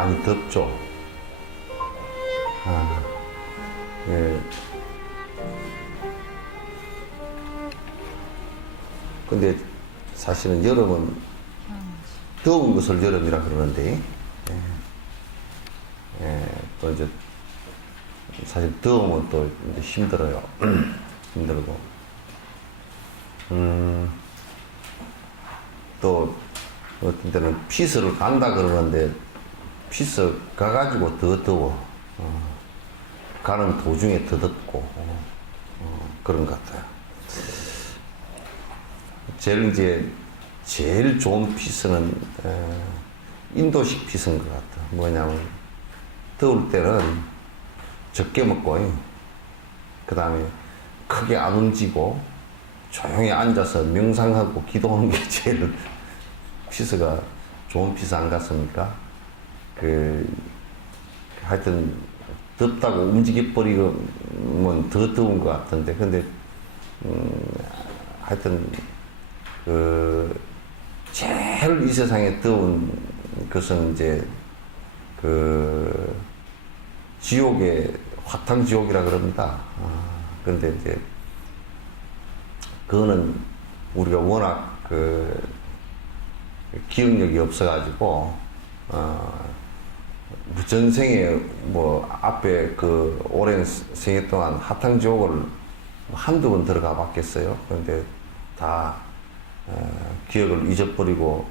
많이 덥죠. 예. 근데 사실은 여름은 더운 것을 여름이라 그러는데, 또 이제 사실 더우면 또 이제 힘들어요. 힘들고. 또 어떤 때는 피서를 간다 그러는데 피서 가가지고 더 더워. 가는 도중에 더 덥고 그런 것 같아요. 제일 좋은 피서는 인도식 피서인 것 같아요. 뭐냐면 더울 때는 적게 먹고 그 다음에 크게 안 움직이고 조용히 앉아서 명상하고 기도하는 게 제일 피서가 좋은 피서 안 같습니까? 하여튼 덥다고 움직여버리면 더 더운 것 같은데, 근데 하여튼 제일 이 세상에 더운 것은 이제 지옥의 화탕 지옥이라 그럽니다. 그런데 이제 그거는 우리가 워낙 기억력이 없어가지고 전생에 뭐 앞에 오랜 생애 동안 화탕 지옥을 한두 번 들어가 봤겠어요. 그런데 다 기억을 잊어버리고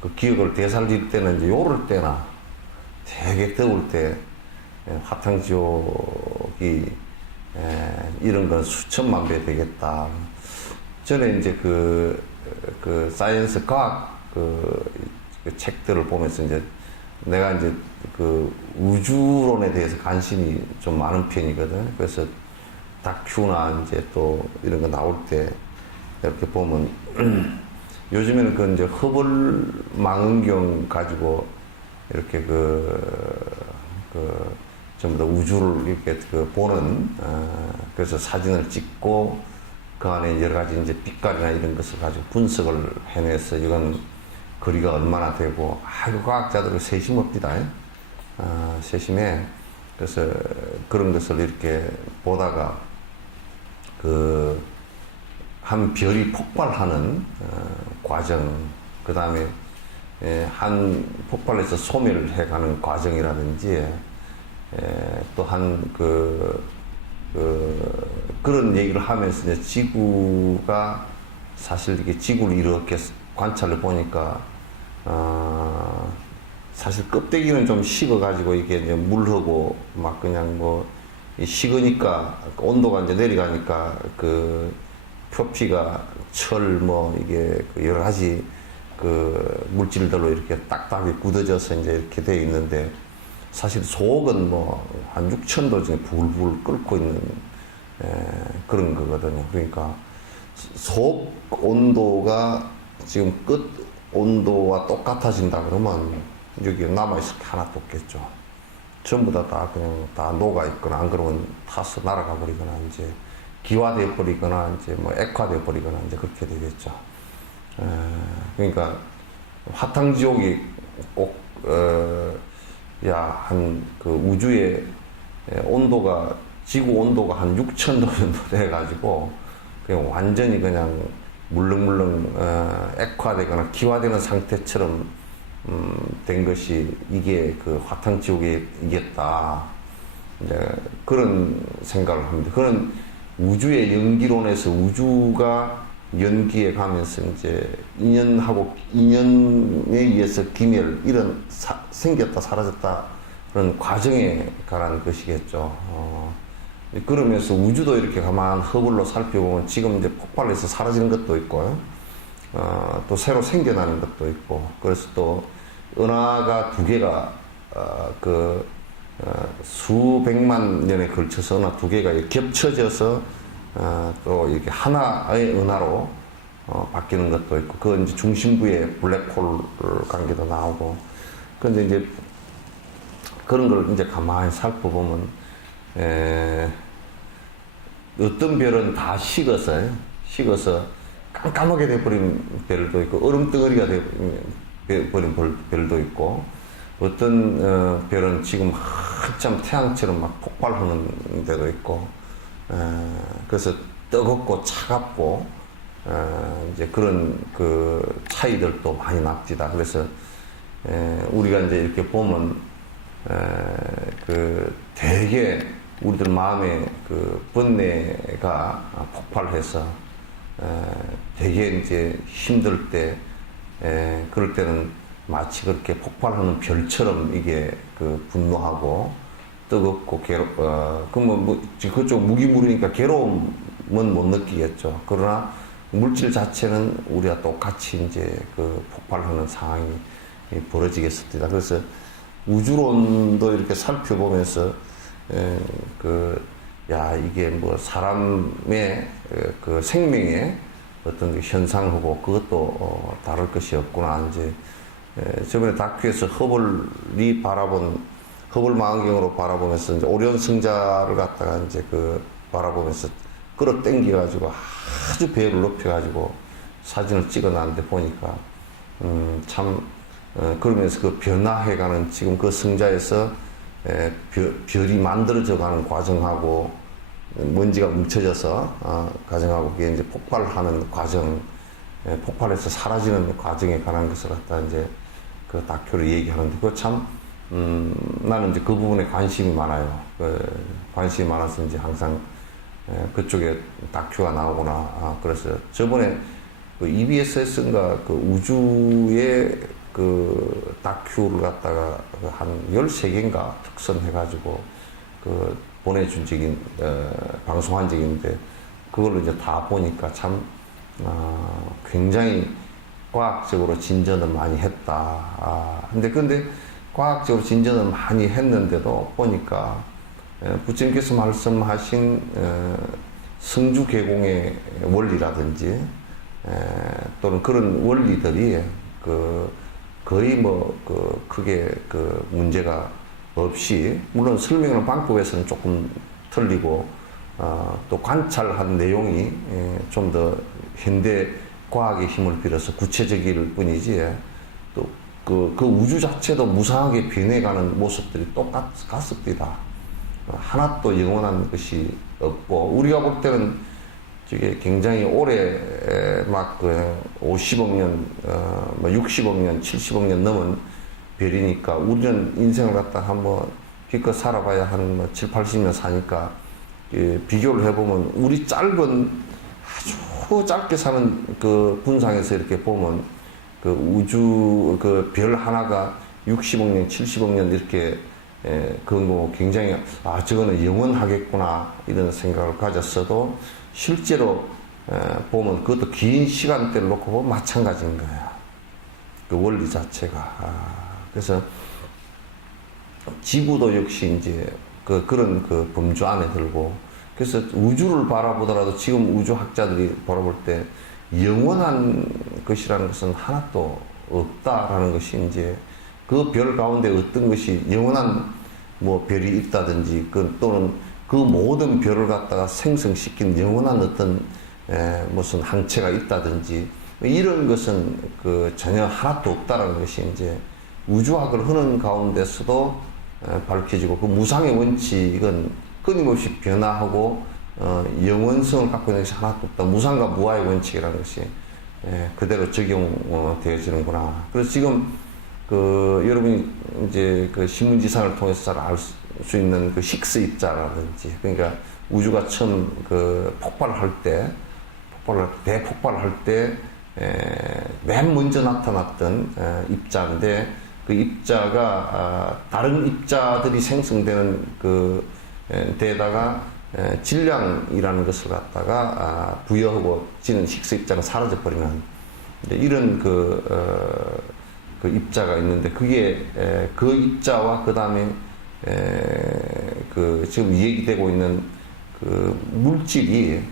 그 기억을 되살릴 때는 이제 요럴 때나 되게 더울 때 화탕 지옥이 이런 건 수천만 배 되겠다. 전에 이제 사이언스 과학 그 책들을 보면서 이제 내가 이제 우주론에 대해서 관심이 좀 많은 편이거든. 그래서 다큐나 이제 또 이런 거 나올 때 이렇게 보면 요즘에는 이제 허블 망원경 가지고 이렇게 전부 다 우주를 이렇게 보는 그래서 사진을 찍고 그 안에 여러 가지 이제 빛깔이나 이런 것을 가지고 분석을 해내서 이건 거리가 얼마나 되고 과학자들은 세심합니다. 세심해. 그래서 그런 것을 이렇게 보다가 한 별이 폭발하는 과정, 그 다음에 한 폭발해서 소멸해가는 과정이라든지 또 그런 얘기를 하면서 이제 지구가 사실 이게 지구를 이렇게 관찰을 보니까 사실 껍데기는 좀 식어가지고 이게 이제 물하고 막 그냥 뭐 식으니까 온도가 이제 내려가니까 표피가 철 뭐 이게 여러 가지 물질들로 이렇게 딱딱이 굳어져서 이제 이렇게 되어 있는데 사실 속은 뭐 한 6,000도 중에 불불 끓고 있는 그런 거거든요. 그러니까 속 온도가 지금 끝 온도와 똑같아진다 그러면 여기 남아있을 게 하나도 없겠죠. 전부 다 그냥 다 녹아있거나 안 그러면 타서 날아가 버리거나 이제 기화돼 버리거나 이제 뭐 액화돼 버리거나 이제 그렇게 되겠죠. 그러니까 화탕지옥이 꼭 우주의 온도가 지구 온도가 한 6,000도 정도 돼가지고 그냥 완전히 그냥 물렁물렁 액화되거나 기화되는 상태처럼 된 것이 이게 화탕지옥에 이겼다. 이제 그런 생각을 합니다. 그런 우주의 연기론에서 우주가 연기에 가면서 이제 인연에 의해서 기멸 이런 생겼다 사라졌다 그런 과정에 관한 것이겠죠. 그러면서 우주도 이렇게 가만 허블로 살펴보면 지금 이제 폭발해서 사라지는 것도 있고 또 새로 생겨나는 것도 있고 그래서 또 은하가 두 개가 수백만 년에 걸쳐서 은하 두 개가 겹쳐져서 또 이렇게 하나의 은하로 바뀌는 것도 있고, 그 이제 중심부에 블랙홀 관계도 나오고, 근데 이제 그런 걸 이제 가만히 살펴보면, 어떤 별은 다 식어서 깜깜하게 돼버린 별도 있고, 얼음덩어리가 돼버린 별도 있고, 어떤 별은 지금 한참 태양처럼 막 폭발하는 데도 있고, 그래서 뜨겁고 차갑고 이제 그런 그 차이들도 많이 납니다. 그래서 우리가 이제 이렇게 보면 그 되게 우리들 마음에 그 번뇌가 폭발해서 되게 이제 힘들 때 그럴 때는 마치 그렇게 폭발하는 별처럼 이게 그 분노하고 뜨겁고 그러면 그쪽 무기물이니까 괴로움은 못 느끼겠죠. 그러나 물질 자체는 우리가 똑같이 이제 그 폭발하는 상황이 벌어지겠습니다. 그래서 우주론도 이렇게 살펴보면서 이게 뭐 사람의 그 생명의 어떤 그 현상하고 그것도 다를 것이 없구나. 이제 저번에 다큐에서 허블 망원경으로 바라보면서 이제 오리온 승자를 갖다가 이제 그 바라보면서 끌어당겨가지고 아주 배를 높여가지고 사진을 찍어놨는데 보니까 그러면서 그 변화해가는 지금 그 승자에서 별이 만들어져가는 과정하고 먼지가 뭉쳐져서 과정하고 그게 이제 폭발하는 과정, 폭발해서 사라지는 과정에 관한 것을 갖다 이제 그 다큐를 얘기하는데 그거 참 나는 이제 그 부분에 관심이 많아요. 관심이 많아서 이제 항상 그쪽에 다큐가 나오거나 그래서 저번에 그 EBS인가 그 우주의 그 다큐를 갖다가 한 13개인가 특선해가지고 그 보내준 적이 방송한 적이 있는데 그걸로 이제 다 보니까 참 굉장히 과학적으로 진전을 많이 했다. 근데 과학적으로 진전을 많이 했는데도 보니까 부처님께서 말씀하신 성주 개공의 원리라든지 또는 그런 원리들이 거의 크게 문제가 없이 물론 설명하는 방법에서는 조금 틀리고 또 관찰한 내용이 좀 더 현대 과학의 힘을 빌어서 구체적일 뿐이지 또 그 우주 자체도 무상하게 변해가는 모습들이 똑같습니다. 하나도 영원한 것이 없고 우리가 볼 때는 저게 굉장히 오래 50억 년, 60억 년, 70억 년 넘은 별이니까 우리는 인생을 갖다 한번 기껏 살아봐야 한 7, 80년 사니까 비교를 해보면 우리 짧은 아주 짧게 사는 그 분상에서 이렇게 보면 그 우주 그 별 하나가 60억 년, 70억 년 이렇게 그건 뭐 굉장히 저거는 영원하겠구나 이런 생각을 가졌어도 실제로 보면 그것도 긴 시간대를 놓고 보면 마찬가지인 거야. 그 원리 자체가. 그래서 지구도 역시 이제 그런 그 범주 안에 들고 그래서 우주를 바라보더라도 지금 우주학자들이 바라볼 때 영원한 것이라는 것은 하나도 없다라는 것이 이제 그 별 가운데 어떤 것이 영원한 뭐 별이 있다든지 또는 그 모든 별을 갖다가 생성시킨 영원한 어떤 무슨 항체가 있다든지 이런 것은 전혀 하나도 없다라는 것이 이제 우주학을 하는 가운데서도 밝혀지고 그 무상의 원칙은 끊임없이 변화하고 영원성을 갖고 있는 것이 하나도 없다. 무상과 무아의 원칙이라는 것이 그대로 적용되어지는구나. 그래서 지금 여러분이 이제 그 신문지상을 통해서 잘 알 수 있는 그 식스 입자라든지 그러니까 우주가 처음 대폭발할 때 맨 먼저 나타났던 입자인데 그 입자가 다른 입자들이 생성되는 데다가 질량이라는 것을 갖다가 부여하고 지는 식스 입자가 사라져 버리는 이런 그 입자가 있는데 그게 그 입자와 그 다음에 지금 얘기되고 있는 그 물질이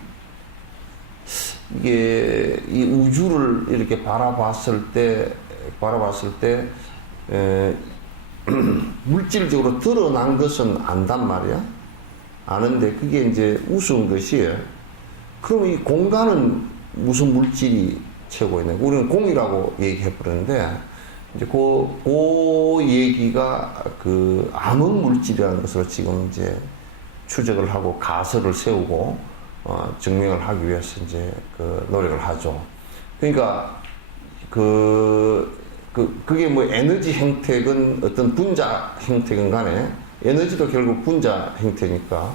이게 이 우주를 이렇게 바라봤을 때 물질적으로 드러난 것은 안단 말이야. 아는데 그게 이제 우스운 것이 그럼 이 공간은 무슨 물질이 채우고 있는 우리는 공이라고 얘기해 버렸는데 이제 그 얘기가 그 암흑 물질이라는 것으로 지금 이제 추적을 하고 가설을 세우고 증명을 하기 위해서 이제 그 노력을 하죠. 그러니까 그게 뭐 에너지 형태건 어떤 분자 형태건 간에 에너지도 결국 분자 형태니까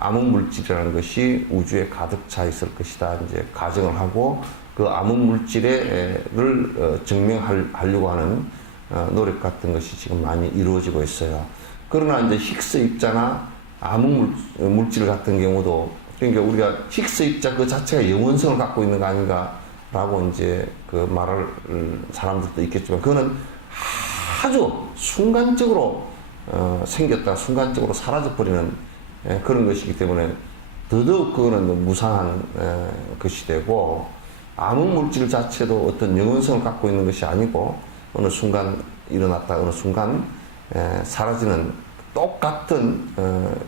암흑 물질이라는 것이 우주에 가득 차 있을 것이다 이제 가정을 하고 그 암흑 물질을 증명하려고 하는 노력 같은 것이 지금 많이 이루어지고 있어요. 그러나 이제 힉스 입자나 암흑 물질 같은 경우도 그러니까 우리가 힉스 입자 그 자체가 영원성을 갖고 있는 거 아닌가라고 이제 그 말할 사람들도 있겠지만 그거는 아주 순간적으로 생겼다 순간적으로 사라져버리는 그런 것이기 때문에 더더욱 그거는 무상한 것이 되고 암흑 물질 자체도 어떤 영원성을 갖고 있는 것이 아니고 어느 순간 일어났다 어느 순간 사라지는 똑같은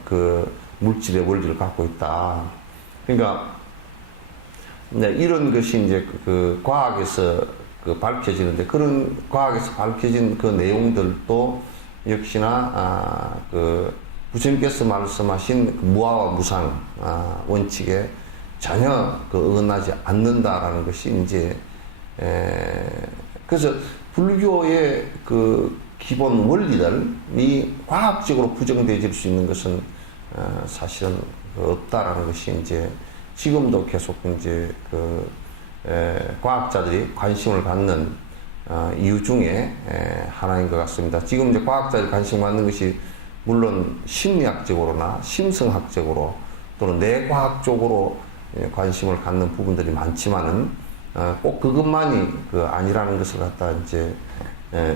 그 물질의 원리를 갖고 있다. 그러니까 이런 것이 이제 그 과학에서 그 밝혀지는데 그런 과학에서 밝혀진 그 내용들도 역시나 그 부처님께서 말씀하신 그 무아와 무상 원칙에 전혀 그 어긋나지 않는다라는 것이 이제 그래서 불교의 그 기본 원리들이 과학적으로 부정되어질 수 있는 것은 사실은 없다라는 것이 이제 지금도 계속 이제 그 과학자들이 관심을 갖는 이유 중에 하나인 것 같습니다. 지금 이제 과학자들이 관심 갖는 것이 물론 심리학적으로나 심성학적으로 또는 뇌과학적으로 관심을 갖는 부분들이 많지만은 꼭 그것만이 그 아니라는 것을 갖다 이제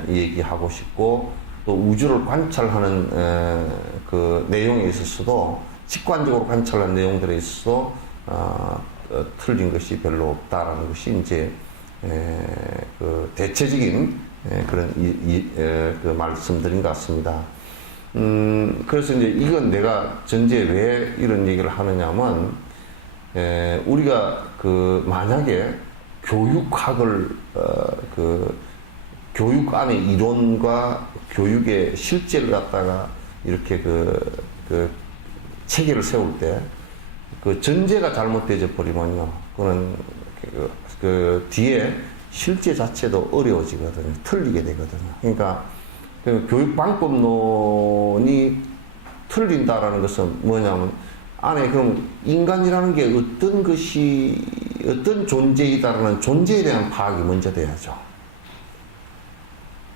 얘기하고 싶고 또 우주를 관찰하는 그 내용에 있어서도 직관적으로 관찰하는 내용들에 있어서 틀린 것이 별로 없다라는 것이 이제 그 대체적인 그런 그 말씀들인 것 같습니다. 그래서 이제 이건 내가 전제 왜 이런 얘기를 하느냐면 우리가 그 만약에 교육학을 그 교육 안의 이론과 교육의 실제를 갖다가 이렇게 그 체계를 세울 때 그 전제가 잘못되어 버리면요, 그거는 그 뒤에 실제 자체도 어려워지거든요. 틀리게 되거든요. 그러니까 그 교육 방법론이 틀린다라는 것은 뭐냐면 안에 그럼 인간이라는 게 어떤 것이 어떤 존재이다라는 존재에 대한 파악이 먼저 돼야죠.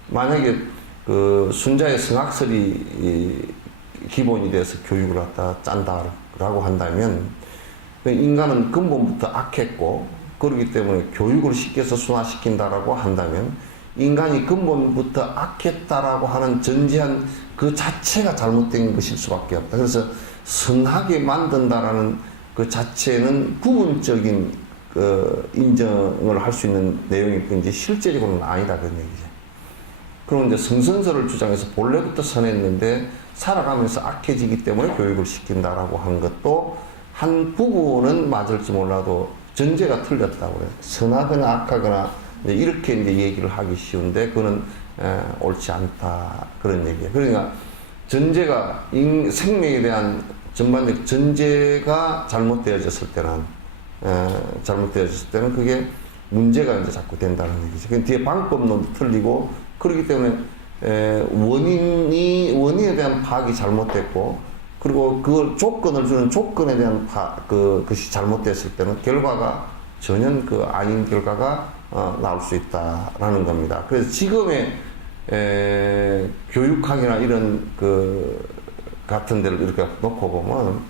만약에 그 순자의 성악설이 기본이 돼서 교육을 갖다 짠다라고 한다면 인간은 근본부터 악했고 그렇기 때문에 교육을 시켜서 순화시킨다라고 한다면 인간이 근본부터 악했다라고 하는 전제한 그 자체가 잘못된 것일 수밖에 없다. 그래서 선하게 만든다라는 그 자체는 부분적인 그 인정을 할 수 있는 내용일 뿐이지 실제적으로는 아니다 그런 얘기죠. 그럼 이제 성선설을 주장해서 본래부터 선했는데 살아가면서 악해지기 때문에 교육을 시킨다라고 하는 것도 한 부분은 맞을지 몰라도 전제가 틀렸다고 그래요. 선하거나 악하거나 이렇게 이제 얘기를 하기 쉬운데 그거는 옳지 않다 그런 얘기예요. 그러니까 전제가 생명에 대한 전반적 전제가 잘못되어졌을 때는 그게 문제가 이제 자꾸 된다는 얘기죠. 그 뒤에 방법론도 틀리고 그렇기 때문에 원인에 대한 파악이 잘못됐고 그리고 그걸 조건을 주는 조건에 대한 그것이 잘못됐을 때는 결과가 전혀 그 아닌 결과가 나올 수 있다라는 겁니다. 그래서 지금의 교육학이나 이런 그 같은 데를 이렇게 놓고 보면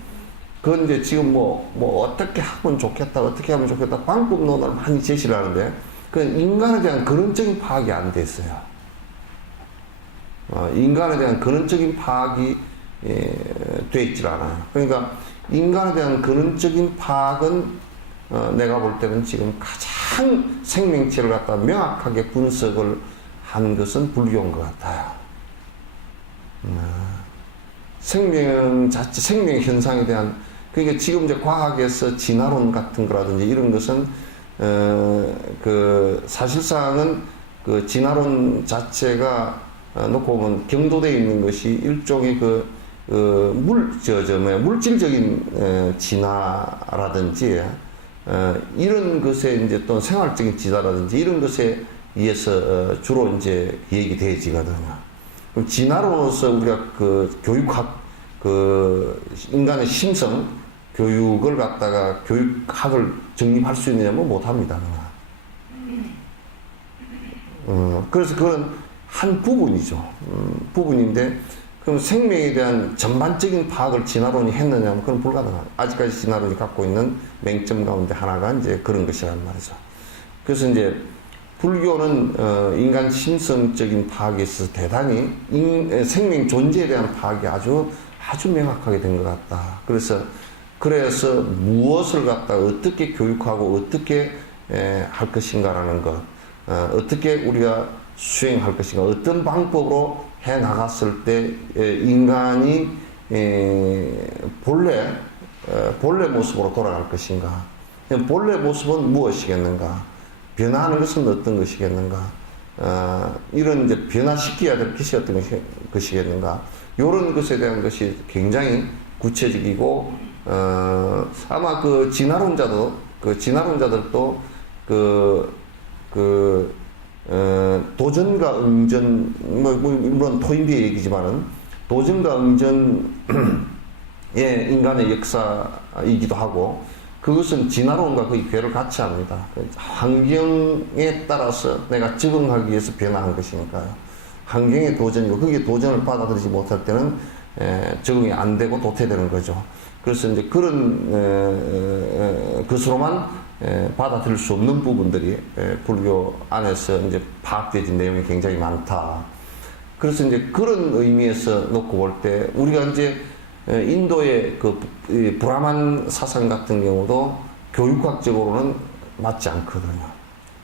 그건 이제 지금 뭐 어떻게 하면 좋겠다 어떻게 하면 좋겠다 방법론을 많이 제시를 하는데 그 인간에 대한 근원적인 파악이 안 돼 있어요. 인간에 대한 근원적인 파악이 돼 있질 않아요. 그러니까 인간에 대한 근원적인 파악은 내가 볼 때는 지금 가장 생명체를 갖다 명확하게 분석을 한 것은 불교인 것 같아요. 생명 자체, 생명 현상에 대한 그러니까 지금 이제 과학에서 진화론 같은 거라든지 이런 것은 그 사실상은 그 진화론 자체가 놓고 보면 경도되어 있는 것이 일종의 물질적인 진화라든지 이런 것에 이제 또 생활적인 진화라든지 이런 것에 의해서 주로 이제 얘기되어지거든요. 그럼 진화론으로서 우리가 그 교육학 인간의 심성 교육을 갖다가 교육학을 정립할 수 있느냐면 못합니다. 그래서 그건 한 부분이죠. 부분인데, 그럼 생명에 대한 전반적인 파악을 진화론이 했느냐면 그건 불가능합니다. 아직까지 진화론이 갖고 있는 맹점 가운데 하나가 이제 그런 것이란 말이죠. 그래서 이제 불교는 인간 심성적인 파악에 있어서 대단히 생명 존재에 대한 파악이 아주 명확하게 된 것 같다. 그래서 무엇을 갖다가 어떻게 교육하고 어떻게 할 것인가라는 것, 어떻게 우리가 수행할 것인가, 어떤 방법으로 해 나갔을 때 인간이 본래 모습으로 돌아갈 것인가, 본래 모습은 무엇이겠는가, 변화하는 것은 어떤 것이겠는가, 이런 이제 변화시켜야 될 것이 어떤 것이겠는가, 이런 것에 대한 것이 굉장히 구체적이고, 아마 그 진화론자들도 도전과 응전, 물론 토인비의 얘기지만은, 도전과 응전의 인간의 역사이기도 하고, 그것은 진화론과 거의 궤를 같이 합니다. 환경에 따라서 내가 적응하기 위해서 변화한 것이니까요. 환경의 도전이고, 거기에 도전을 받아들이지 못할 때는 적응이 안 되고 도태되는 거죠. 그래서 이제 그런 것으로만 받아들일 수 없는 부분들이 불교 안에서 이제 파악되어진 내용이 굉장히 많다. 그래서 이제 그런 의미에서 놓고 볼 때 우리가 이제 인도의 그 브라만 사상 같은 경우도 교육학적으로는 맞지 않거든요.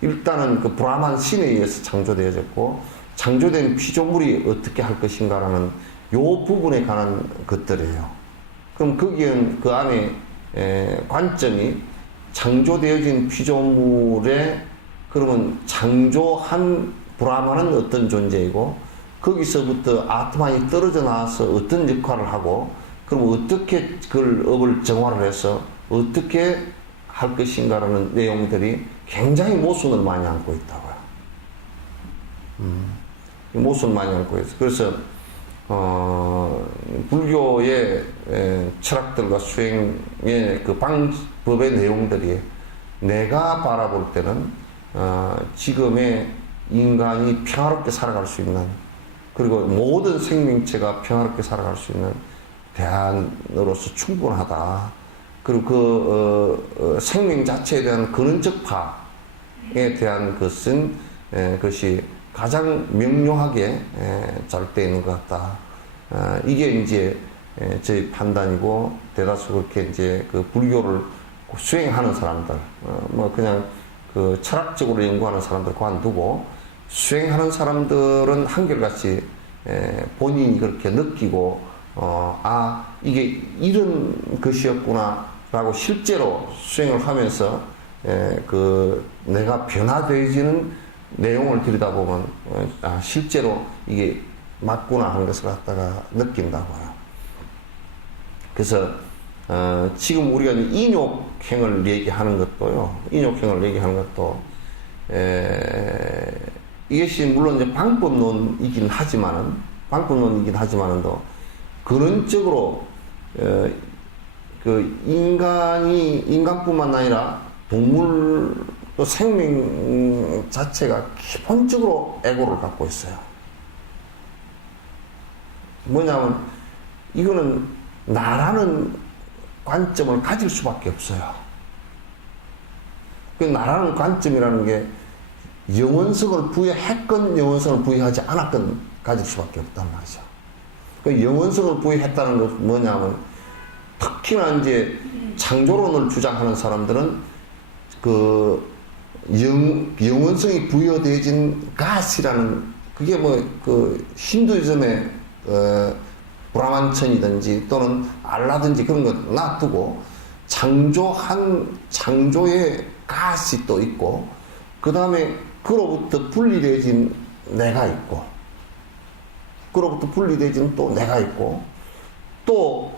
일단은 그 브라만 신에 의해서 창조되어졌고, 창조된 피조물이 어떻게 할 것인가라는 요 부분에 관한 것들이에요. 그럼 거기엔 그 안에 관점이 창조되어진 피조물의, 그러면 창조한 브라만은 어떤 존재이고, 거기서부터 아트만이 떨어져 나와서 어떤 역할을 하고, 그럼 어떻게 그걸 업을 정화를 해서 어떻게 할 것인가라는 내용들이 굉장히 모순을 많이 안고 있다고요. 모순을 많이 안고 있어요. 그래서 불교의 철학들과 수행의 그 방법의 내용들이 내가 바라볼 때는 지금의 인간이 평화롭게 살아갈 수 있는, 그리고 모든 생명체가 평화롭게 살아갈 수 있는 대안으로서 충분하다. 그리고 그 생명 자체에 대한 근원적 파에 대한 것이 가장 명료하게 잘 되어 있는 것 같다. 이게 이제 저희 판단이고, 대다수 그렇게 이제 그 불교를 수행하는 사람들, 뭐 그냥 그 철학적으로 연구하는 사람들 관두고 수행하는 사람들은 한결같이 본인이 그렇게 느끼고, 이게 이런 것이었구나라고 실제로 수행을 하면서 내가 변화되어지는 내용을 들여다보면 실제로 이게 맞구나 하는 것을 갖다가 느낀다고요. 그래서 지금 우리가 인욕행을 얘기하는 것도요, 인욕행을 얘기하는 것도 이것이 물론 이제 방법론이긴 하지만은도 근원적으로 그 인간뿐만 아니라 동물 또 생명 자체가 기본적으로 에고를 갖고 있어요. 뭐냐면 이거는 나라는 관점을 가질 수밖에 없어요. 그 나라는 관점이라는 게 영원성을 부여했건 영원성을 부여하지 않았건 가질 수밖에 없단 말이죠. 그 영원성을 부여했다는 것은 뭐냐면, 특히나 이제 창조론을 주장하는 사람들은 그 영원성이 부여되어진 가시라는, 그게 그 힌두이즘의 브라만천이든지 또는 알라든지 그런 거 놔두고 창조의 가시 또 있고, 그 다음에 그로부터 분리되어진 내가 있고, 그로부터 분리되어진 또 내가 있고, 또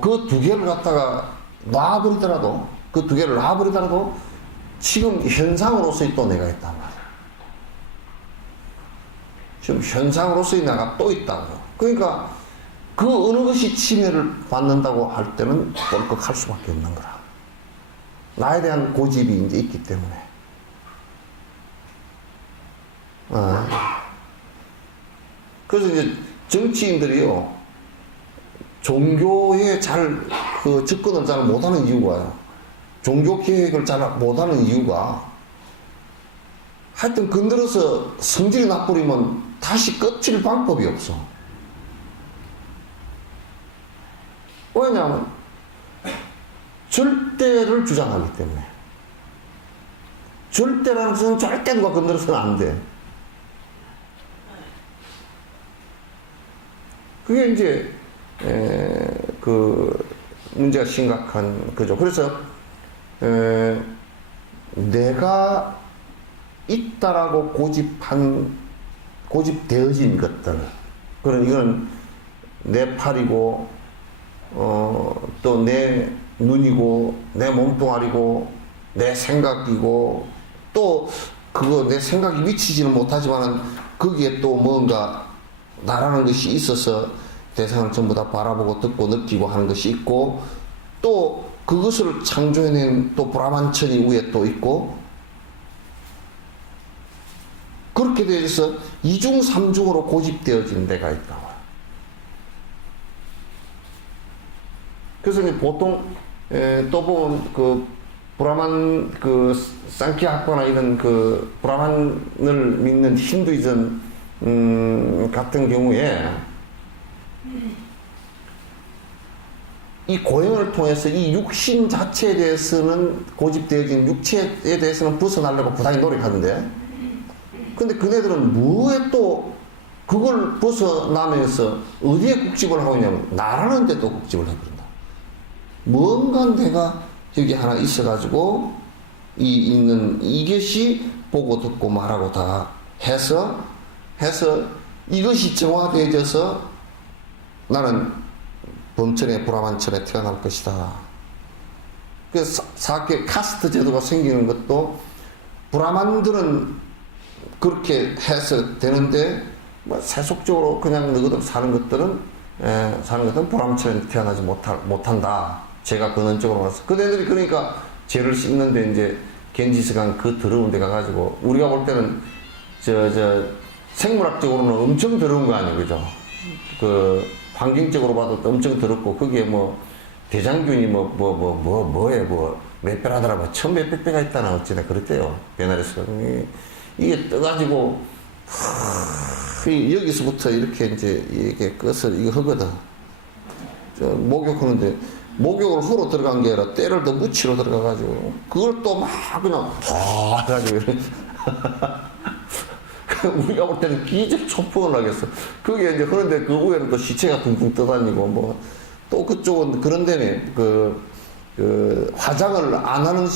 그 두 개를 갖다가 놔버리더라도, 그 두 개를 놔버리더라도 지금 현상으로서의 또 내가 있단 말이야. 지금 현상으로서의 내가 또 있다고. 그러니까 그 어느 것이 침해를 받는다고 할 때는 뻘컥할 수밖에 없는 거라. 나에 대한 고집이 이제 있기 때문에. 그래서 이제 정치인들이요, 종교에 접근을 잘 못하는 이유가요. 종교 계획을 잘 못하는 이유가, 하여튼 건드려서 성질이 나버리면 다시 꺼칠 방법이 없어. 왜냐하면 절대를 주장하기 때문에. 절대라는 것은 절대 누가 건드려서는 안 돼. 그게 이제 그 문제가 심각한 거죠. 그래서 내가 있다라고 고집되어진 것들, 그런 이건 내 팔이고 또 내 눈이고 내 몸뚱아리고 내 생각이고, 또 그거 내 생각이 미치지는 못하지만 거기에 또 뭔가 나라는 것이 있어서 대상을 전부 다 바라보고 듣고 느끼고 하는 것이 있고, 또 그것을 창조해낸 또 브라만천이 위에 또 있고, 그렇게 되어서 이중삼중으로 고집되어진 데가 있다. 그래서 보통 또 보면 그 브라만 그 상키아학파나 이런 그 브라만을 믿는 힌두이즘 같은 경우에 이 고행을 통해서 이 육신 자체에 대해서는 고집되어진 육체에 대해서는 벗어나려고 부단히 노력하는데, 근데 그네들은 뭐에 또 그걸 벗어나면서 어디에 국집을 하고 있냐면 나라는 데 또 국집을 해버린다. 뭔가 내가 여기 하나 있어가지고 있는 이것이 보고 듣고 말하고 다 해서 이것이 정화되어져서 나는 범천에 브라만천에 태어날 것이다. 그래서 사계 카스트 제도가 생기는 것도 브라만들은 그렇게 해서 되는데, 뭐 세속적으로 그냥 너희들 사는 것들은 브라만천에 태어나지 못한다. 제가 근원적으로 와서 그네들이 그러니까 죄를 씻는데 이제 겐지스강 그 더러운 데 가가지고, 우리가 볼 때는 생물학적으로는 엄청 더러운 거 아니에요, 그죠? 그 환경적으로 봐도 엄청 더럽고, 거기에 뭐 대장균이 뭐에 몇 배라더라, 뭐 1000몇 배가 있다나 어찌나 그랬대요, 베나레스가. 이게 떠가지고 여기서부터 이렇게 이제 이게 끝을 이거 하거든. 목욕하는데 목욕을 후로 들어간 게 아니라 때를 더 묻히러 들어가가지고 그걸 또 막 그냥 다 해가지고 우리가 볼 때는 기적 초풍을 하겠어. 그게 이제 그런데 그 위에는 또 시체가 둥둥 떠다니고 뭐 또 그쪽은 그런 데네 그 화장을 안 하는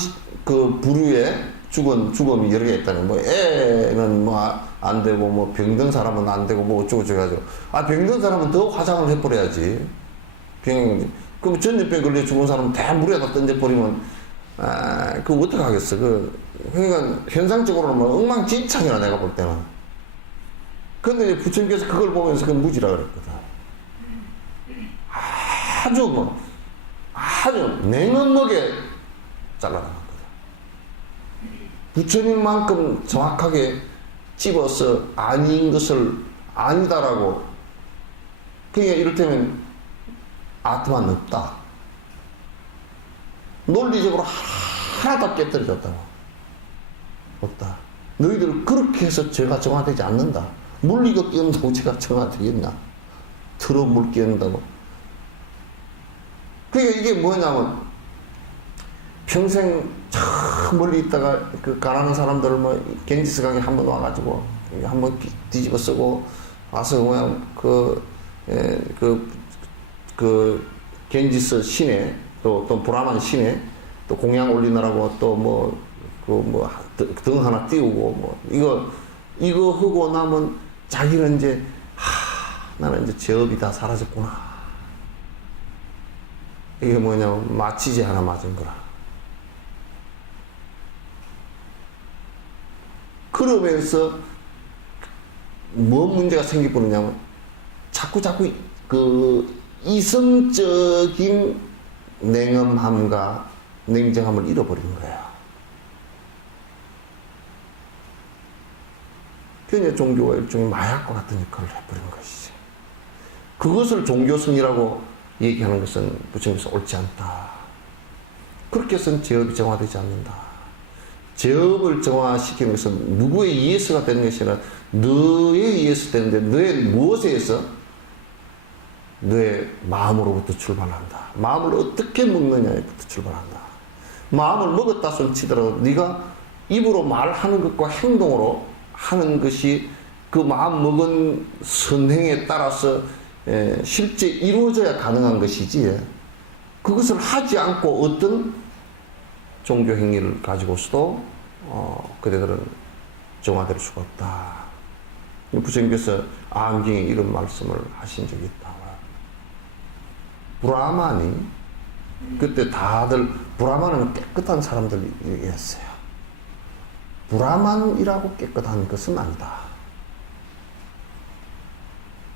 그 부류의 죽음이 여러 개 있다는, 뭐 애는 뭐 안 되고 뭐 병든 사람은 안 되고 뭐 어쩌고저쩌고 해가지고, 병든 사람은 더 화장을 해버려야지. 그럼 전염병 걸려 죽은 사람은 다 물에다 던져버리면 그거 어떡하겠어. 그러니까 현상적으로는 뭐 엉망진창이라 내가 볼 때는. 근데 이제 부처님께서 그걸 보면서 그 무지라 그랬거든. 아주 냉엄하게 잘라놨거든. 부처님만큼 정확하게 집어서 아닌 것을 아니다라고. 그러니까 이를테면 아트만 없다. 논리적으로 하나도 깨뜨려졌다고. 없다. 너희들 그렇게 해서 죄가 정화되지 않는다. 물 이거 끼운다고 죄가 정화되겠나? 더러운 물 끼운다고. 그러니까 이게 뭐냐면 평생 저 멀리 있다가 그 가난한 사람들을 뭐 겐지스 강에 한번 와가지고 한번 뒤집어 쓰고 와서 그냥 겐지스 시내 또 브라만 신에 또 공양 올리느라고 또 뭐, 등 하나 띄우고 뭐, 이거 하고 나면 자기는 이제, 나는 이제 제업이 다 사라졌구나. 이게 뭐냐면 마취제 하나 맞은 거라. 그러면서 뭔 문제가 생기버리냐면 자꾸 그 이성적인 냉엄함과 냉정함을 잃어버리는 거야. 그게 종교가 일종의 마약과 같은 역할을 해버린 것이지. 그것을 종교성이라고 얘기하는 것은 부처님께서 옳지 않다. 그렇게 해서는 제업이 정화되지 않는다. 제업을 정화시키는 것은 누구에 의해서가 되는 것이 아니라 너에 의해서 되는데 너의 무엇에 의해서? 너의 마음으로부터 출발한다. 마음을 어떻게 먹느냐에부터 출발한다. 마음을 먹었다 손 치더라도 네가 입으로 말하는 것과 행동으로 하는 것이 그 마음 먹은 선행에 따라서 실제 이루어져야 가능한 것이지, 그것을 하지 않고 어떤 종교 행위를 가지고서도 그대들은 정화될 수가 없다. 부처님께서 암경에 이런 말씀을 하신 적이 있다. 브라만이 그때 다들 브라만은 깨끗한 사람들 얘기했어요. 브라만이라고 깨끗한 것은 아니다.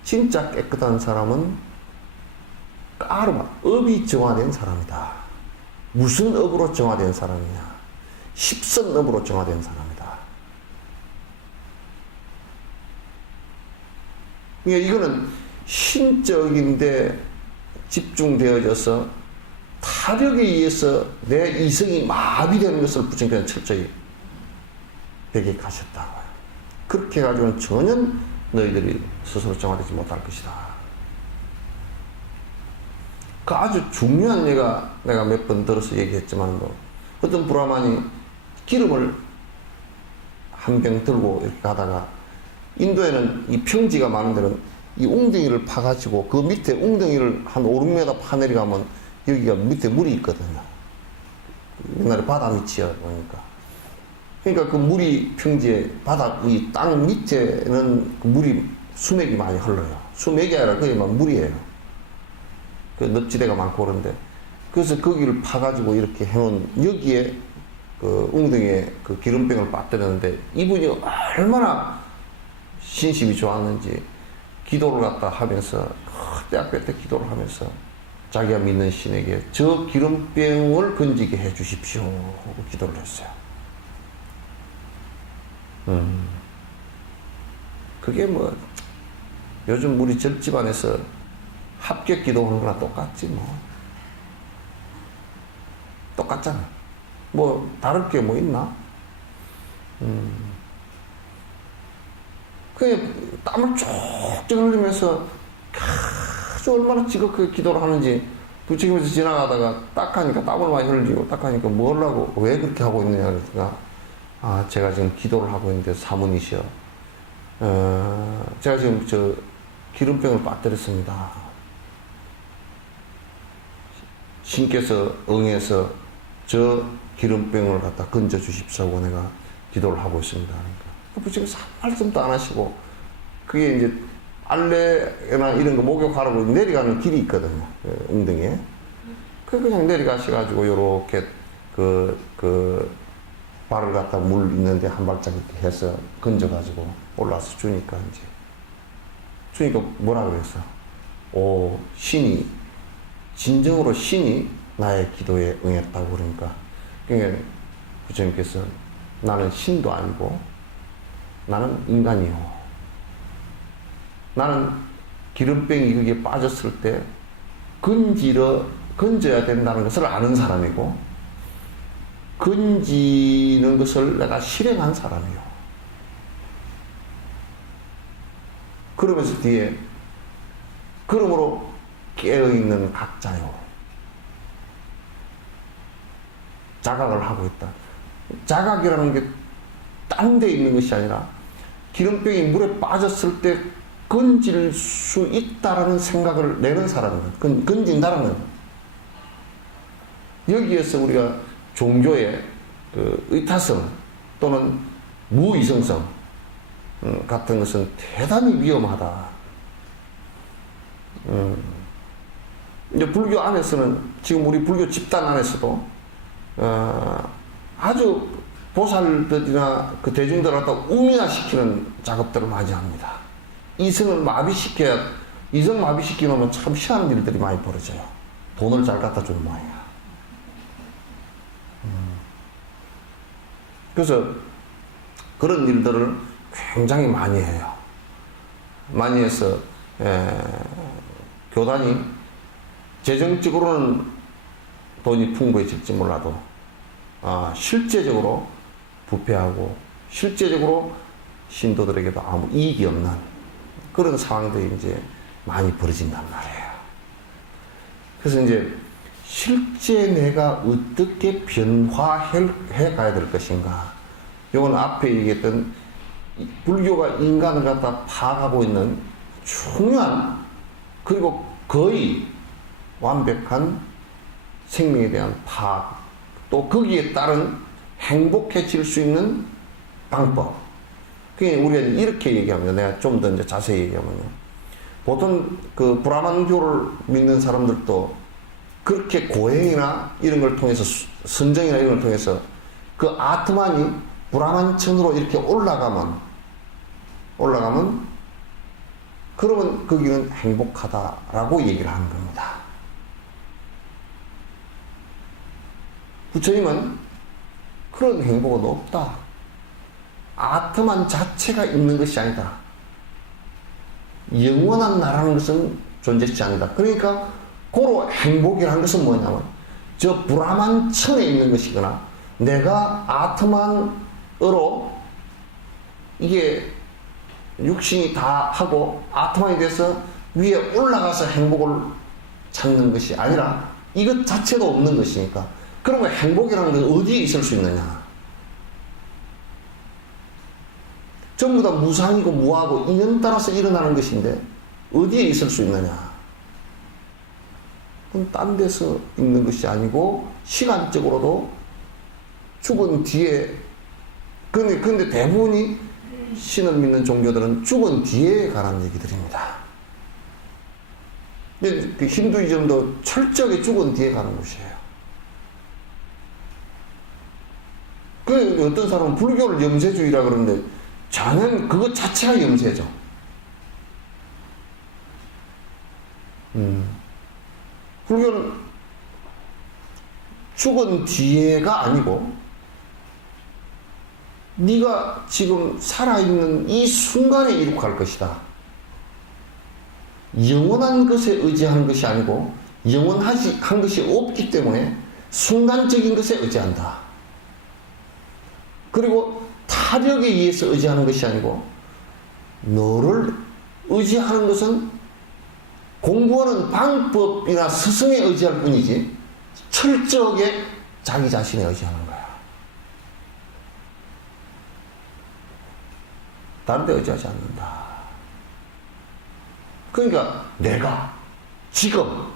진짜 깨끗한 사람은 까르마, 업이 정화된 사람이다. 무슨 업으로 정화된 사람이냐? 십선업으로 정화된 사람이다. 그러니까 이거는 신적인데 집중되어져서 타력에 의해서 내 이성이 마비되는 것을 부처님께서 철저히 배격하셨다. 그렇게 해가지고는 전혀 너희들이 스스로 정화되지 못할 것이다. 그 아주 중요한 예가 내가 몇 번 들어서 얘기했지만, 어떤 브라만이 기름을 한 병 들고 이렇게 가다가, 인도에는 이 평지가 많은 데는 이 웅덩이를 파가지고 그 밑에 웅덩이를 한 5, 6m 파내려가면 여기가 밑에 물이 있거든요. 옛날에 바다 밑이야 보니까. 그러니까 그 물이 평지에 바다 이 땅 밑에는 그 물이 수맥이 많이 흘러요. 수맥이 아니라 그냥 물이에요. 그 늪지대가 많고 그런데, 그래서 거기를 파가지고 이렇게 해놓은 여기에 그 웅덩이에 그 기름병을 빠뜨렸는데, 이분이 얼마나 신심이 좋았는지 기도를 갖다 하면서 떼약볕에 기도를 하면서 자기가 믿는 신에게 저 기름병을 건지게 해 주십시오 하고 기도를 했어요. 그게 뭐 요즘 우리 절집안에서 합격 기도하는 거랑 똑같지 뭐. 똑같잖아. 뭐 다를 게 뭐 있나? 그냥 땀을 쪽쪽 흘리면서 아주 얼마나 지극하게 기도를 하는지, 부처님께서 지나가다가 딱 하니까 땀을 많이 흘리고, 딱 하니까 뭐라고, 왜 그렇게 하고 있느냐 그러니까, 제가 지금 기도를 하고 있는데 사모님이시여, 제가 지금 저 기름병을 빠뜨렸습니다. 신께서 응해서 저 기름병을 갖다 건져 주십시오 하고 내가 기도를 하고 있습니다. 그러니까 부처님께서 한 말씀도 안 하시고, 그게 이제 알레나 이런 거 목욕하라고 내려가는 길이 있거든요. 웅덩이에. 그냥 내려가셔가지고 요렇게 발을 갖다 물 있는데 한 발짝 이렇게 해서 건져가지고 올라와서 주니까 이제. 주니까 뭐라 그랬어? 오, 진정으로 신이 나의 기도에 응했다고 그러니까. 그러니까 부처님께서 나는 신도 아니고 나는 인간이요. 나는 기름병이 거기에 빠졌을 때 건져야 된다는 것을 아는 사람이고, 건지는 것을 내가 실행한 사람이요. 그러면서 뒤에 그러므로 깨어있는 각자요. 자각을 하고 있다. 자각이라는 게 딴 데 있는 것이 아니라 기름병이 물에 빠졌을 때 건질 수 있다라는 생각을 내는 사람이에요. 건진다라는 거예요. 여기에서 우리가 종교의 그 의타성 또는 무이성성 같은 것은 대단히 위험하다. 이제 불교 안에서는 지금 우리 불교 집단 안에서도 아주 보살들이나 그 대중들을 갖다 우민화시키는 작업들을 많이 합니다. 이성을 이성 마비시키면 참 희한한 일들이 많이 벌어져요. 돈을 잘 갖다 주는 모양이야. 그래서 그런 일들을 굉장히 많이 해요. 많이 해서 교단이 재정적으로는 돈이 풍부해질지 몰라도 실제적으로 부패하고 실제적으로 신도들에게도 아무 이익이 없는 그런 상황들이 이제 많이 벌어진단 말이에요. 그래서 이제 실제 내가 어떻게 변화해 가야 될 것인가. 이건 앞에 얘기했던 불교가 인간을 갖다 파악하고 있는 중요한 그리고 거의 완벽한 생명에 대한 파악, 또 거기에 따른 행복해질 수 있는 방법. 그게 우리가 이렇게 얘기하면, 내가 좀 더 이제 자세히 얘기하면요. 보통 그 브라만교를 믿는 사람들도 그렇게 고행이나 이런 걸 통해서, 선정이나 이런 걸 통해서 그 아트만이 브라만천으로 이렇게 올라가면 그러면 거기는 행복하다라고 얘기를 하는 겁니다. 부처님은 그런 행복은 없다. 아트만 자체가 있는 것이 아니다. 영원한 나라는 것은 존재치 않는다. 그러니까 고로 행복이라는 것은 뭐냐면 저 브라만천에 있는 것이거나 내가 아트만으로 이게 육신이 다 하고 아트만이 돼서 위에 올라가서 행복을 찾는 것이 아니라 이것 자체도 없는 것이니까 그러면 행복이라는 건 어디에 있을 수 있느냐? 전부 다 무상이고 무하고 인연 따라서 일어나는 것인데 어디에 있을 수 있느냐? 그건 딴 데서 있는 것이 아니고 시간적으로도 죽은 뒤에 근데 대부분이 신을 믿는 종교들은 죽은 뒤에 관한 얘기들입니다. 그 힌두이즘도 철저하게 죽은 뒤에 가는 곳이에요. 그 어떤 사람은 불교를 염세주의라 그러는데 저는 그것 자체가 염세죠. 불교는 죽은 뒤에가 아니고 네가 지금 살아있는 이 순간에 이룩할 것이다. 영원한 것에 의지하는 것이 아니고 영원한 것이 없기 때문에 순간적인 것에 의지한다. 그리고 타력에 의해서 의지하는 것이 아니고 너를 의지하는 것은 공부하는 방법이나 스승에 의지할 뿐이지 철저하게 자기 자신에 의지하는 거야. 다른 데 의지하지 않는다. 그러니까 내가 지금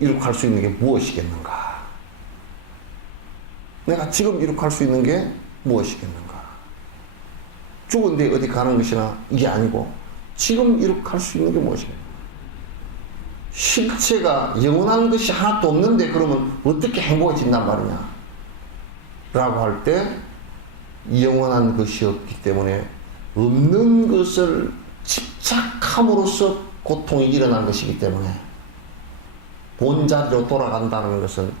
이룩할 수 있는 게 무엇이겠는가? 내가 지금 이룩할 수 있는 게 무엇이겠는가? 죽은 뒤에 어디 가는 것이나 이게 아니고 지금 이룩할 수 있는 게 무엇이겠는가? 실체가 영원한 것이 하나도 없는데 그러면 어떻게 행복해진단 말이냐? 라고 할 때 영원한 것이 없기 때문에 없는 것을 집착함으로써 고통이 일어난 것이기 때문에 본자리로 돌아간다는 것은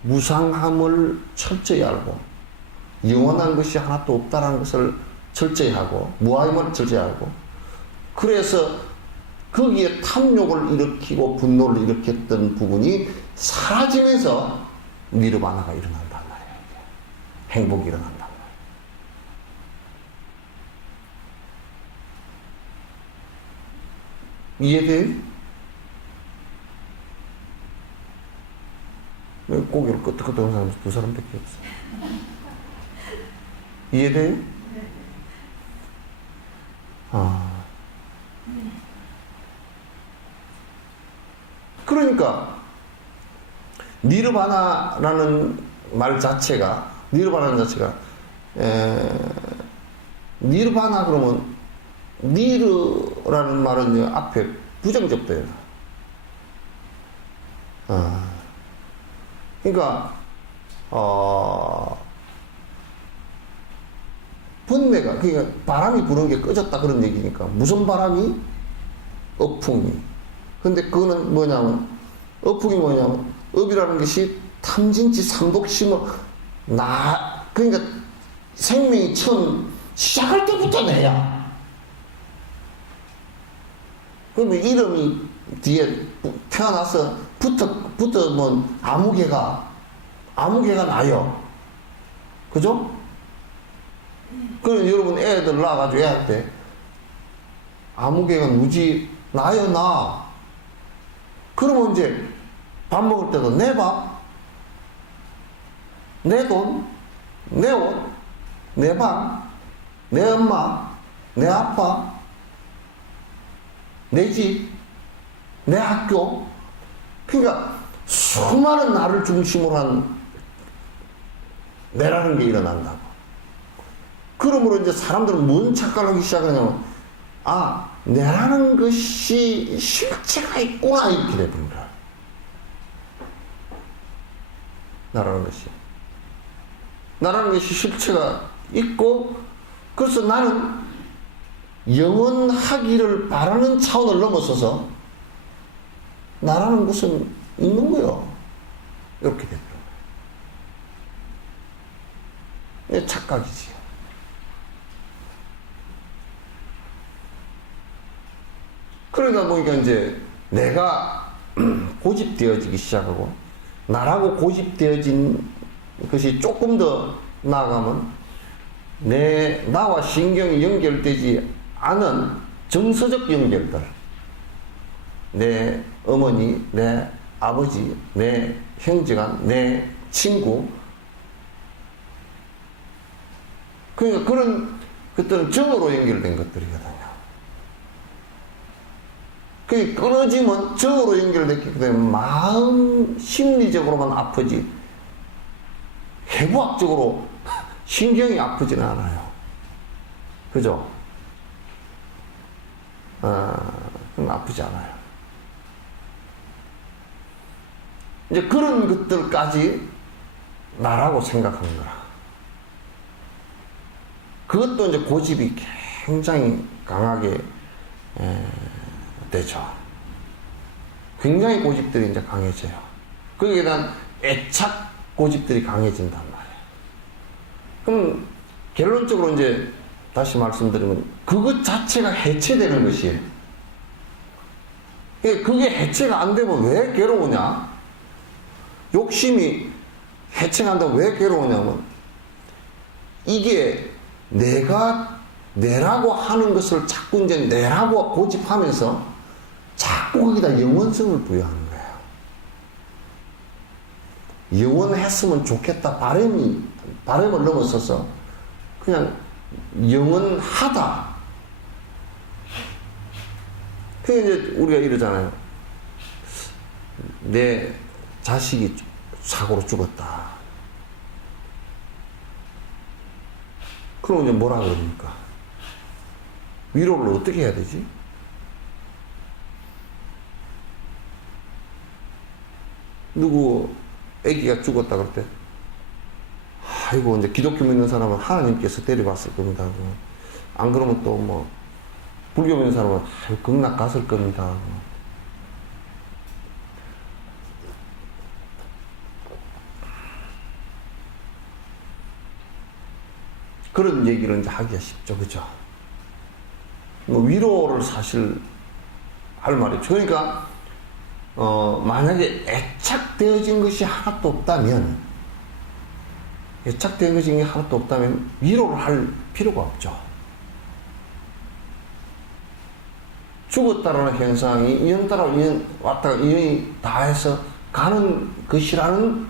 무상함을 철저히 알고 영원한 것이 하나도 없다는 것을 철저히 하고 무함을 철저히 알고 그래서 거기에 탐욕을 일으키고 분노를 일으켰던 부분이 사라지면서 니르바나가 일어난단 말이에요. 행복이 일어난단 말이에요. 이해돼요? 고개를 끄덕끄덕 하는 사람 두 사람밖에 없어요. 이해돼요? 그러니까 니르바나라는 말 자체가, 니르바나라는 자체가, 니르바나 그러면, 니르라는 말은 앞에 부정접대예요. 그러니까, 번뇌가, 그러니까 바람이 부는 게 꺼졌다 그런 얘기니까. 무슨 바람이? 어풍이. 근데 그거는 뭐냐면, 어풍이 뭐냐면, 업이라는 것이 탐진치 삼독심을, 그러니까 생명이 처음 시작할 때부터 내야. 그러면 이름이 뒤에 태어나서 붙으면 아무개가 나요. 그죠? 그럼 여러분 애들 낳아가지고 애한테 아무개가 누지 나요 나. 그러면 이제 밥 먹을 때도 내 밥, 내 돈, 내 옷, 내 방, 내 엄마, 내 아빠, 내 집, 내 학교. 그러니까 수많은 나를 중심으로 한 내라는 게 일어난다고. 그러므로 이제 사람들은 뭔 착각을 하기 시작하냐면, 내라는 것이 실체가 있구나, 이렇게 되는 거야. 나라는 것이 실체가 있고, 그래서 나는 영원하기를 바라는 차원을 넘어서서 나라는 것은 있는 거요. 이렇게 되는 거예요. 착각이지. 그러다 보니까 이제 내가 고집되어지기 시작하고, 나라고 고집되어진 것이 조금 더 나아가면 나와 신경이 연결되지 않은 정서적 연결들, 내 어머니, 내 아버지, 내 형제간, 내 친구, 그러니까 그런 것들은 정으로 연결된 것들이거든요. 그게 끊어지면 정으로 연결됐기 때문에 마음 심리적으로만 아프지 해부학적으로 신경이 아프지는 않아요. 그죠? 그럼 아프지 않아요. 이제 그런 것들까지 나라고 생각하는 거라. 그것도 이제 고집이 굉장히 강하게 되죠. 굉장히 고집들이 이제 강해져요. 거기에 대한 애착 고집들이 강해진단 말이에요. 그럼 결론적으로 이제 다시 말씀드리면 그것 자체가 해체되는 것이에요. 그게 해체가 안 되면 왜 괴로우냐? 욕심이 해체가 안 되면 왜 괴로우냐면 이게 내라고 하는 것을 자꾸 이제 내라고 고집하면서 자꾸 거기다 영원성을 부여하는 거예요. 영원했으면 좋겠다. 바람을 넘어서서 그냥 영원하다. 그게 이제 우리가 이러잖아요. 내 자식이 사고로 죽었다. 그럼 이제 뭐라 그럽니까? 위로를 어떻게 해야 되지? 누구 아기가 죽었다 그럴 때 아이고 이제 기독교 믿는 사람은 하나님께서 데려갔을 겁니다 하고, 안 그러면 또 뭐 불교 믿는 사람은 극락 갔을 겁니다 하고. 그런 얘기를 이제 하기가 쉽죠. 그죠? 뭐 위로를 사실 할 말이죠. 그러니까 만약에 애착되어진 것이 하나도 없다면, 애착되어진 게 하나도 없다면 위로를 할 필요가 없죠. 죽었다라는 현상이 인연 따라 인연 왔다가 인연이 다해서 가는 것이라는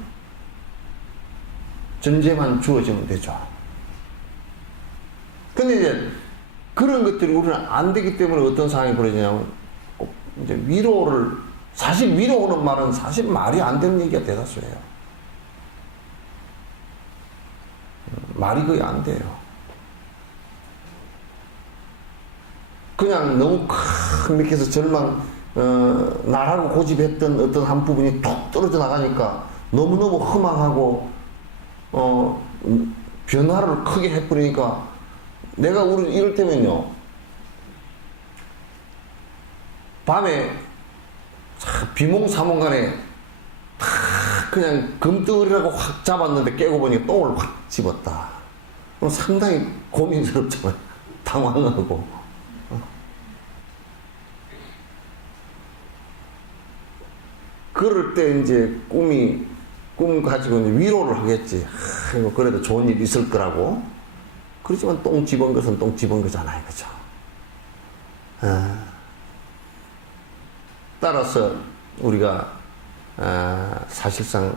전제만 주어지면 되죠. 근데 이제 그런 것들이 우리는 안 되기 때문에 어떤 상황이 벌어지냐면 꼭 이제 위로를 사실 위로하는 말은 사실 말이 안 되는 얘기가 대다수예요. 말이 거의 안 돼요. 그냥 너무 큰 밑에서 절망, 나라고 고집했던 어떤 한 부분이 툭 떨어져 나가니까 너무너무 허망하고, 변화를 크게 해버리니까 내가 이럴 때면요. 밤에 비몽사몽간에 다 그냥 금덩어리라고 확 잡았는데 깨고 보니까 똥을 확 집었다. 그럼 상당히 고민스럽잖아요. 당황하고. 그럴 때 이제 꿈 가지고 이제 위로를 하겠지. 그래도 좋은 일 있을 거라고. 그렇지만 똥 집은 것은 똥 집은 거잖아요. 그죠? 따라서 우리가 사실상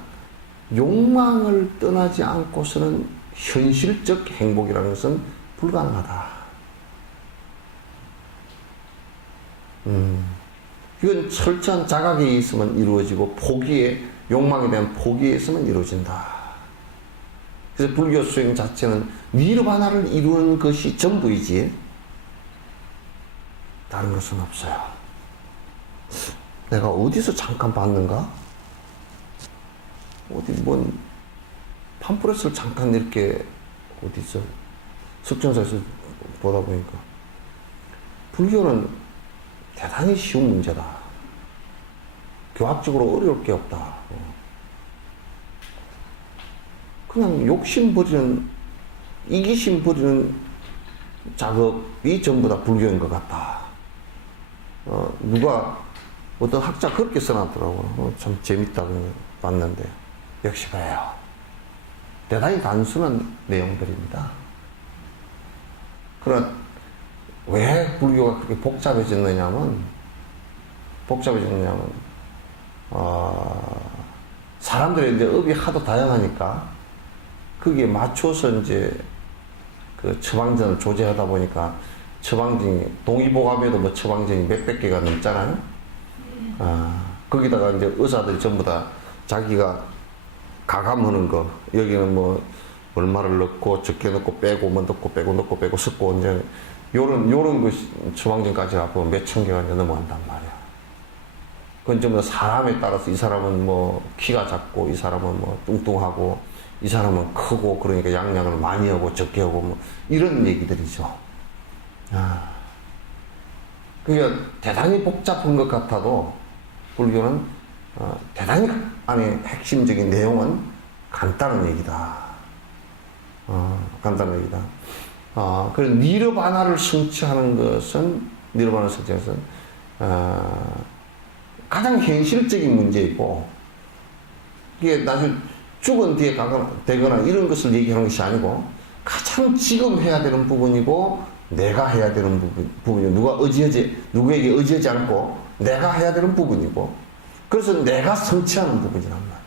욕망을 떠나지 않고서는 현실적 행복이라는 것은 불가능하다. 이건 철저한 자각에 있으면 이루어지고 욕망에 대한 포기에 있으면 이루어진다. 그래서 불교 수행 자체는 니르바나를 이루는 것이 전부이지 다른 것은 없어요. 내가 어디서 잠깐 봤는가? 어디 팜프렛을 잠깐 이렇게 어디서 석전사에서 보다 보니까 불교는 대단히 쉬운 문제다. 교학적으로 어려울 게 없다. 그냥 욕심 버리는, 이기심 버리는 작업이 전부 다 불교인 것 같다. 누가 어떤 학자 그렇게 써놨더라고요. 참 재밌다고 봤는데 역시 그래요. 대단히 단순한 내용들입니다. 그러나 왜 불교가 그렇게 복잡해졌느냐면 사람들의 이제 업이 하도 다양하니까 거기에 맞춰서 이제 그 처방전을 조제하다 보니까 처방전이 동의보감에도 뭐 처방전이 몇백 개가 넘잖아요. 거기다가 이제 의사들이 전부 다 자기가 가감하는 거, 여기는 뭐 얼마를 넣고 적게 넣고 빼고 뭐 넣고 빼고 섞고 이제 요런 그 처방전까지 갖고 몇천 개가 이제 넘어간단 말이야. 그건 전부 다 사람에 따라서 이 사람은 뭐 키가 작고 이 사람은 뭐 뚱뚱하고 이 사람은 크고 그러니까 양약을 많이 하고 적게 하고 뭐 이런 얘기들이죠. 그러니까 대단히 복잡한 것 같아도 불교는 대단히 안에 핵심적인 내용은 간단한 얘기다. 간단한 얘기다. 그래서 니르바나를 성취하는 것은 가장 현실적인 문제이고 이게 나중에 죽은 뒤에 되거나 이런 것을 얘기하는 것이 아니고 가장 지금 해야 되는 부분이고 내가 해야 되는 부분이고 누구에게 의지하지 않고 내가 해야 되는 부분이고 그래서 내가 성취하는 부분이란 말이에요.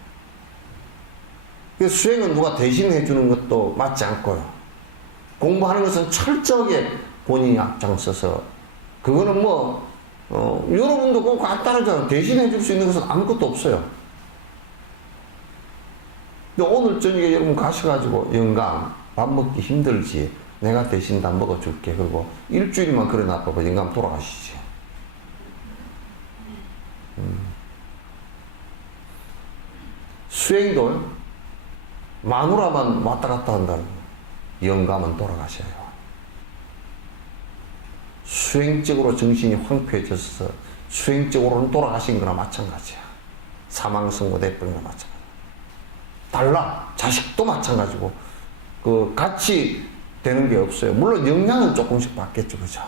그래서 수행은 누가 대신해 주는 것도 맞지 않고요. 공부하는 것은 철저하게 본인이 앞장서서 그거는 여러분도 그거 간단하잖아요. 대신해 줄 수 있는 것은 아무것도 없어요. 근데 오늘 저녁에 여러분 가셔가지고 영감 밥 먹기 힘들지 내가 대신 다 먹어줄게. 그리고 일주일만 그래 놔봐봐. 영감 돌아가시지. 수행도 마누라만 왔다 갔다 한다는 영감은 돌아가셔요. 수행적으로 정신이 황폐해져서 수행적으로는 돌아가신 거나 마찬가지야. 사망선고 돼버린 거나 마찬가지야. 달라. 자식도 마찬가지고 같이 되는 게 없어요. 물론 영향은 조금씩 받겠죠. 그죠?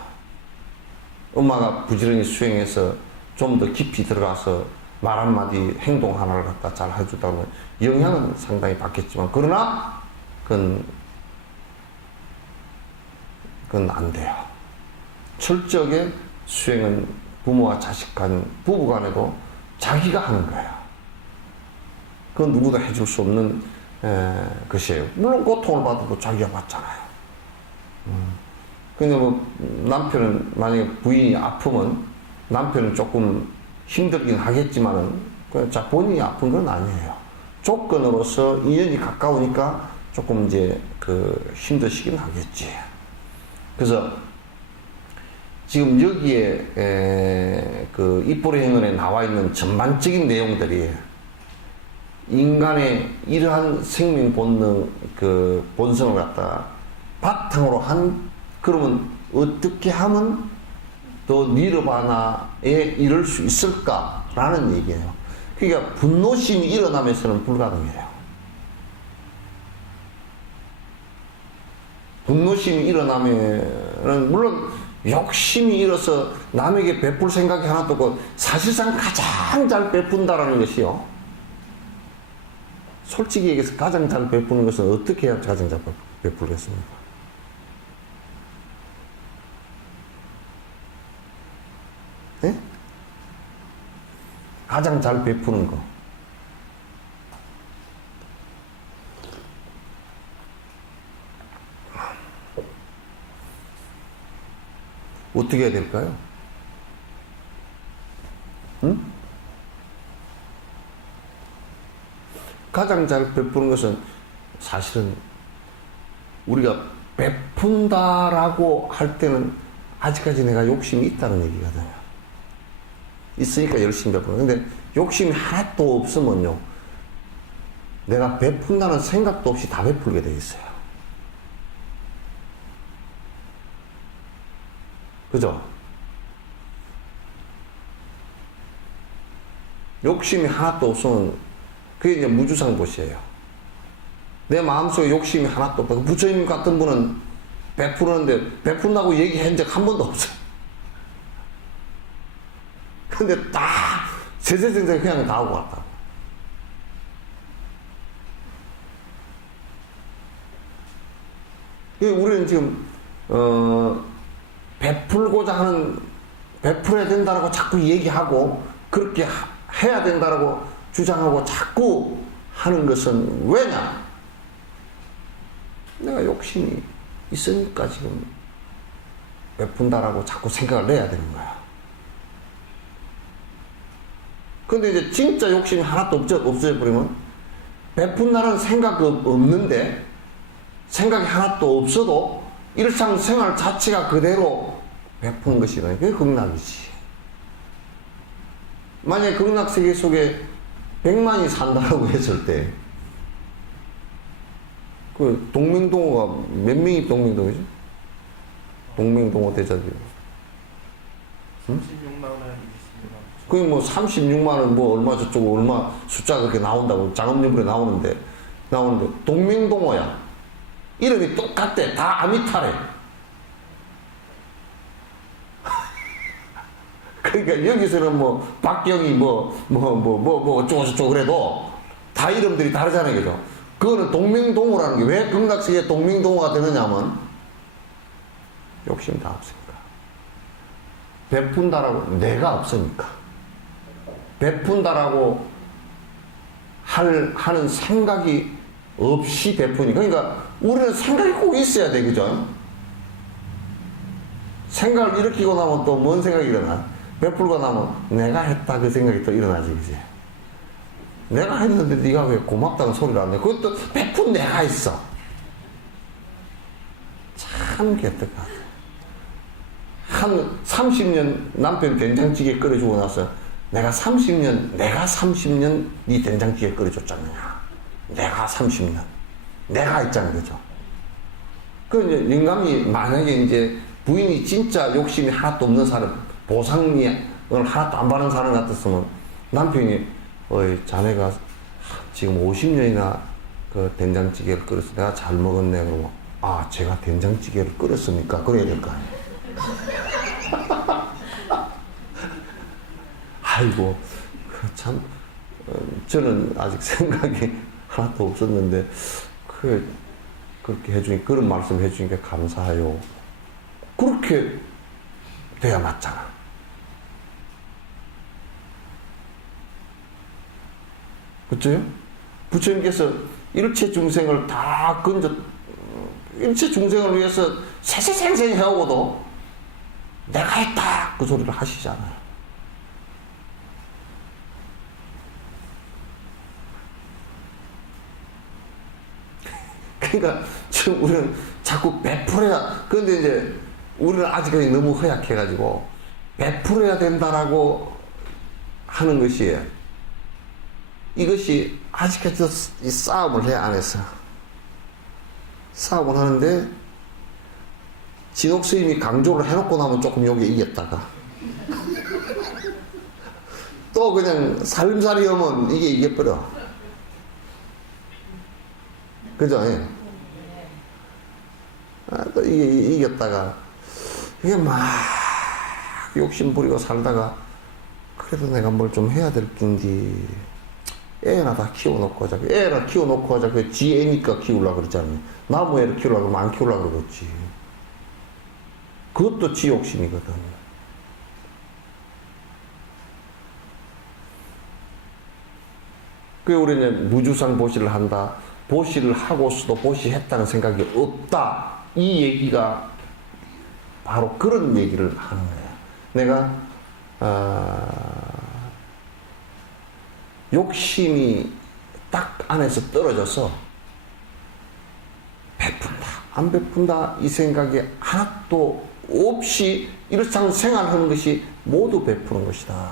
엄마가 부지런히 수행해서 좀 더 깊이 들어가서 말 한마디 행동 하나를 갖다 잘 해주다면 영향은 상당히 받겠지만 그러나 그건 안 돼요. 철저하게 수행은 부모와 자식 간, 부부 간에도 자기가 하는 거예요. 그건 누구도 해줄 수 없는 것이에요. 물론 고통을 받아도 자기가 받잖아요. 근데 남편은 만약에 부인이 아프면 남편은 조금 힘들긴 하겠지만은 그냥 자 본인이 아픈 건 아니에요. 조건으로서 인연이 가까우니까 조금 이제 힘드시긴 하겠지. 그래서 지금 여기에 입불의 행운에 나와 있는 전반적인 내용들이 인간의 이러한 생명 본능 본성을 갖다가 바탕으로 그러면 어떻게 하면 더 니르바나에 이를 수 있을까라는 얘기예요. 그러니까 분노심이 일어나면서는 불가능해요. 분노심이 일어나면은 물론 욕심이 일어서 남에게 베풀 생각이 하나도 없고 사실상 가장 잘 베푼다라는 것이요. 솔직히 얘기해서 가장 잘 베푸는 것은 어떻게 해야 가장 잘 베풀겠습니까? 네? 가장 잘 베푸는 거. 어떻게 해야 될까요? 응? 가장 잘 베푸는 것은 사실은 우리가 베푼다라고 할 때는 아직까지 내가 욕심이 있다는 얘기거든요. 있으니까 열심히 베푸는. 근데 욕심이 하나도 없으면요, 내가 베푼다는 생각도 없이 다 베풀게 돼 있어요. 그죠? 욕심이 하나도 없으면 그게 이제 무주상보시예요. 내 마음속에 욕심이 하나도 없다. 부처님 같은 분은 베푸는데 베푼다고 얘기한 적 한 번도 없어요. 근데 다 세세생생 그냥 다 하고 왔다고. 우리는 지금 베풀고자 하는, 베풀어야 된다라고 자꾸 얘기하고 그렇게 해야 된다라고 주장하고 자꾸 하는 것은 왜냐? 내가 욕심이 있으니까 지금 베푼다라고 자꾸 생각을 내야 되는 거야. 근데 이제 진짜 욕심이 하나도 없어져버리면 베푼다는 생각 없는데, 생각이 하나도 없어도 일상생활 자체가 그대로 베푸는 것이라니, 그게 극락이지. 만약에 극락세계 속에 100만이 산다라고 했을 때, 동맹동어가 몇 명이 동맹동어지? 동맹동어 대자들. 응? 36만원. 그게 뭐 36만원 뭐 얼마 저쪽 얼마 숫자가 그렇게 나온다고 장엄연불에 나오는데 동맹동어야. 이름이 똑같대. 다 아미타래. 그러니까 여기서는 뭐 박경이 뭐 어쩌고저쩌고 그래도 다 이름들이 다르잖아요. 그죠? 그거는 동맹동어라는 게 왜 극락세계에 동맹동어가 되느냐면 욕심이 다 없으니까. 베푼다라고 내가 없으니까. 베푼다라고 하는 생각이 없이 베푸니까. 그러니까 우리는 생각이 꼭 있어야 돼. 그죠? 생각을 일으키고 나면 또 뭔 생각이 일어나? 베풀고 나면 내가 했다 그 생각이 또 일어나지. 그지? 내가 했는데 네가 왜 고맙다는 소리를 안 해? 그것도 베푼 내가 있어. 참 개떡같아. 한 30년 남편 된장찌개 끓여주고 나서 내가 30년 네 된장찌개 끓여줬잖느냐. 내가 30년. 내가 있잖아. 그죠? 그 영감이 만약에 이제 부인이 진짜 욕심이 하나도 없는 사람, 보상을 하나도 안 받는 사람 같았으면 남편이 자네가 지금 50년이나 그 된장찌개를 끓여서 내가 잘 먹었네. 그러고 제가 된장찌개를 끓였습니까? 그래야 될 거 아니에요. 아이고, 참, 저는 아직 생각이 하나도 없었는데, 그렇게 해주니, 그런 말씀 해주니까 감사해요. 그렇게 돼야 맞잖아. 그쵸? 부처님께서 일체 중생을 다 일체 중생을 위해서 세세생생 해오고도 내가 했다! 그 소리를 하시잖아요. 그러니까 지금 우리는 자꾸 베풀어야, 그런데 이제 우리는 아직까지 너무 허약해가지고 베풀어야 된다라고 하는 것이, 이것이 아직까지도 이 싸움을 해, 안에서. 싸움을 하는데, 진옥 스님이 강조를 해놓고 나면 조금 여기에 이겼다가, 또 그냥 살림살이 하면 이게 이겨버려. 그죠? 예. 또 이게 이겼다가, 이게 막 욕심 부리고 살다가, 그래도 내가 뭘 좀 해야 될 낀디. 애나 다 키워놓고 하자. 애나 키워놓고 하자. 그 지 애니까 키우려고 그러잖아요. 나무 애를 키우려고 그러면 안 키우려고 그러지. 그것도 지 욕심이거든. 그 우리는 무주상 보시를 한다. 보시를 하고서도 보시했다는 생각이 없다. 이 얘기가 바로 그런 얘기를 하는 거예요. 내가 욕심이 딱 안에서 떨어져서 베푼다, 안 베푼다 이 생각이 하나도 없이 일상생활 하는 것이 모두 베푸는 것이다.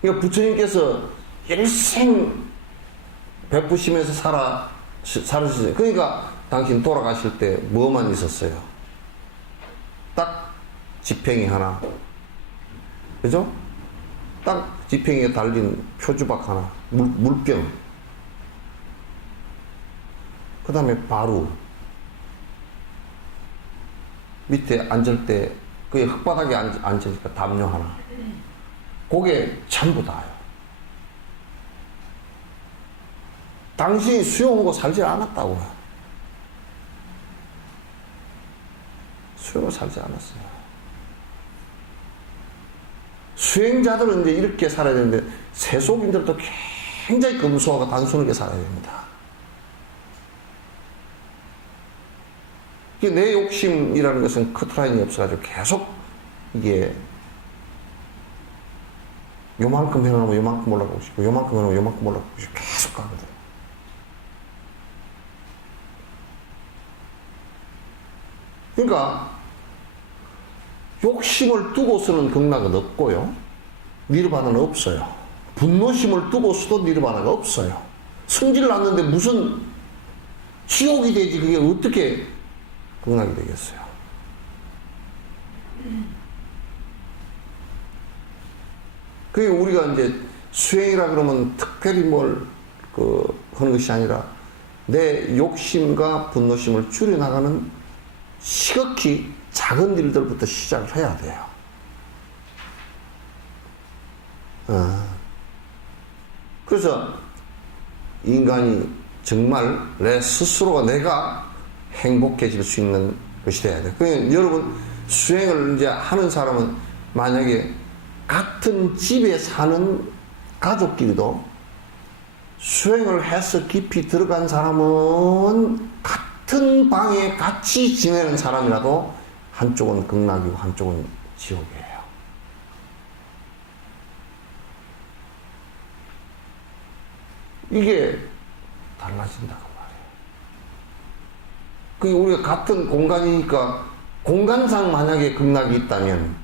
그러니까 부처님께서 일생 베푸시면서 살으셨어요. 그러니까 당신 돌아가실 때 뭐만 있었어요? 딱 지팽이 하나, 그죠? 딱 지팽이에 달린 표주박 하나, 물병, 그 다음에 바루, 밑에 앉을 때 그게 흙바닥에 앉으니까 담요 하나, 그게 전부 다요. 당신이 수용하고 살지 않았다고요. 수용하고 살지 않았어요. 수행자들은 이제 이렇게 살아야 되는데, 세속인들도 굉장히 검소하고 단순하게 살아야 됩니다. 내 욕심이라는 것은 커트라인이 없어가지고 계속 이게 요만큼 해놓으면 요만큼 올라가고 싶고, 요만큼 해놓으면 요만큼 올라가고 싶고, 계속 가거든. 그러니까 욕심을 두고서는 극락은 없고요, 니르바나는 없어요. 분노심을 두고서도 니르바나가 없어요. 승질 났는데 무슨 지옥이 되지, 그게 어떻게 극락이 되겠어요? 그게 우리가 이제 수행이라 그러면 특별히 뭘 하는 것이 아니라 내 욕심과 분노심을 줄여나가는 시극히 작은 일들부터 시작을 해야 돼요. 그래서 인간이 정말 내 스스로가 내가 행복해질 수 있는 것이 돼야 돼요. 그러니까 여러분, 수행을 이제 하는 사람은 만약에 같은 집에 사는 가족끼리도 수행을 해서 깊이 들어간 사람은 같은 방에 같이 지내는 사람이라도 한쪽은 극락이고 한쪽은 지옥이에요. 이게 달라진다고 말이에요. 그게 우리가 같은 공간이니까, 공간상 만약에 극락이 있다면,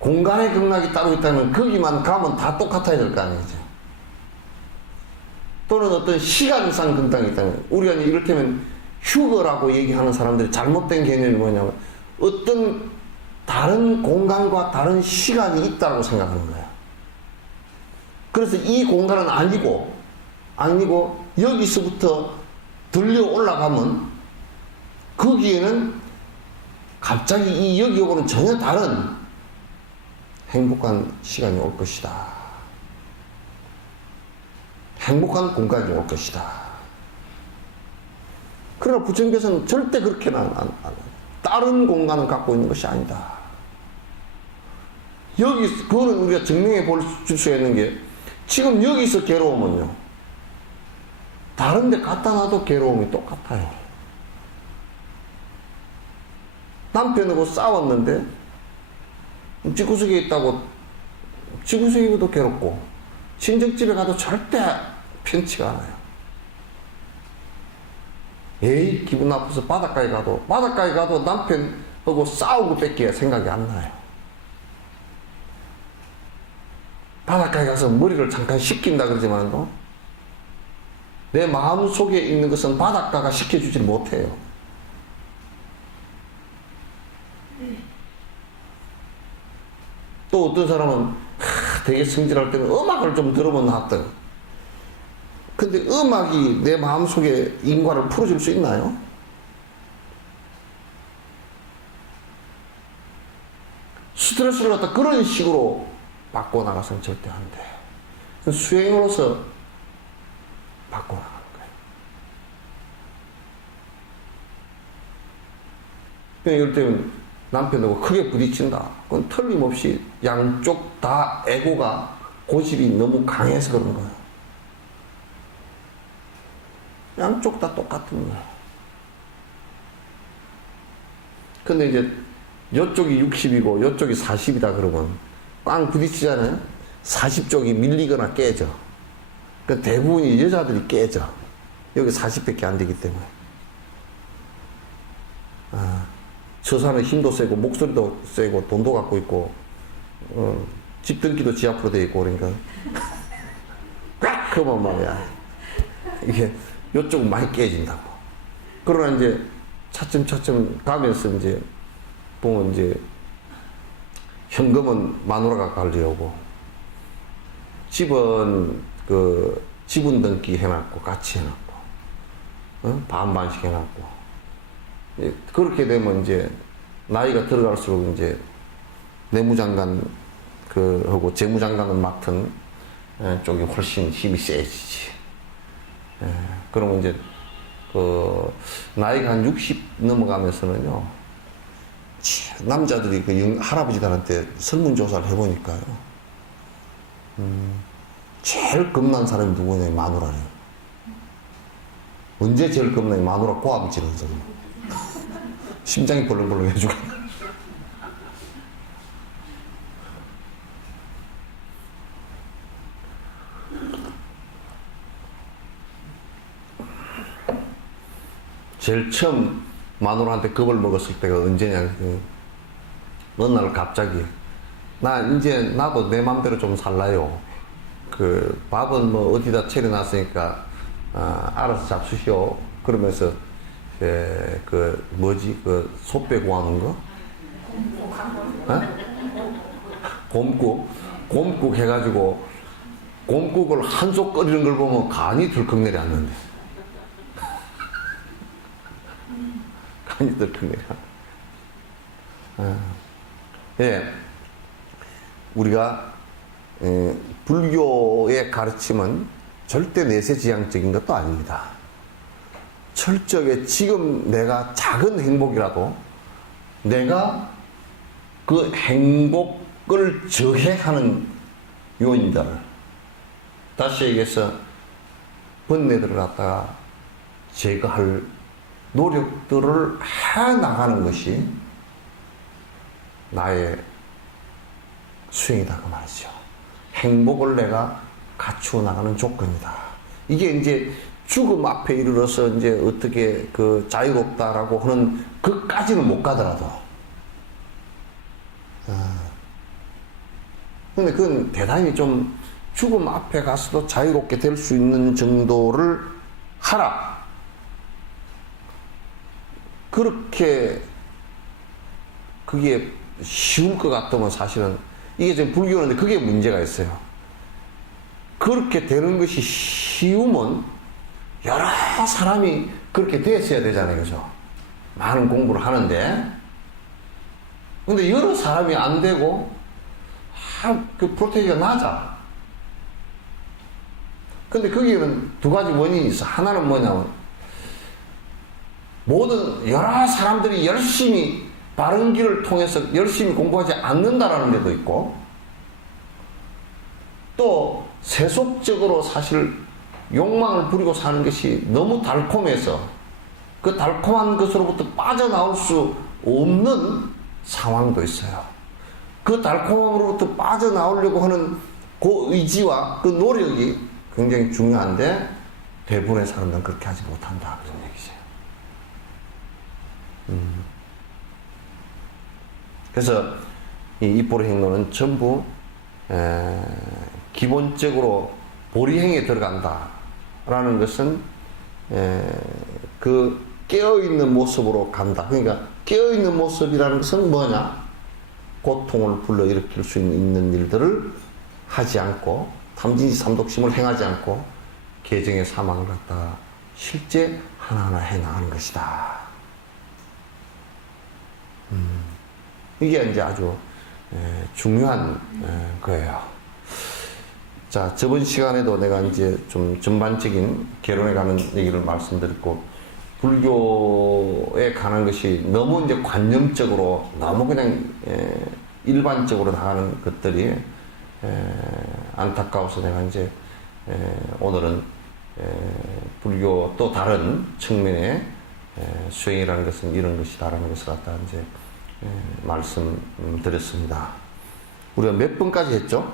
공간의 극락이 따로 있다면 거기만 가면 다 똑같아야 될 거 아니죠. 또는 어떤 시간상 극락이 있다면, 우리가 이를테면 휴거라고 얘기하는 사람들이 잘못된 개념이 뭐냐면 어떤 다른 공간과 다른 시간이 있다고 생각하는 거예요. 그래서 이 공간은 아니고 여기서부터 들려 올라가면 거기에는 갑자기 이 여기하고는 전혀 다른 행복한 시간이 올 것이다. 행복한 공간이 올 것이다. 그러나 부처님께서는 절대 그렇게는 안 다른 공간을 갖고 있는 것이 아니다. 그거는 우리가 증명해 볼 수 있는 게, 지금 여기서 괴로우면요, 다른 데 갖다 놔도 괴로움이 똑같아요. 남편하고 싸웠는데, 집구석에 있다고, 집구석이도 괴롭고, 친정집에 가도 절대 편치가 않아요. 에이, 기분 나빠서 바닷가에 가도 남편하고 싸우고 뺏기야 생각이 안 나요. 바닷가에 가서 머리를 잠깐 식힌다 그러지만도 내 마음속에 있는 것은 바닷가가 식혀주지 못해요. 또 어떤 사람은 되게 성질할 때는 음악을 좀 들으면 낫다. 근데 음악이 내 마음속에 인과를 풀어줄 수 있나요? 스트레스를 갖다 그런 식으로 바꿔나가서는 절대 안 돼요. 수행으로서 바꿔나가는 거예요. 이럴 때는 남편하고 크게 부딪힌다. 그건 틀림없이 양쪽 다 에고가 고집이 너무 강해서 그런 거예요. 양쪽 다 똑같은 거예요. 근데 이제 이쪽이 60이고 이쪽이 40이다 그러면 꽝 부딪히잖아요. 40쪽이 밀리거나 깨져. 그 대부분이 여자들이 깨져. 여기 40밖에 안 되기 때문에. 저 사람은 힘도 세고 목소리도 세고 돈도 갖고 있고 집 등기도 지 앞으로 돼 있고 그러니까 그러면 말이야 이게 요쪽은 많이 깨진다고. 그러나 이제 차츰차츰 가면서 이제 보면 이제 현금은 마누라가 관리하고 집은 그 지분 등기 해놨고 같이 해놨고 반반씩 해놨고 그렇게 되면 이제 나이가 들어갈수록 이제 내무장관 하고 재무장관을 맡은 쪽이 훨씬 힘이 세지지. 그러면 이제 나이가 한 60 넘어가면서는요 남자들이 할아버지들한테 설문조사를 해보니까요 제일 겁난 사람이 누구냐 마누라래요. 언제 제일 겁나요? 마누라 고함 지르는 소리. 심장이 벌렁벌렁 해주고. 제일 처음 마누라한테 겁을 먹었을 때가 언제냐. 어느 날 갑자기 나도 내 맘대로 좀 살라요. 밥은 뭐 어디다 차려놨으니까 알아서 잡수시오. 그러면서 소 빼고 하는 거? 곰국 해가지고 곰국을 한솥 끓이는 걸 보면 간이 덜컥 내려앉는데. 간이 덜컥 내려앉는데. 예. 우리가 불교의 가르침은 절대 내세지향적인 것도 아닙니다. 철저하게 지금 내가 작은 행복이라도 내가 그 행복을 저해하는 요인들, 다시 얘기해서 번뇌들을 갖다가 제거할 노력들을 해나가는 것이 나의 수행이다 그 말이죠. 행복을 내가 갖추어 나가는 조건이다. 이게 이제 죽음 앞에 이르러서 이제 어떻게 자유롭다라고 하는 그까지는 못 가더라도 근데 그건 대단히 좀 죽음 앞에 가서도 자유롭게 될 수 있는 정도를 하라. 그렇게 그게 쉬울 것 같으면 사실은 이게 지금 불교는데 그게 문제가 있어요. 그렇게 되는 것이 쉬우면 여러 사람이 그렇게 됐어야 되잖아요. 그죠? 많은 공부를 하는데 근데 여러 사람이 안 되고 그 프로테이가 낮아. 근데 거기에는 두 가지 원인이 있어. 하나는 뭐냐면 여러 사람들이 열심히 바른 길을 통해서 열심히 공부하지 않는다라는 데도 있고 또 세속적으로 사실 욕망을 부리고 사는 것이 너무 달콤해서 그 달콤한 것으로부터 빠져나올 수 없는 상황도 있어요. 그 달콤함으로부터 빠져나오려고 하는 그 의지와 그 노력이 굉장히 중요한데 대부분의 사람들은 그렇게 하지 못한다 그런 얘기죠. 그래서 이 입보리 행로는 전부 기본적으로 보리행에 들어간다라는 것은 그 깨어있는 모습으로 간다. 그러니까 깨어있는 모습이라는 것은 뭐냐? 고통을 불러일으킬 수 있는 일들을 하지 않고 탐진치 삼독심을 행하지 않고 계정의 사망을 갖다 실제 하나하나 해나가는 것이다. 이게 이제 아주 중요한 거예요. 자, 저번 시간에도 내가 이제 좀 전반적인 개론에 가는 얘기를 말씀드렸고, 불교에 가는 것이 너무 이제 관념적으로, 너무 그냥 일반적으로 나가는 것들이 안타까워서 내가 이제 오늘은 불교 또 다른 측면의 수행이라는 것은 이런 것이다라는 것을 갖다 이제 말씀드렸습니다. 우리가 몇 번까지 했죠?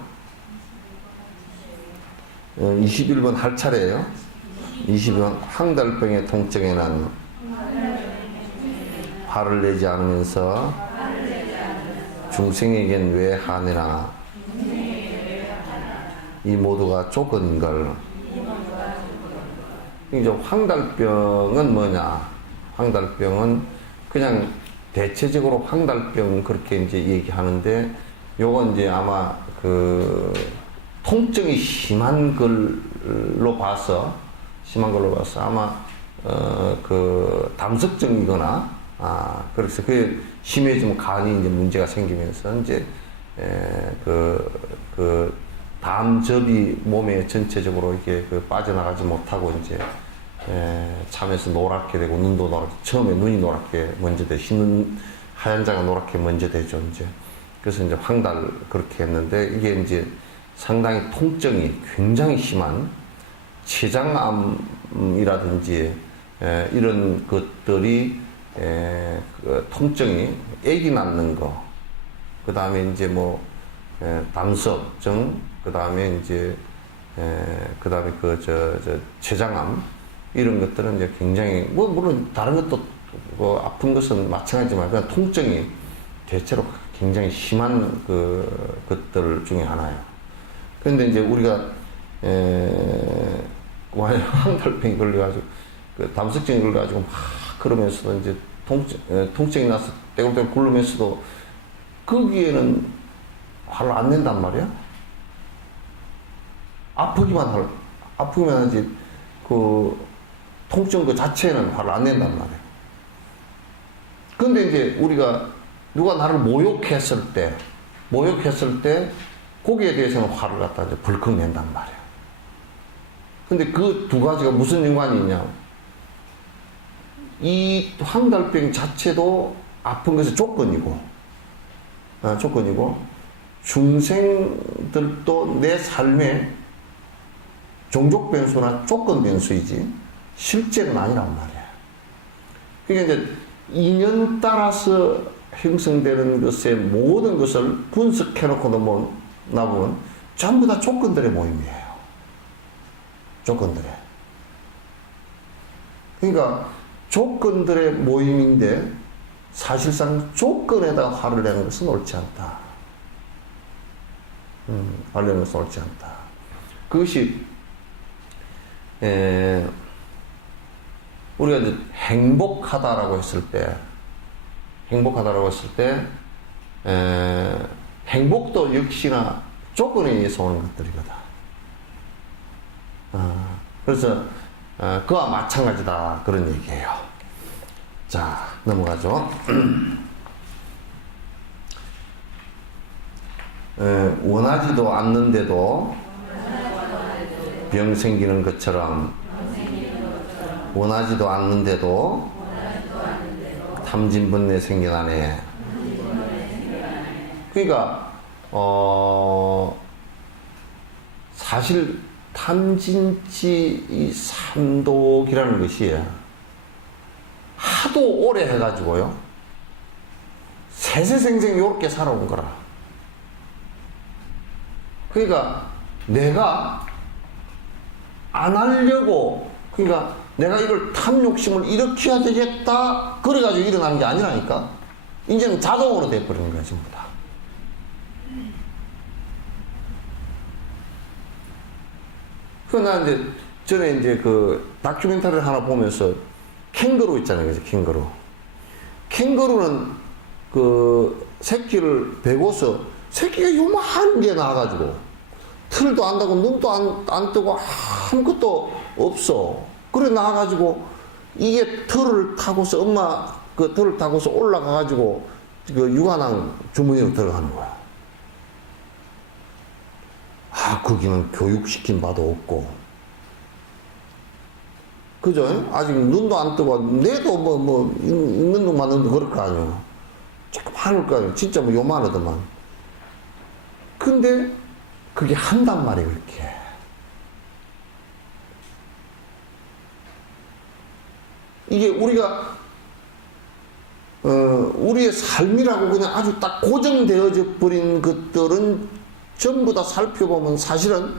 21번 할 차례예요. 22번 황달병의 통증에 난 화를 내지 않으면서 중생에겐 왜 하느냐, 이 모두가 조건인걸. 이제 황달병은 뭐냐? 황달병은 그냥 대체적으로 황달병 그렇게 이제 얘기하는데, 요건 이제 아마 그 통증이 심한 걸로 봐서 아마 그 담석증이거나, 그래서 그게 심해지면 간이 이제 문제가 생기면서 이제 그 담접이 몸에 전체적으로 이렇게 그 빠져나가지 못하고 이제 잠에서 노랗게 되고, 눈도 노랗게, 처음에 눈이 노랗게 먼저 돼, 흰 하얀 자가 노랗게 먼저 되죠 이제. 그래서 이제 황달 그렇게 했는데, 이게 이제 상당히 통증이 굉장히 심한 췌장암이라든지 이런 것들이 그 통증이 애기 낳는 거, 그 다음에 이제 뭐 담석증, 그 다음에 이제 그 다음에 췌장암, 이런 것들은 이제 굉장히 뭐 물론 다른 것도 뭐 아픈 것은 마찬가지지만 그냥 통증이 대체로 굉장히 심한 것들 중에 하나예요. 그런데 이제 우리가 만약 황달병이 걸려가지고 그 담석증이 걸려가지고 막 그러면서도 이제 통증이 나서 떼굴떼굴 굴르면서도 거기에는 화를 안 낸단 말이야. 아프기만 하지 그 통증 그 자체는 화를 안 낸단 말이야. 근데 이제 우리가 누가 나를 모욕했을 때 거기에 대해서는 화를 갖다 이제 벌컥 낸단 말이야. 근데 그 두 가지가 무슨 연관이 있냐? 이 황달병 자체도 아픈 것의 조건이고, 중생들도 내 삶의 종족 변수나 조건 변수이지 실제는 아니란 말이야. 그러니까 이제 인연 따라서 형성되는 것의 모든 것을 분석해놓고 나보면 전부 다 조건들의 모임이에요. 조건들의. 그러니까 조건들의 모임인데 사실상 조건에다가 화를 내는 것은 옳지 않다. 화를 내는 것은 옳지 않다. 그것이 우리가 이제 행복하다라고 했을 때 행복도 역시나 조건에 의해서 오는 것들이거든. 그래서 그와 마찬가지다 그런 얘기예요. 자, 넘어가죠. 원하지도 않는데도 병 생기는 것처럼, 원하지도 않는데도 탐진번뇌 생겨나네. 그러니까 사실 탐진치 이 삼독이라는 것이 하도 오래 해가지고요, 세세생생 요렇게 살아온 거라. 그러니까 내가 안 하려고, 그러니까 내가 이걸 탐욕심을 일으켜야 되겠다 그래가지고 일어나는 게 아니라니까. 이제는 자동으로 돼버리는 거야 전부 다. 그나 이제 전에 이제 그 다큐멘터리를 하나 보면서 캥거루 있잖아요. 그래서 캥거루는 그 새끼를 베고서 새끼가 요만한 게 나와가지고 털도 안 닿고 눈도 안 뜨고 아무것도 없어. 그래 나와가지고 이게 털을 타고서 엄마 그 털을 타고서 올라가가지고 그 유관왕 주머니로 들어가는 거야. 거기는 교육시킨 바도 없고. 그죠? 아직 눈도 안 뜨고, 내도 있는 놈만 있는데 그럴 거 아니에요. 조금 하늘 거 아니에요. 진짜 요만하더만. 근데 그게 한단 말이에요, 그렇게. 이게 우리가, 우리의 삶이라고 그냥 아주 딱 고정되어져 버린 것들은 전부 다 살펴보면 사실은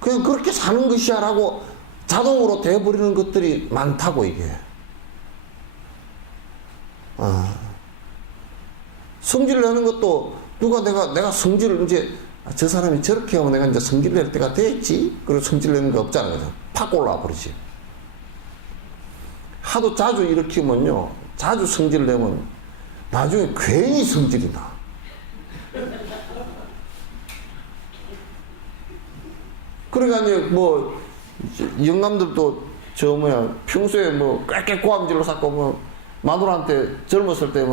그냥 그렇게 사는 것이야 라고 자동으로 되어버리는 것들이 많다고 이게. 성질을 내는 것도 누가 내가 성질을 이제 저 사람이 저렇게 하면 내가 이제 성질 낼 때가 됐지? 그리고 성질 내는 거 없잖아요. 팍 올라와 버리지. 하도 자주 일으키면요. 자주 성질 내면 나중에 괜히 성질이 나. 그러니까 이제 영감들도 평소에 꽥꽥 고함질로 샀고 마누라한테 젊었을 때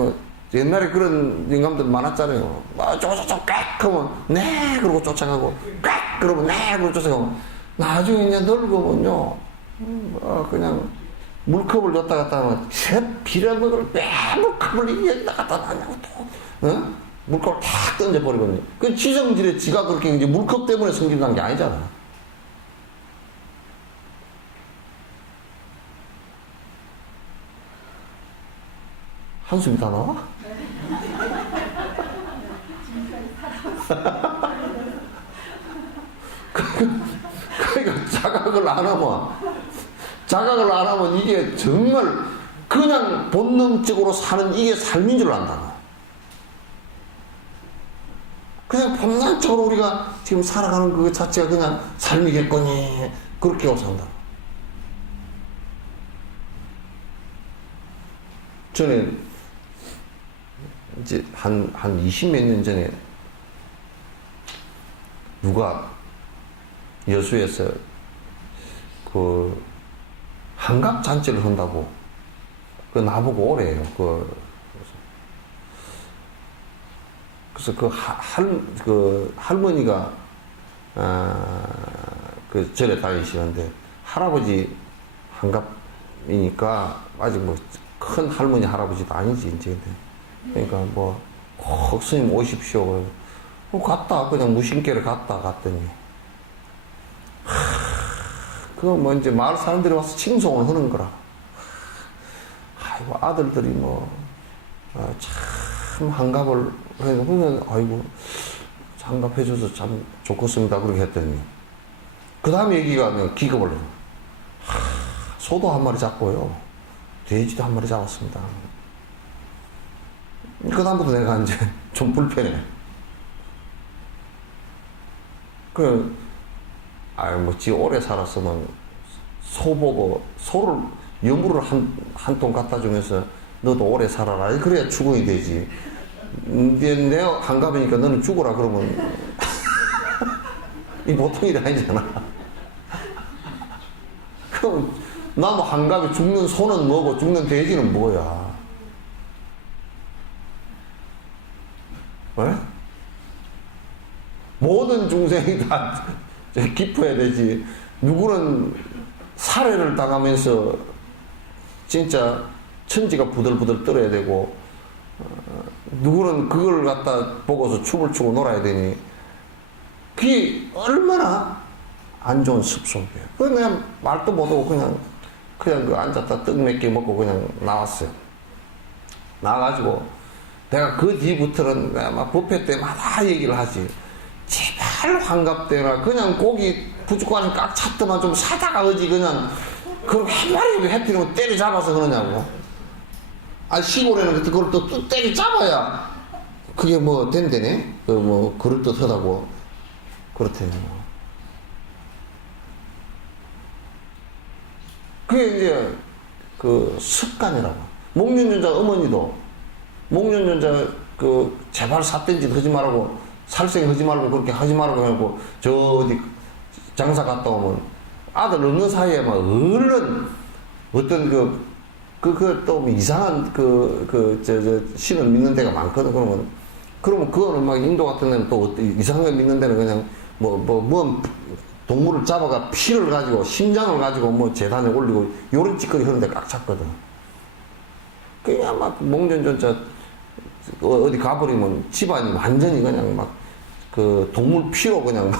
옛날에 그런 영감들 많았잖아요. 쪼쪼쪼 꽥 하면 네 그러고 쫓아가고 꽥 그러면 네 그러고 쫓아가고 나중에 이제 늙으면요 그냥 물컵을 넣었다 갔다 하면 제 빌어먹을 왜 물컵을 여기다 갖다 놨냐고 또 물컵을 탁 던져버리거든요. 그 지성질에 지가 그렇게 이제 물컵 때문에 성질난 게 아니잖아. 한숨이 다 나와? 그러니까 자각을 안 하면 이게 정말 그냥 본능적으로 사는 이게 삶인 줄 안다. 그냥 본능적으로 우리가 지금 살아가는 그 자체가 그냥 삶이겠거니 그렇게 하고 산다. 저는 이제 한 20몇 년 전에 누가 여수에서 그 한갑 잔치를 한다고 그 나보고 오래요. 그래서 그 할머니가 그 절에 다니시는데 할아버지 한갑이니까 아직 큰 할머니 할아버지도 아니지 이제. 그러니까 꼭 스님 오십시오. 갔다 그냥 무심결에 갔더니 그거 이제 마을 사람들이 와서 칭송을 하는 거라. 아이고 아들들이 참 한갑을 해서 아이고 한갑해줘서 참 좋겠습니다 그렇게 했더니 그 다음에 얘기가 그냥 기겁을 해요. 소도 한 마리 잡고요 돼지도 한 마리 잡았습니다. 그 다음부터 내가 이제 좀 불편해. 지 오래 살았으면 소 보고 소를 여물을 한 통 갖다 주면서 너도 오래 살아라. 그래야 죽어야 되지. 내가 한갑이니까 너는 죽어라 그러면 이 보통 일이 아니잖아. 그럼 나도 한갑에 죽는 소는 뭐고 죽는 돼지는 뭐야? 왜? 모든 중생이 다 기뻐해야 되지. 누구는 살해를 당하면서 진짜 천지가 부들부들 떨어야 되고 누구는 그걸 갖다 보고서 춤을 추고 놀아야 되니 그게 얼마나 안 좋은 습속이에요. 그래서 내가 말도 못하고 그냥 그 앉았다 떡 몇 개 먹고 그냥 나왔어요. 나와가지고 내가 그 뒤부터는 내가 막 뷔페 때마다 얘기를 하지. 제발 환갑 때라 그냥 고기 부족하니 꽉 찼더만 좀 사다가 어지 그냥 그럼 한 마리 해피는 때려잡아서 그러냐고. 아, 시골에는 그걸 또 때려잡아야 그게 뭐 된대네. 그 뭐 그럴듯하다고 그렇대요. 그게 이제 그 습관이라고. 목련연자 어머니도 목련연자 그 제발 삿댄짓 하지 말고 살생 하지 말고 그렇게 하지 말고 하고 저 어디 장사 갔다 오면 아들 없는 사이에 막 얼른 어떤 또 이상한 신을 믿는 데가 많거든. 그러면 그거는 막 인도 같은 데는 또 이상한 거 믿는 데는 그냥 뭐 동물을 잡아가 피를 가지고 심장을 가지고 뭐 재단에 올리고 요런 짓거리 하는 데 꽉 찼거든. 그냥 막 목련전자 어디 가버리면 집안이 완전히 그냥 막 그 동물 피로 그냥 막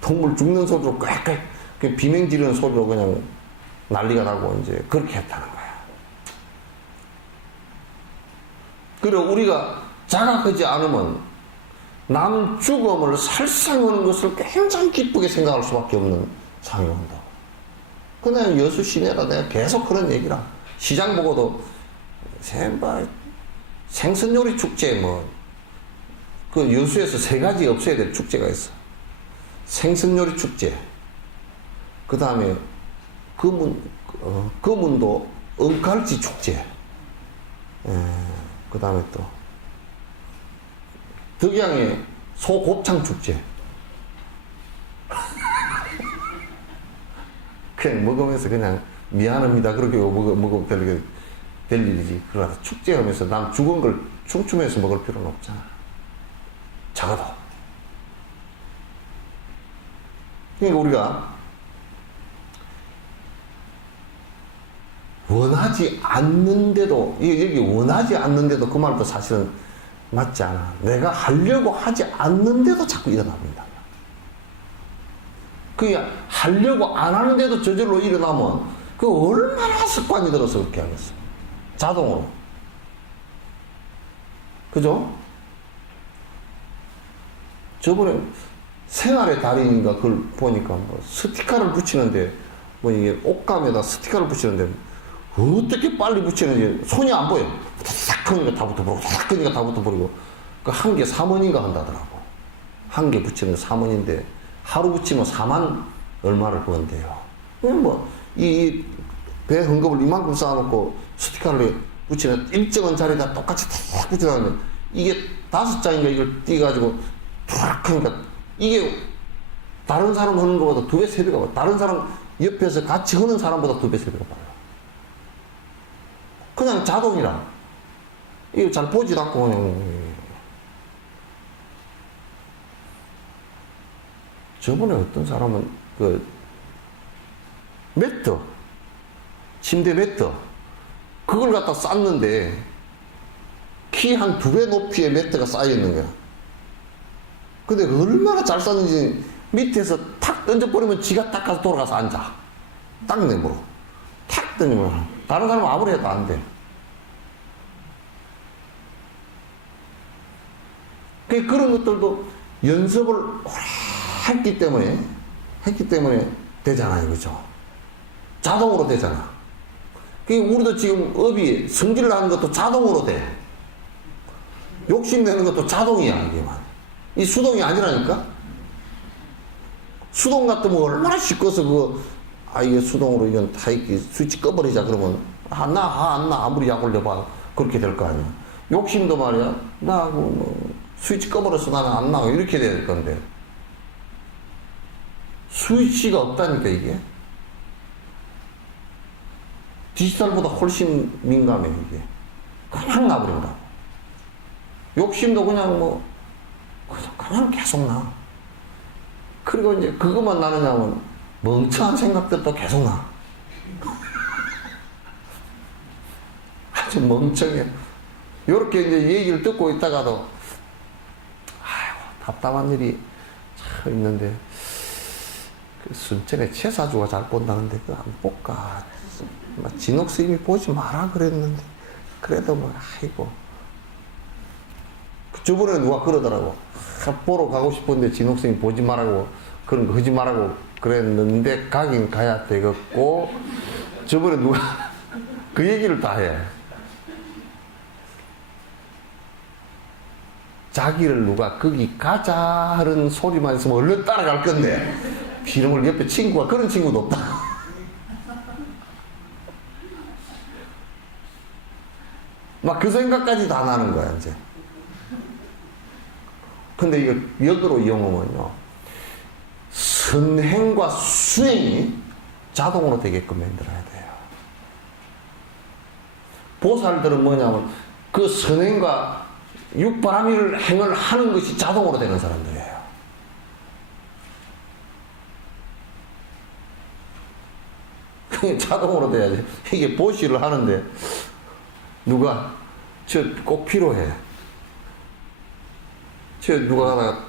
동물 죽는 소리로 꽥꽥 비명 지르는 소리로 그냥 난리가 나고 이제 그렇게 했다는 거야. 그리고 우리가 자각하지 않으면 남 죽음을 살상하는 것을 굉장히 기쁘게 생각할 수밖에 없는 상황이 온다. 그냥 여수 시내라 내가 계속 그런 얘기라. 시장 보고도 생선요리 축제 그 여수에서 3가지 없어야 될 축제가 있어. 생선요리 축제. 그 다음에 금운도 은갈치 축제. 그 다음에 또 덕양의 소곱창 축제. 그냥 먹으면서 그냥 미안합니다 그렇게 먹으면 될 일이지. 그러다 축제하면서 남 죽은 걸 춤추면서 먹을 필요는 없잖아. 적어도. 그러니까 우리가 원하지 않는데도, 여기 원하지 않는데도 그 말도 사실은 맞지 않아. 내가 하려고 하지 않는데도 자꾸 일어납니다. 그게 하려고 안 하는데도 저절로 일어나면 그 얼마나 습관이 들어서 그렇게 하겠어. 자동으로. 그죠? 저번에 생활의 달인인가 그걸 보니까 뭐 스티커를 붙이는데 이게 옷감에다 스티커를 붙이는데 어떻게 빨리 붙이는지 손이 안 보여. 탁 하니까 다 붙어버리고 탁 하니까 다 붙어버리고 그 한 개 3원인가 한다더라고. 한 개 붙이는 3원인데 하루 붙이면 4만 얼마를 번대요. 그냥 이 배 헝겊을 이만큼 쌓아놓고 스티커를 붙이는 일정한 자리에다 똑같이 탁 붙여놨는데 이게 5장인가 이걸 띄가지고 탁 하니까 이게 다른 사람 하는 것보다 2배, 3배가 빨라. 다른 사람 옆에서 같이 하는 사람보다 2배, 3배가 빨라. 그냥 자동이라. 이거 잘 보지도 않고 그냥. 저번에 어떤 사람은 매트, 침대 매트, 그걸 갖다 쌌는데 키 한 2배 높이의 매트가 쌓여있는 거야. 근데 얼마나 잘 쌌는지 밑에서 탁 던져버리면 지가 딱 가서 돌아가서 앉아. 딱 내므로. 탁 던지면. 다른 사람은 아무리 해도 안 돼. 그런 것들도 연습을 오래 했기 때문에 되잖아요. 그죠? 자동으로 되잖아. 우리도 지금 업이 성질을 하는 것도 자동으로 돼. 욕심내는 것도 자동이야, 이게만. 이 수동이 아니라니까? 수동 같으면 얼마나 시끄러서 이게 수동으로 이건 다 이렇게 스위치 꺼버리자 그러면 안 나, 아무리 약 올려봐. 그렇게 될 거 아니야. 욕심도 말이야. 스위치 꺼버렸어. 나는 안 나가. 이렇게 될 건데. 스위치가 없다니까, 이게. 디지털보다 훨씬 민감해, 이게. 그냥 나버린다고. 욕심도 그냥 계속 나. 그리고 이제 그것만 나느냐면 멍청한 생각들도 계속 나. 아주 멍청해. 요렇게 이제 얘기를 듣고 있다가도, 답답한 일이 참 있는데, 순천에 최사주가 잘 본다는데, 안 볼까. 진옥 스님이 보지 마라 그랬는데, 그래도 아이고. 저번에 누가 그러더라고. 보러 가고 싶은데 진옥 스님 보지 말라고 그런 거 하지 말라고 그랬는데 가긴 가야 되겠고 저번에 누가 그 얘기를 다 해. 자기를 누가 거기 가자 하는 소리만 있으면 얼른 따라갈 건데 비름을 옆에 친구가 그런 친구도 없다. 막 그 생각까지 다 나는 거야 이제. 근데 이거 역으로 이용하면요 선행과 수행이 자동으로 되게끔 만들어야 돼요. 보살들은 뭐냐면 그 선행과 육바라밀 행을 하는 것이 자동으로 되는 사람들이에요. 그게 자동으로 돼야지. 이게 보시를 하는데 누가 저 꼭 필요해. 저 누가 하다가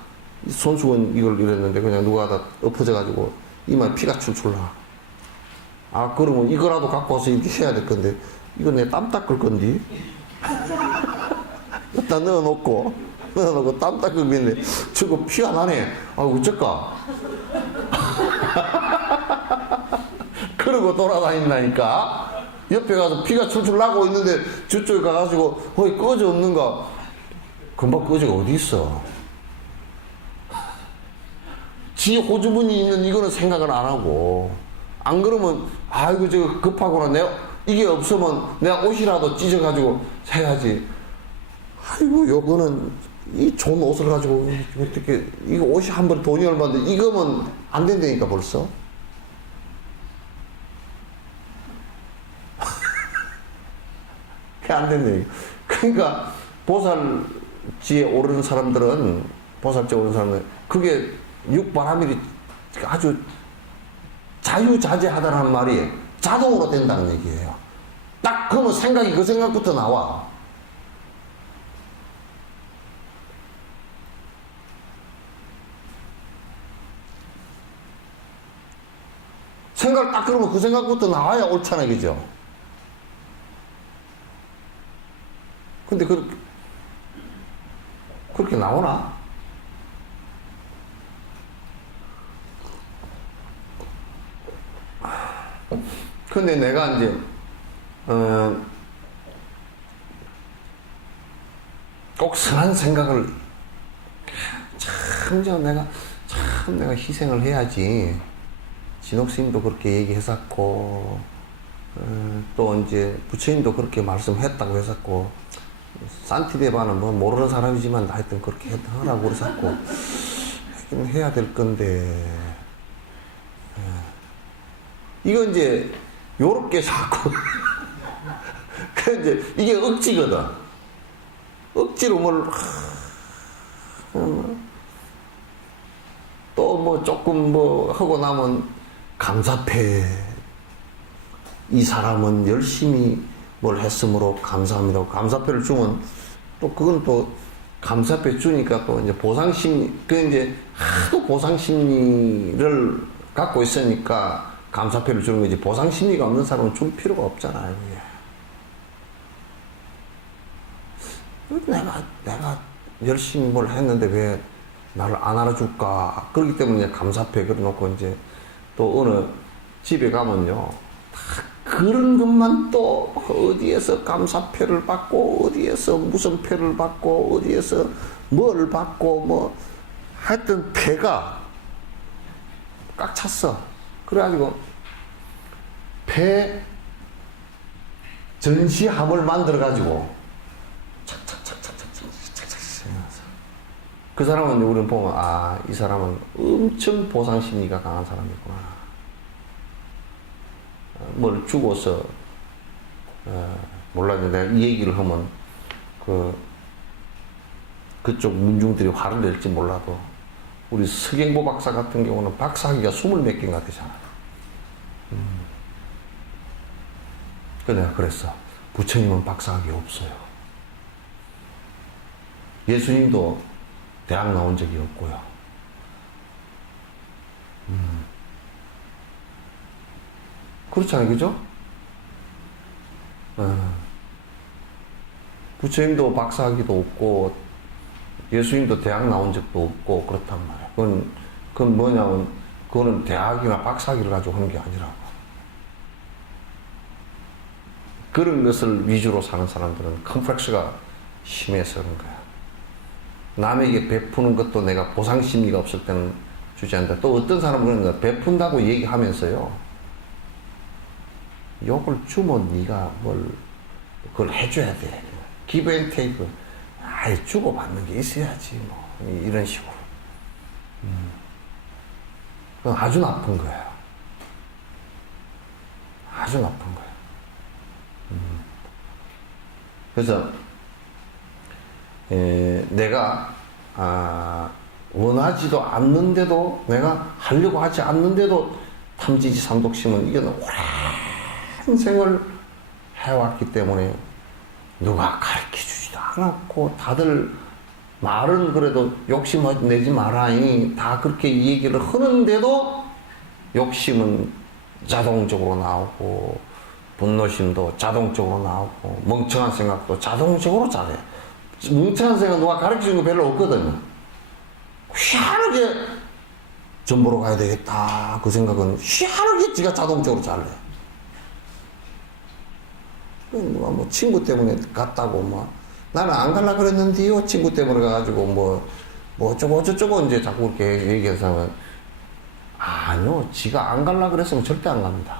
손수건 이걸 이랬는데 그냥 누가 하다 엎어져가지고 이마에 피가 출출 나. 아 그러면 이거라도 갖고 와서 이렇게 해야 될 건데 이거 내 땀 닦을 건데 일단 넣어놓고 땀 닦을 건데 저거 피가 나네. 아 어쩔까. 그러고 돌아다닌다니까. 옆에 가서 피가 출출 나고 있는데 저쪽에 가가지고 거기 꺼져 없는가. 금방 꺼져가 어디 있어. 지 호주머니 있는 이거는 생각을 안 하고 안 그러면 아이고 저거 급하구나 내가 이게 없으면 내가 옷이라도 찢어가지고 사야지. 아이고 요거는 이 좋은 옷을 가지고 어떻게 이거 옷이 한 번 돈이 얼마인데 이거면 안 된다니까 벌써. 그게 안 된다니까. 그러니까 보살지에 오르는 사람들은 보살지에 오르는 사람들은 그게 육바라밀이 아주 자유자재하다는 말이 자동으로 된다는 얘기예요. 딱 그러면 생각이 그 생각부터 나와. 생각을 딱 그러면 그 생각부터 나와야 옳잖아요. 그죠? 근데 그렇게 나오나? 근데 내가 이제, 꼭 선한 생각을, 내가 희생을 해야지. 진옥스님도 그렇게 얘기했었고, 또 이제 부처님도 그렇게 말씀했다고 했었고, 산티데바는 뭐 모르는 사람이지만 하여튼 그렇게 하라고 그랬었고, 하긴 해야 될 건데, 이거 이제, 요렇게 자꾸, 그 이제, 이게 억지거든. 억지로 또 뭐 조금 뭐 하고 나면 감사패. 이 사람은 열심히 뭘 했으므로 감사합니다. 감사패를 주면 또 그건 또 감사패 주니까 또 이제 보상심리, 그 이제 하도 보상심리를 갖고 있으니까 감사패를 주는 거지. 보상심리가 없는 사람은 줄 필요가 없잖아요. 내가 열심히 뭘 했는데 왜 나를 안 알아줄까? 그렇기 때문에 감사패 그려놓고 이제 또 어느 집에 가면요. 그런 것만 또 어디에서 감사패를 받고 어디에서 무슨 패를 받고 어디에서 뭘 받고 뭐 하여튼 패가 꽉 찼어. 그래가지고 패 전시함을 만들어가지고 그 사람은 우리는 보면 아, 이 사람은 엄청 보상심리가 강한 사람이구나. 뭘 주고서 몰라. 내가 이 얘기를 하면 그쪽 문중들이 화를 낼지 몰라도 우리 서경보 박사 같은 경우는 박사학위가 20몇 개인가 되잖아. 그래서 내가 그랬어. 부처님은 박사학위 없어요. 예수님도 대학 나온 적이 없고요. 그렇잖아요. 그죠? 부처님도 박사학위도 없고 예수님도 대학 나온 적도 없고 그렇단 말이에요. 그건 그건 뭐냐면, 그거는 대학이나 박사학위를 가지고 하는 게 아니라고. 그런 것을 위주로 사는 사람들은 컴플렉스가 심해서 그런 거야. 남에게 베푸는 것도 내가 보상심리가 없을 때는 주지 않는다. 또 어떤 사람은 그런 거야. 베푼다고 얘기하면서요. 욕을 주면 네가 뭘 그걸 해줘야 돼. 기브 앤 테이크. 아예 주고받는 게 있어야지 뭐 이런 식으로. 그건 아주 나쁜 거예요. 아주 나쁜 거예요. 그래서 내가 원하지도 않는데도, 내가 하려고 하지 않는데도 탐지지 삼독심은 이게 오랜 생을 해왔기 때문에 누가 가르쳐주지도 않았고, 다들 말은 그래도 욕심 내지 마라니 다 그렇게 얘기를 하는데도 욕심은 자동적으로 나오고, 분노심도 자동적으로 나오고, 멍청한 생각도 자동적으로 잘해. 멍청한 생각 누가 가르쳐준 거 별로 없거든요. 희한하게 전 보러 가야 되겠다 그 생각은 희한하게 지가 자동적으로 잘해. 누가 뭐 친구 때문에 갔다고 뭐 나는 안 갈라 그랬는데요 친구 때문에 가가지고 뭐 어쩌고 저쩌고 이제 자꾸 그렇게 얘기해서, 아니요, 지가 안 갈라 그랬으면 절대 안 갑니다.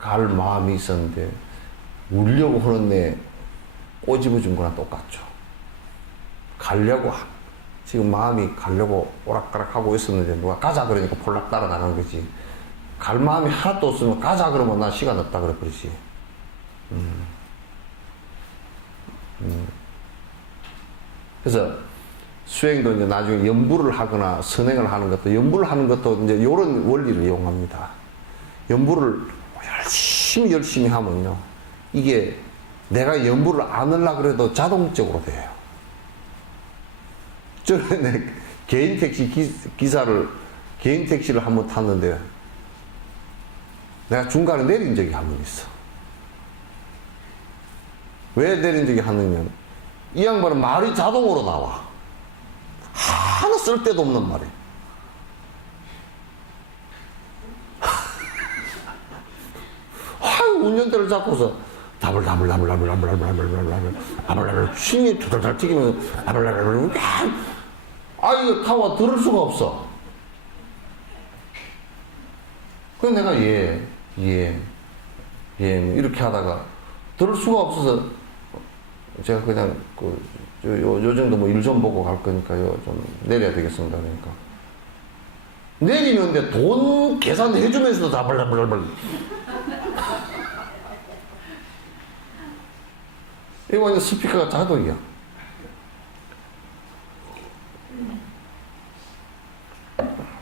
갈 마음이 있었는데 울려고 하는데 꼬집어준 거랑 똑같죠. 가려고, 지금 마음이 가려고 오락가락 하고 있었는데 누가 가자 그러니까 폴락 따라가는 거지. 갈 마음이 하나도 없으면 가자 그러면 나 시간 없다 그래 버리지. 그래서 수행도 이제 나중에 연부를 하거나 선행을 하는 것도, 연부를 하는 것도 이제 이런 원리를 이용합니다. 연부를 열심히 하면요, 이게 내가 연부를 안 하려고 그래도 자동적으로 돼요. 전에 개인 택시 개인 택시를 한번 탔는데 내가 중간에 내린 적이 한 번 있어. 왜 내린 적이 한 번이냐면, 이 양반은 말이 자동으로 나와. 하나 쓸데도 없는 말이. 운전대를 잡고서 다블다블 침이 두들달 튀기면서 이거 타고 들을 수가 없어. 그래서 내가 이렇게 하다가 들을 수가 없어서 제가 그냥 요 정도 뭐 일 좀 보고 갈 거니까요 좀 내려야 되겠습니다. 그러니까 내리는데 돈 계산해주면서도 다블다블 이거 완전 스피커가 자동이야.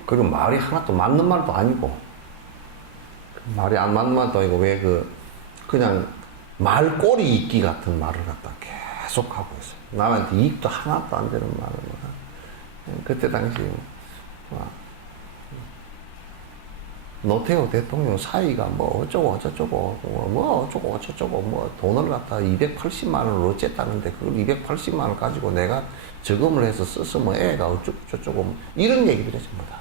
그리고 말이 하나도 맞는 말도 아니고, 말이 안 맞는 말도 아니고, 그냥 말꼬리 읽기 같은 말을 갖다 계속 하고 있어요. 남한테 이익도 하나도 안 되는 말을. 그때 당시, 노태우 대통령 사이가 뭐 어쩌고 저쩌고 뭐 돈을 갖다 280만 원을 어쨌다는데 그걸 280만 원 가지고 내가 저금을 해서 썼으면 애가 어쩌고 저쩌고 이런 얘기들이 전부 다.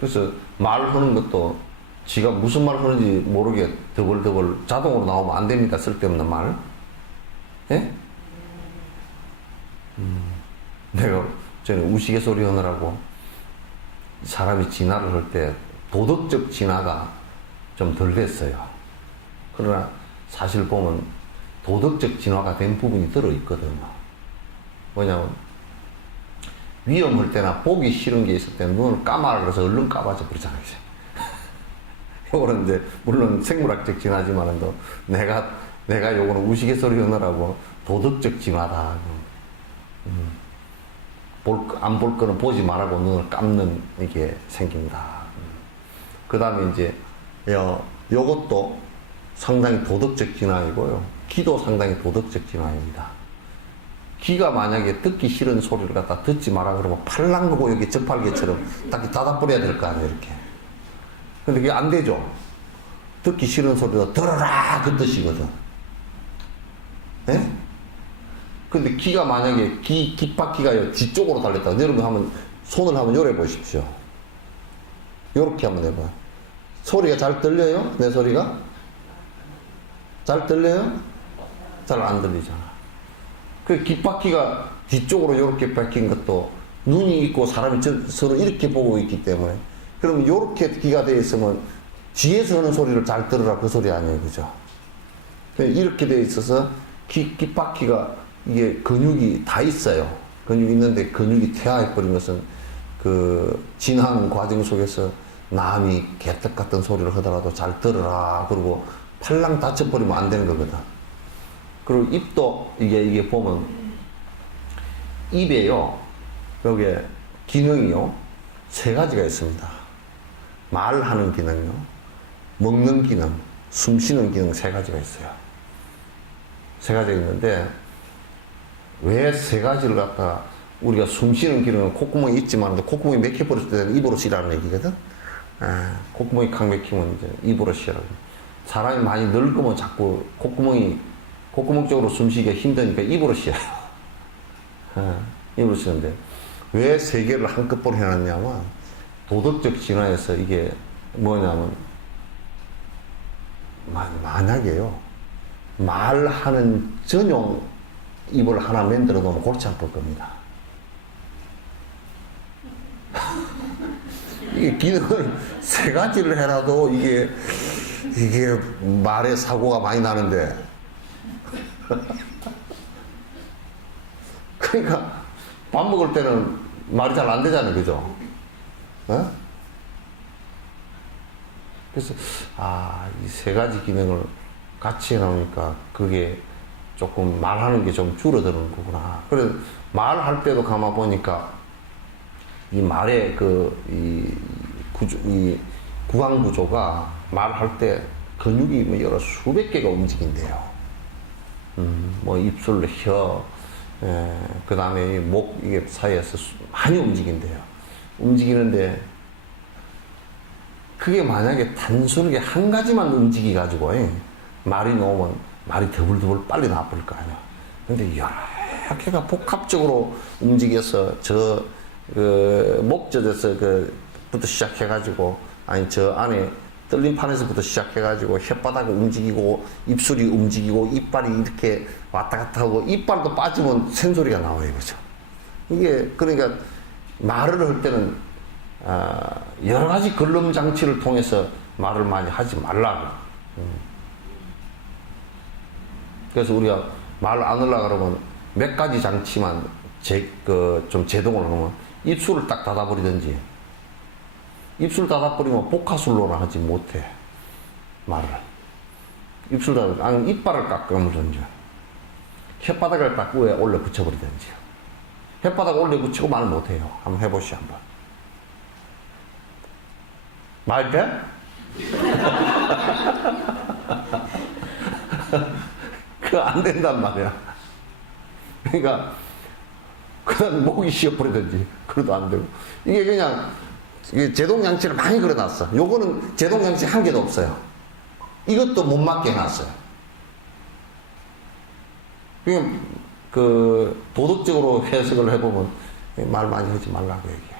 그래서 말하는 것도 지가 무슨 말 하는지 모르게 더블더블 자동으로 나오면 안 됩니다. 쓸데없는 말. 예? 내가 전에 우스갯소리 하느라고 사람이 진화를 할 때 도덕적 진화가 좀 덜 됐어요. 그러나 사실 보면 도덕적 진화가 된 부분이 들어있거든요. 뭐냐면 위험할 때나 보기 싫은 게 있을 때 눈을 감아라 그래서 얼른 감아져 버리잖아요. 요거는 이제 물론 생물학적 진화지만은 또 내가 요거는 우스갯소리 하느라고 도덕적 진화다. 안 볼 거는 보지 말라고 눈을 감는 이게 생긴다. 그 다음에 이제 요것도 상당히 도덕적 진화이고요. 기도 상당히 도덕적 진화입니다. 귀가 만약에 듣기 싫은 소리를 갖다 듣지 마라 그러면 팔랑거고 여기 저팔계처럼 딱 닫아버려야 될 거 아니에요, 이렇게. 근데 그게 안 되죠. 듣기 싫은 소리도 들어라 그 뜻이거든. 예? 근데 기가 만약에 깃바퀴가 뒤쪽으로 달렸다. 여러분 한번 손을 한번 요래 보십시오. 요렇게 한번 해봐요. 소리가 잘 들려요? 내 소리가? 잘 들려요? 잘 안 들리잖아. 그 깃바퀴가 뒤쪽으로 요렇게 바뀐 것도 눈이 있고 사람이 서로 이렇게 보고 있기 때문에, 그럼 요렇게 귀가 되어 있으면 뒤에서 하는 소리를 잘 들으라 그 소리 아니에요. 그죠? 이렇게 되어 있어서 깃바퀴가 이게 근육이 다 있어요. 근육이 있는데 근육이 퇴화해버린 것은 그 진화하는 과정 속에서 남이 개떡 같은 소리를 하더라도 잘 들으라. 그리고 팔랑 다쳐버리면 안 되는 거거든. 그리고 입도 이게 보면 입에요. 여기에 기능이요. 3가지가 있습니다. 말하는 기능이요. 먹는 기능, 숨 쉬는 기능 3가지가 있어요. 3가지가 있는데 왜 3가지를 갖다가 우리가 숨 쉬는 기능은 콧구멍이 있지만 콧구멍이 막혀버렸을 때는 입으로 쉬라는 얘기거든. 콧구멍이 칵 막히면 이제 입으로 쉬라고. 사람이 많이 늙으면 자꾸 콧구멍 쪽으로 숨 쉬기가 힘드니까 입으로 쉬어요. 입으로 쉬는데 왜 3개를 한꺼번에 해놨냐면 도덕적 진화에서 이게 뭐냐면 만약에요 말하는 전용 입을 하나 만들어 놓으면 골치 아플 겁니다. 이게 기능을 3가지를 해놔도 이게 말에 사고가 많이 나는데 그러니까 밥 먹을 때는 말이 잘 안 되잖아요. 그죠? 어? 그래서 이 3가지 기능을 같이 해놓으니까 그게 조금 말하는 게 좀 줄어드는 거구나. 그래서 말할 때도 가만 보니까 이 말의 이 구강 구조가 말할 때 근육이 뭐 여러 수백 개가 움직인대요. 뭐 입술, 혀, 그 다음에 목 이게 사이에서 많이 움직인대요. 움직이는데 그게 만약에 단순하게 한 가지만 움직이 가지고 말이 나오면 말이 더블더블 빨리 나버릴 거 아니야. 근데 여러 개가 복합적으로 움직여서 목젖에서 부터 시작해가지고 아니 저 안에 떨림판에서부터 시작해가지고 혓바닥이 움직이고 입술이 움직이고 이빨이 이렇게 왔다 갔다 하고 이빨도 빠지면 샌소리가 나와요. 그죠? 이게 그러니까 말을 할 때는 여러 가지 걸름 장치를 통해서 말을 많이 하지 말라고. 그래서 우리가 말을 안 하려고 그러면 몇 가지 장치만 좀 제동을 하면 입술을 딱 닫아버리든지, 입술 닫아버리면 복화술로나 하지 못해 말을. 입술 아니면 이빨을 깎아버리든지 혓바닥을 딱 위에 올려 붙여버리든지. 혓바닥 올려 붙이고 말을 못해요. 한번 해보시죠. 한번 말 돼? 그거 안 된단 말이야. 그러니까 그냥 목이 쉬어버리든지 그래도 안 되고. 이게 그냥 제동장치를 많이 걸어놨어. 요거는 제동장치 한 개도 없어요. 이것도 못 맞게 해놨어요. 그냥 도덕적으로 해석을 해보면 말 많이 하지 말라고 얘기해요.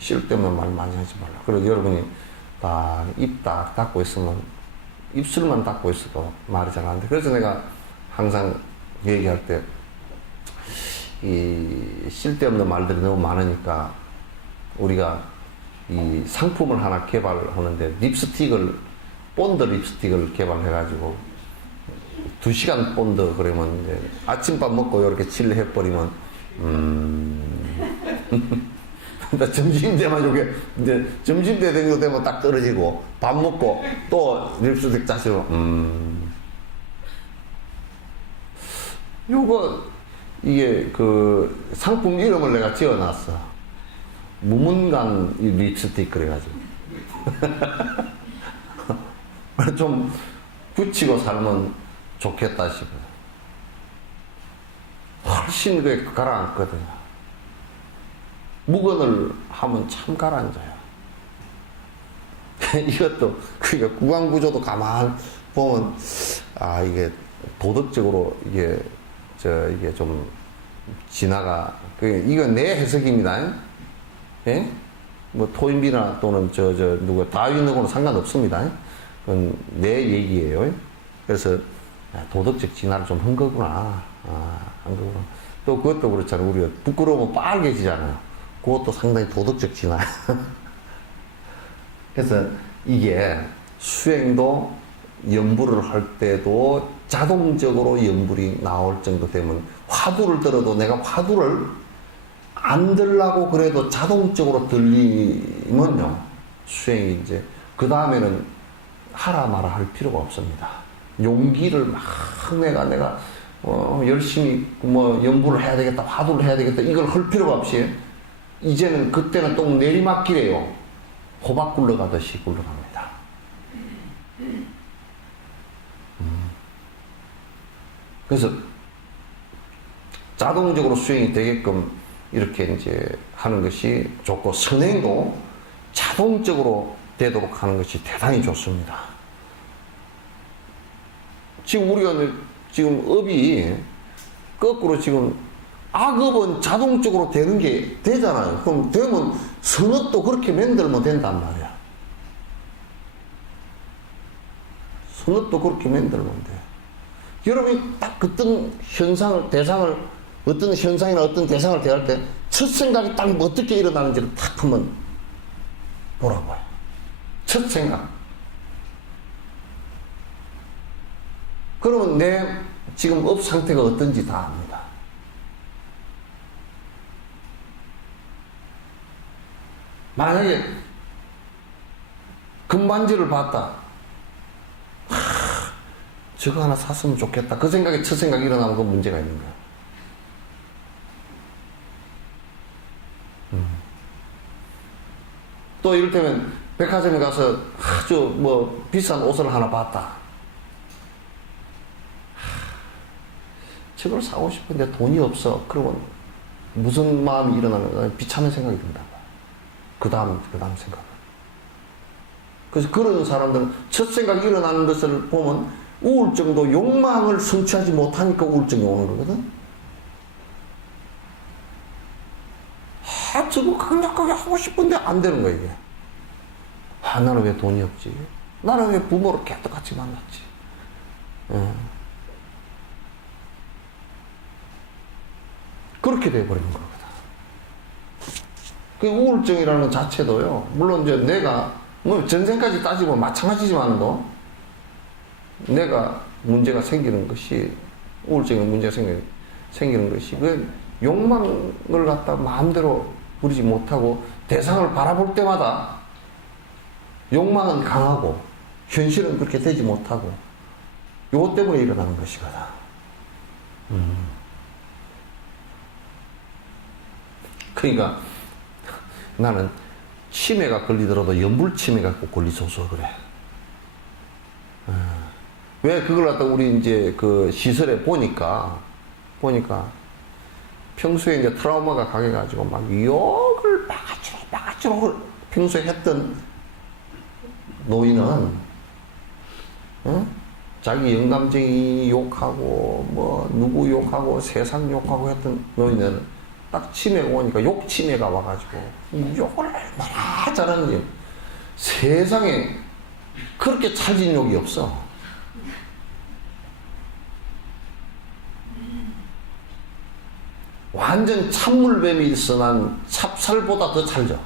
쓸데없는 말 많이 하지 말라. 그리고 여러분이 입 딱 닫고 있으면, 입술만 닫고 있어도 말이 잘 안 돼. 그래서 내가 항상 얘기할 때 이 쓸데없는 말들이 너무 많으니까 우리가 이 상품을 하나 개발하는데 본드 립스틱을 개발해가지고 2시간 본드 그러면 이제 아침밥 먹고 이렇게 칠을 해버리면 점심때만 이렇게 이제 점심때 되면 딱 떨어지고 밥 먹고 또 립스틱 자시고 요거 이게 상품 이름을 내가 지어놨어. 무문강 립스틱 그래가지고 좀 붙이고 살면 좋겠다 싶어. 훨씬 가라앉거든요. 묵은을 하면 참 가라앉아요. 이것도, 그러니까 구강구조도 가만 보면, 아, 이게 도덕적으로 이게 좀 지나가. 이건 내 해석입니다. 예? 뭐 토인비나 또는 누가 다윈하고는 상관없습니다. 그건 내 얘기예요. 그래서 도덕적 진화를 좀 한 거구나. 한 거구나. 또 그것도 그렇잖아요. 우리가 부끄러우면 빨개지잖아요. 그것도 상당히 도덕적 진화. 그래서 이게 수행도 염불을 할 때도 자동적으로 염불이 나올 정도 되면 화두를 들어도 내가 화두를 안 들라고 그래도 자동적으로 들리면요. 수행이 이제 그 다음에는 하라 마라 할 필요가 없습니다. 용기를 막 내가 열심히 뭐 연구를 해야 되겠다, 화두를 해야 되겠다 이걸 할 필요가 없이 이제는 그때는 또 내리막길이에요. 호박 굴러가듯이 굴러갑니다. 그래서 자동적으로 수행이 되게끔 이렇게 이제 하는 것이 좋고 선행도 자동적으로 되도록 하는 것이 대단히 좋습니다. 지금 우리가 지금 업이 거꾸로 지금 악업은 자동적으로 되는 게 되잖아요. 그럼 되면 선업도 그렇게 만들면 된단 말이야. 선업도 그렇게 만들면 돼. 여러분이 딱 어떤 어떤 현상이나 어떤 대상을 대할 때 첫 생각이 딱 어떻게 일어나는지를 딱 한번 보라고요. 첫 생각. 그러면 내 지금 업 상태가 어떤지 다 압니다. 만약에 금반지를 봤다. 저거 하나 샀으면 좋겠다. 그 생각이 첫 생각이 일어나면 그 문제가 있는 거야. 또 이를테면 백화점에 가서 아주 뭐 비싼 옷을 하나 봤다. 저걸 사고 싶은데 돈이 없어. 그러면 무슨 마음이 일어나면 비참한 생각이 든다. 그 다음 생각. 그래서 그런 사람들은 첫 생각이 일어나는 것을 보면 우울증도 욕망을 성취하지 못하니까 우울증이 오는 거거든. 저거 강력하게 하고 싶은데 안 되는 거야, 이게. 나는 왜 돈이 없지? 나는 왜 부모를 개떡같이 만났지? 그렇게 돼버리는 거거든. 그 우울증이라는 것 자체도요, 물론 이제 내가, 뭐 전생까지 따지면 마찬가지지만도, 내가 문제가 생기는 것이, 우울증에 문제가 생기는 것이, 그 욕망을 갖다 마음대로 부리지 못하고 대상을 바라볼 때마다 욕망은 강하고 현실은 그렇게 되지 못하고 요것 때문에 일어나는 것이거든. 그러니까 나는 치매가 걸리더라도 연불치매가 꼭 걸리소서 그래. 왜 그걸 갖다 우리 이제 그 시설에 보니까 평소에 이제 트라우마가 강해가지고 막 욕을 바가지로 평소에 했던 노인은 자기 영감쟁이 욕하고 뭐 누구 욕하고 세상 욕하고 했던 노인은 딱 치매가 오니까 욕치매가 와가지고 욕을 얼마나 잘하는지 세상에 그렇게 찰진 욕이 없어. 완전 찬물뱀이 있어. 난 찹쌀보다 더 찰져.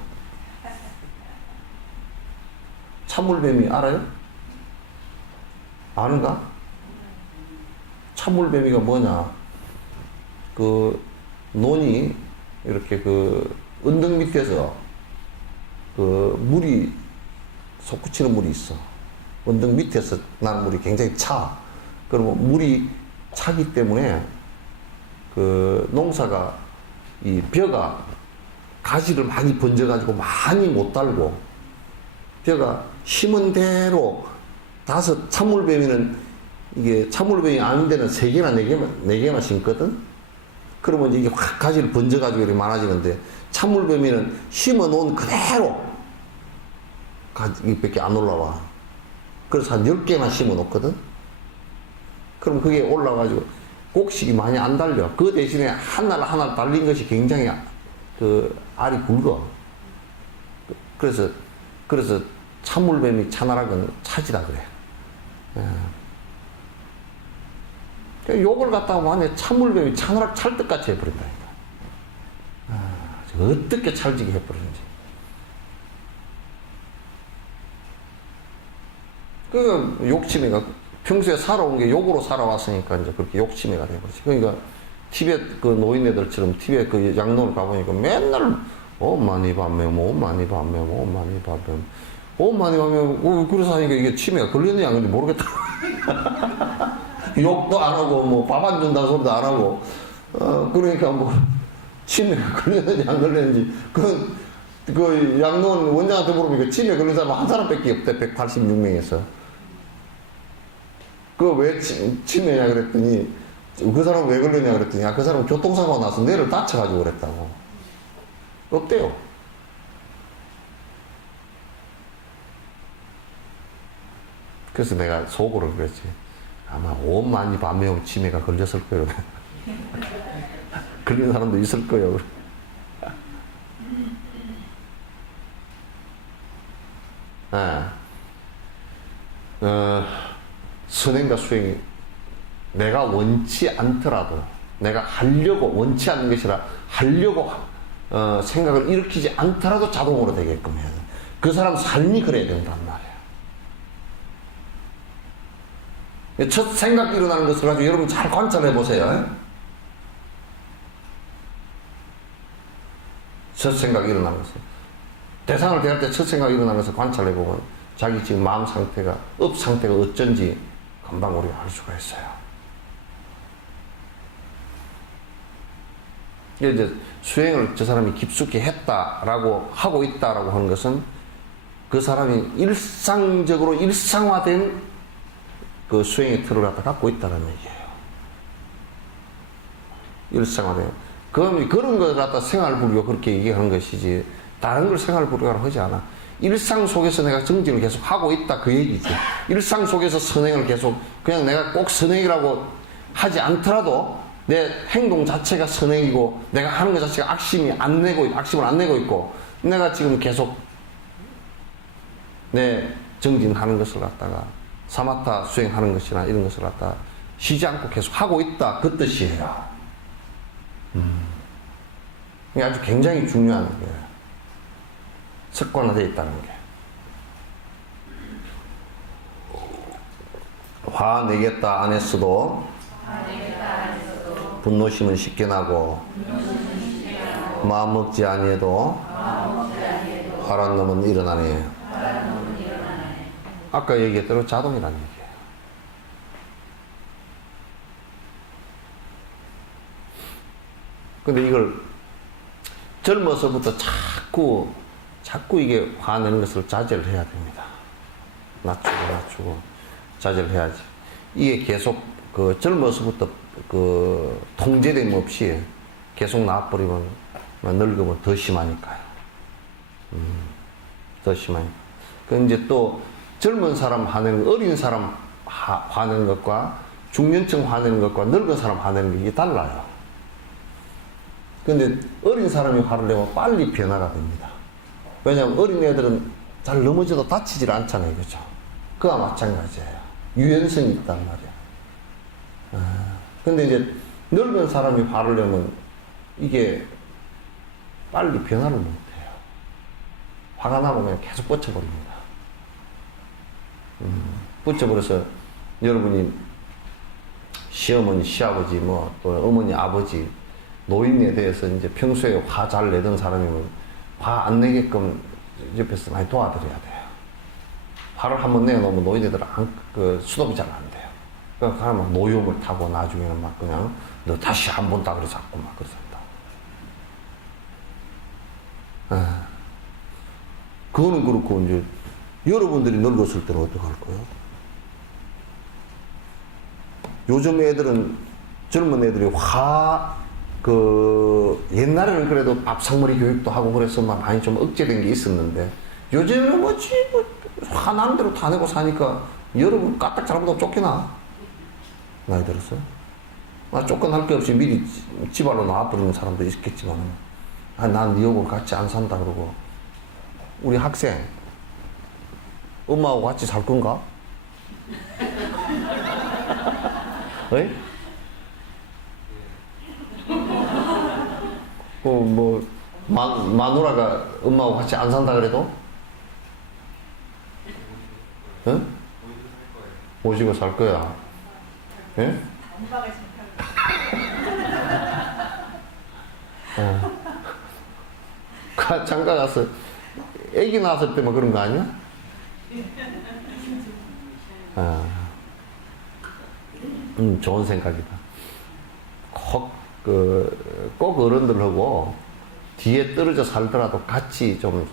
찬물뱀이 알아요? 아는가? 찬물뱀이가 뭐냐? 그 논이 이렇게 그 언덕 밑에서 그 물이 솟구치는 물이 있어. 언덕 밑에서 나는 물이 굉장히 차. 그러면 물이 차기 때문에 그 농사가 이 벼가 가지를 많이 번져가지고 많이 못 달고 벼가 심은 대로 다섯 찬물뱀이는 이게 찬물뱀이 아닌 데는 3개나 4개나 심거든. 그러면 이게 확 가지를 번져가지고 이렇게 많아지는데 찬물뱀이는 심어 놓은 그대로 가지밖에 안 올라와. 그래서 한 10개만 심어 놓거든? 그럼 그게 올라가지고 곡식이 많이 안 달려. 그 대신에 하나 달린 것이 굉장히 그 알이 굵어. 그래서 찬물뱀이 차나락은 차지라 그래. 예. 욕을 갖다가 만약에 찬물뱀이 차나락 찰떡같이 해버린다니까. 어떻게 찰지게 해버리는지. 그 욕심이가 평소에 살아온 게 욕으로 살아왔으니까 이제 그렇게 욕심이가 돼버리지. 그러니까 티벳 그 노인네들처럼 티벳 그 양로를 가보니까 맨날 많이 밤매고 많이 밤매고 많이 밤매고 많이 밤매고 그래서 하니까 이게 치매가 걸렸느냐 안 걸렸는지 모르겠다. 욕도 안 하고 뭐 밥 안 준다는 소리도 안 하고 그러니까 뭐 치매가 걸렸는지 안 걸렸는지 그 양로원 원장한테 물어보니까 치매 걸린 사람 한 사람밖에 없대. 186명에서. 그 왜 치매냐 그랬더니 그 사람 왜 걸렸냐 그랬더니 그 사람 교통사고 나서 뇌를 다쳐가지고 그랬다고. 없대요. 그래서 내가 속으로 그랬지. 아마 온 많이 밤매운 치매가 걸렸을 거예요. 걸린 사람도 있을 거예요. 선행과 수행이 내가 원치 않더라도 내가 하려고 원치 않는 것이라 하려고 생각을 일으키지 않더라도 자동으로 되게끔 해야 돼. 그 사람 삶이 그래야 된단 말이야. 첫 생각이 일어나는 것을 가지고 여러분 잘 관찰해 보세요. 첫 생각이 일어나는 것을 대상을 대할 때 첫 생각이 일어나는 것을 관찰해 보면 자기 지금 마음 상태가 업 상태가 어쩐지 금방 우리가 알 수가 있어요. 이제 수행을 저 사람이 깊숙이 했다라고 하고 있다라고 하는 것은 그 사람이 일상적으로 일상화된 그 수행의 틀을 갖다 갖고 있다는 얘기예요. 일상화된. 그런 걸 갖다 생활불교 그렇게 얘기하는 것이지 다른 걸 생활불교라고 하지 않아. 일상 속에서 내가 정진을 계속 하고 있다 그 얘기지. 일상 속에서 선행을 계속 그냥 내가 꼭 선행이라고 하지 않더라도 내 행동 자체가 선행이고 내가 하는 것 자체가 악심을 안 내고 있고 내가 지금 계속 내 정진하는 것을 갖다가 사마타 수행하는 것이나 이런 것을 갖다가 쉬지 않고 계속 하고 있다 그 뜻이에요. 이게 아주 굉장히 중요한 거예요. 습관화되어 있다는 게. 화내겠다 안 했어도 분노심은 쉽게 나고 마음 먹지 아니해도 화란 놈은 일어나네. 아까 얘기했대로 자동이라는 얘기예요. 근데 이걸 젊어서부터 자꾸 이게 화내는 것을 자제를 해야 됩니다. 낮추고 자제를 해야지. 이게 계속 그 젊어서부터 그 통제됨 없이 계속 나와버리면 늙으면 더 심하니까요. 더 심하니까. 그 이제 또 젊은 사람 화내는 것, 어린 사람 화내는 것과 중년층 화내는 것과 늙은 사람 화내는 게 이게 달라요. 근데 어린 사람이 화를 내면 빨리 변화가 됩니다. 왜냐하면 어린 애들은 잘 넘어져도 다치질 않잖아요. 그죠? 그와 마찬가지예요. 유연성이 있단 말이야. 근데 이제 늙은 사람이 화를 내면 이게 빨리 변화를 못 해요. 화가 나면 그냥 계속 뻗쳐버립니다. 뻗쳐버려서 여러분이 시어머니, 시아버지, 또 어머니, 아버지, 노인에 대해서 이제 평소에 화 잘 내던 사람이면 화 안 내게끔 옆에서 많이 도와드려야 돼요. 화를 한번 내놓으면 노인애들은 수습이 잘 안 돼요. 그러니까 막 노염을 타고 나중에는 막 그냥 너 다시 한 번 다 그래 자꾸 막 그러셨다. 그거는 그렇고 이제 여러분들이 늙었을 때는 어떡할 거예요? 요즘 애들은 젊은 애들이 옛날에는 그래도 밥상머리 교육도 하고 그래서 막 많이 좀 억제된 게 있었는데 요즘은 뭐지, 뭐, 화나는 대로 다 내고 사니까 여러분 까딱 잘못하면 쫓겨나. 나이 들었어요? 쫓겨날 게 없이 미리 집안으로 나와버리는 사람도 있겠지만, 난 네 하고 같이 안 산다 그러고. 우리 학생, 엄마하고 같이 살 건가? 왜? 마누라가 엄마하고 같이 안 산다 그래도? 응? 오시고 살 거야. 예? 장가 가서 애기 낳았을 때만 그런 거 아니야? 좋은 생각이다. 꼭 어른들하고 뒤에 떨어져 살더라도 같이 좀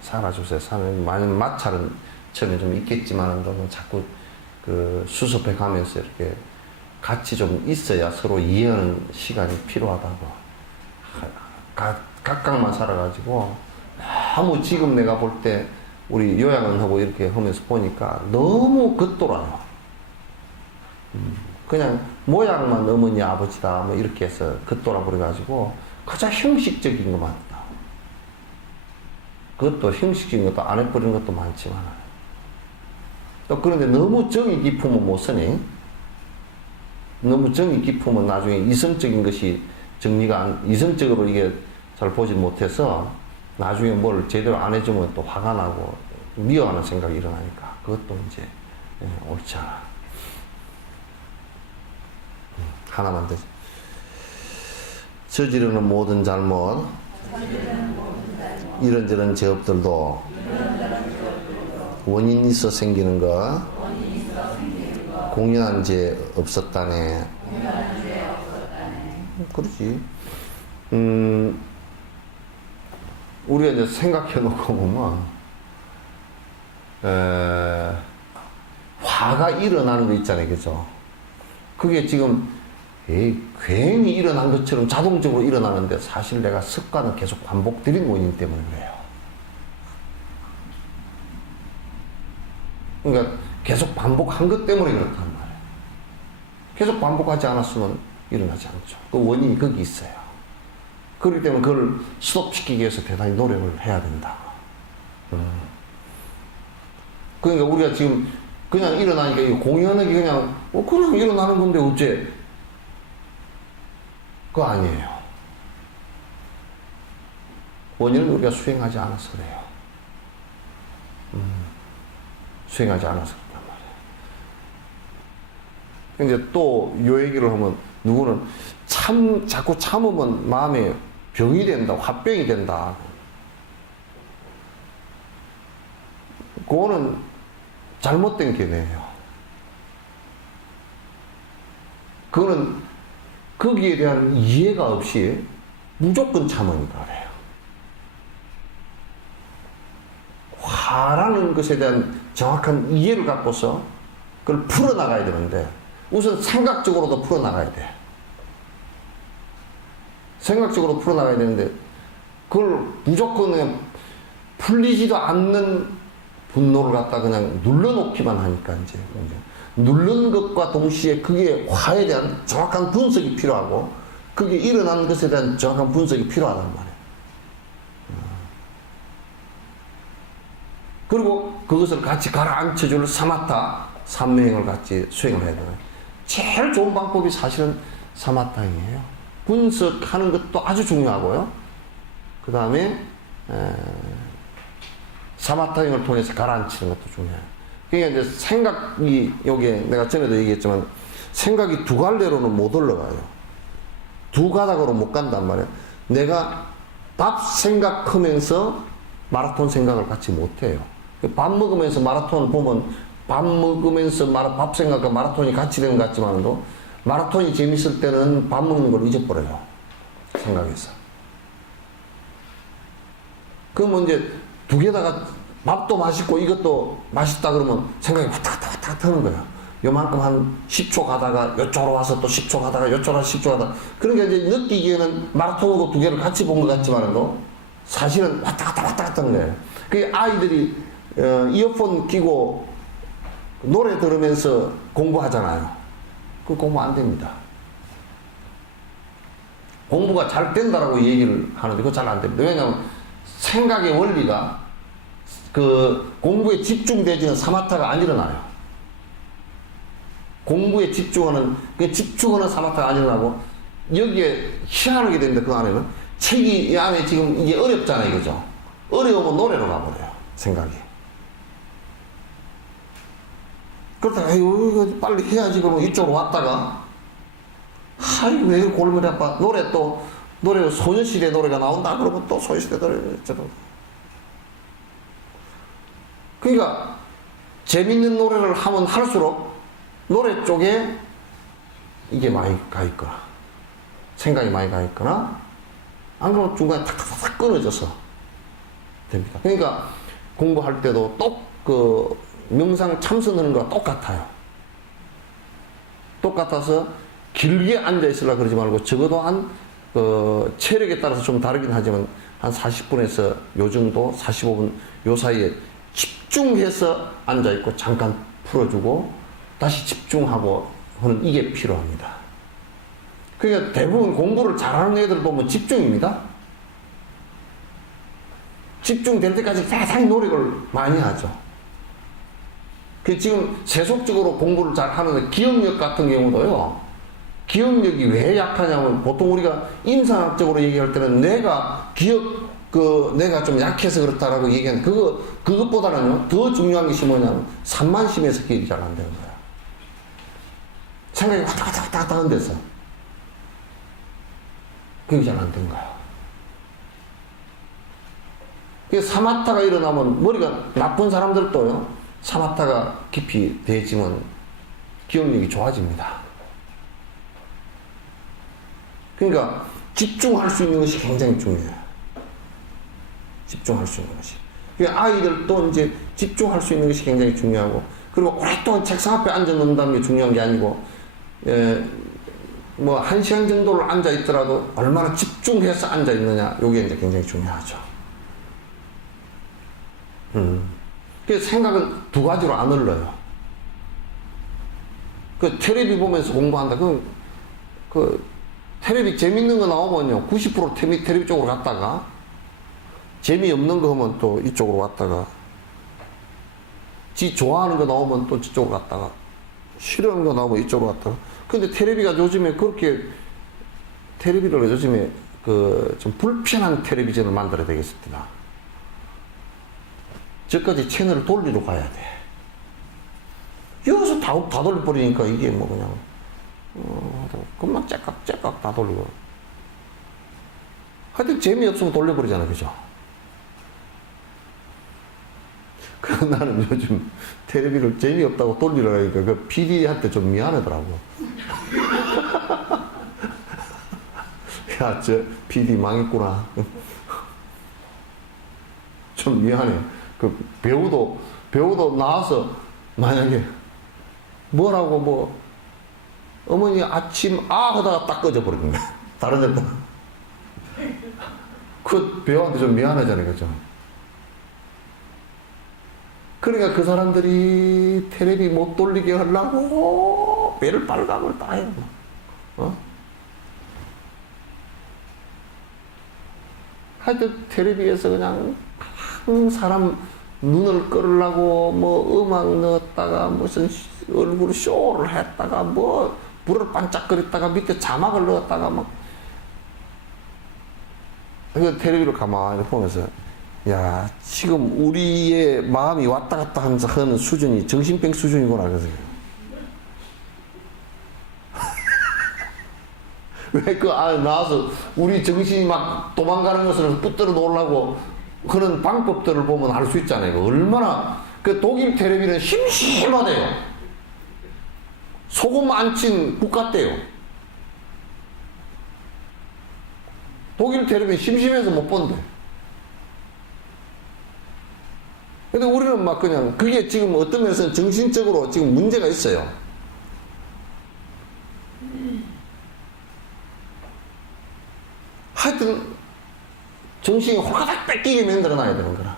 살아주세요. 많은 마찰은 처음에 좀 있겠지만 자꾸 수습해 가면서 이렇게 같이 좀 있어야 서로 이해하는 시간이 필요하다고. 각각만 살아가지고 너무 지금 내가 볼 때 우리 요양원하고 이렇게 하면서 보니까 너무 겉돌아요. 그냥 모양만 어머니 아버지다 뭐 이렇게 해서 겉돌아 버려가지고 가장 형식적인 것만 한다. 그것도 형식적인 것도 안 해버리는 것도 많지만 또 그런데 너무 정이 깊으면 못 쓰니. 너무 정이 깊으면 나중에 이성적인 것이 이성적으로 이게 잘 보지 못해서 나중에 뭘 제대로 안 해주면 또 화가 나고 미워하는 생각이 일어나니까 그것도 이제 옳지 않아. 하나만 더. 저지르는 모든 잘못, 이런저런 죄업들도 원인 있어 생기는 것, 공연한 죄 없었다네. 그렇지. 우리가 이제 생각해 놓고 보면, 화가 일어나는 거 있잖아요. 그죠? 그게 지금, 괜히 일어난 것처럼 자동적으로 일어나는데 사실 내가 습관을 계속 반복드린 원인 때문에 그래요. 그러니까 계속 반복한 것 때문에 그렇단 말이에요. 계속 반복하지 않았으면 일어나지 않죠. 그 원인이 거기 있어요. 그렇기 때문에 그걸 스톱시키기 위해서 대단히 노력을 해야 된다. 그러니까 우리가 지금 그냥 일어나니까 공연하기 그냥 일어나는 건데 어째? 그거 아니에요. 원인은 우리가 수행하지 않아서 그래요. 수행하지 않아서 그렇단 말이에요. 근데 또 요 얘기를 하면 누구는 자꾸 참으면 마음에 병이 된다, 화병이 된다. 그거는 잘못된 견해예요. 그거는 거기에 대한 이해가 없이 무조건 참으니까 그래요. 화라는 것에 대한 정확한 이해를 갖고서 그걸 풀어나가야 되는데 우선 생각적으로도 풀어나가야 돼. 생각적으로 풀어나가야 되는데 그걸 무조건 그냥 풀리지도 않는 분노를 갖다 그냥 눌러놓기만 하니까 이제 누른 것과 동시에 그게 화에 대한 정확한 분석이 필요하고 그게 일어난 것에 대한 정확한 분석이 필요하단 말이에요. 그리고 그것을 같이 가라앉혀줄 사마타, 삼매행을 같이 수행을 해야 되는 제일 좋은 방법이 사실은 사마타행이에요. 분석하는 것도 아주 중요하고요. 그 다음에 사마타행을 통해서 가라앉히는 것도 중요해요. 그러니까 이제 생각이 여기에 내가 전에도 얘기했지만 생각이 두 갈래로는 못 올라가요. 두 가닥으로 못 간단 말이에요. 내가 밥 생각하면서 마라톤 생각을 같이 못 해요. 밥 먹으면서 마라톤 보면 밥 먹으면서 밥 생각과 마라톤이 같이 되는 것 같지만도 마라톤이 재밌을 때는 밥 먹는 걸 잊어버려요. 생각해서. 그러면 이제 두 개다가 밥도 맛있고 이것도 맛있다 그러면 생각이 후딱후딱 하는 거야. 요만큼 한 10초 가다가 요쪽으로 와서 또 10초 가다가 요쪽으로 와서 10초 가다가 그러니까 이제 느끼기에는 마라톤하고 두 개를 같이 본 것 같지만도 사실은 왔다 갔다 하는 거예요. 그 아이들이 이어폰 끼고 노래 들으면서 공부하잖아요. 그 공부 안 됩니다. 공부가 잘 된다라고 얘기를 하는데 그거 잘 안 됩니다. 왜냐하면 생각의 원리가 그 공부에 집중되지는 사마타가 안 일어나요. 공부에 집중하는 사마타가 안 일어나고 여기에 희한하게 됩니다. 그 안에는 책이 이 안에 지금 이게 어렵잖아요, 그죠? 어려우면 노래로 가버려요, 생각이. 그렇다가 이거 빨리 해야지 그러면 이쪽으로 왔다가 왜 이렇게 골머리 아파? 노래 소녀시대 노래가 나온다 그러면 또 소녀시대 노래 그러니까 재밌는 노래를 하면 할수록 노래 쪽에 이게 많이 가 있거나 생각이 많이 가 있거나 안 그러면 중간에 탁탁탁 끊어져서 됩니다. 그러니까 공부할 때도 그 명상 참선하는 거와 똑같아요. 똑같아서 길게 앉아 있으려고 그러지 말고 적어도 체력에 따라서 좀 다르긴 하지만 한 40분에서 요 정도 45분 요 사이에 집중해서 앉아 있고 잠깐 풀어주고 다시 집중하고 하는 이게 필요합니다. 그러니까 대부분 공부를 잘하는 애들 보면 집중입니다. 집중될 때까지 대단히 노력을 많이 하죠. 지금 세속적으로 공부를 잘하는 기억력 같은 경우도요. 기억력이 왜 약하냐면 보통 우리가 임상학적으로 얘기할 때는 내가 내가 좀 약해서 그렇다라고 얘기하는 그것보다는요 더 중요한 것이 뭐냐면 산만심에서 기억이 잘 안 되는 거야. 생각이 왔다 하는 데서 기억이 잘 안 되는 거야. 사마타가 일어나면 머리가 나쁜 사람들도요 사마타가 깊이 되지만 기억력이 좋아집니다. 그러니까 집중할 수 있는 것이 굉장히 중요해요. 집중할 수 있는 것이. 그러니까 아이들도 이제 집중할 수 있는 것이 굉장히 중요하고 그리고 오랫동안 책상 앞에 앉아 놓는다는 게 중요한 게 아니고 뭐 1시간 정도를 앉아 있더라도 얼마나 집중해서 앉아 있느냐 이게 이제 굉장히 중요하죠. 그래서 생각은 두 가지로 안 흘러요. 텔레비 보면서 공부한다. 텔레비 재밌는 거 나오면요 90% 텔레비 쪽으로 갔다가 재미없는 거 하면 또 이쪽으로 왔다가 지 좋아하는 거 나오면 또 저쪽으로 갔다가 싫어하는 거 나오면 이쪽으로 갔다가 근데 텔레비가 요즘에 텔레비를 요즘에 좀 불편한 텔레비전을 만들어야 되겠습니다. 저까지 채널을 돌리러 가야 돼. 여기서 다 돌려버리니까 이게 뭐 그냥 금방 째깍 다 돌리고 하여튼 재미없으면 돌려버리잖아, 그죠? 그래서 나는 요즘 텔레비를 재미없다고 돌리러 가니까 그 PD한테 좀 미안하더라고. 야, 저 PD 망했구나. 좀 미안해. 배우도 나와서 만약에 뭐라고 어머니 아침 하다가 딱 꺼져버리는 거야. 다른 데다. 그 배우한테 좀 미안하잖아요, 그죠? 그러니까 그 사람들이 텔레비 못 돌리게 하려고 배를 빨가고 다 해요. 하여튼 텔레비에서 그냥 사람 눈을 끌으려고 음악 넣었다가 무슨 얼굴 쇼를 했다가 불을 반짝거렸다가 밑에 자막을 넣었다가 그 텔레비를 가만히 보면서 야 지금 우리의 마음이 왔다 갔다 하는 수준이 정신병 수준이구나 그러세요. 왜 그 안에 나와서 우리 정신이 막 도망가는 것을 붙들어 놓으려고 그런 방법들을 보면 알 수 있잖아요. 얼마나 독일 텔레비는 심심하대요. 소금 안 친 국 같대요. 독일 텔레비는 심심해서 못 본대. 근데 우리는 그냥 그게 지금 어떤 면에서는 정신적으로 지금 문제가 있어요. 하여튼 정신이 홀가닥 뺏기게 만들어놔야 되는 거라.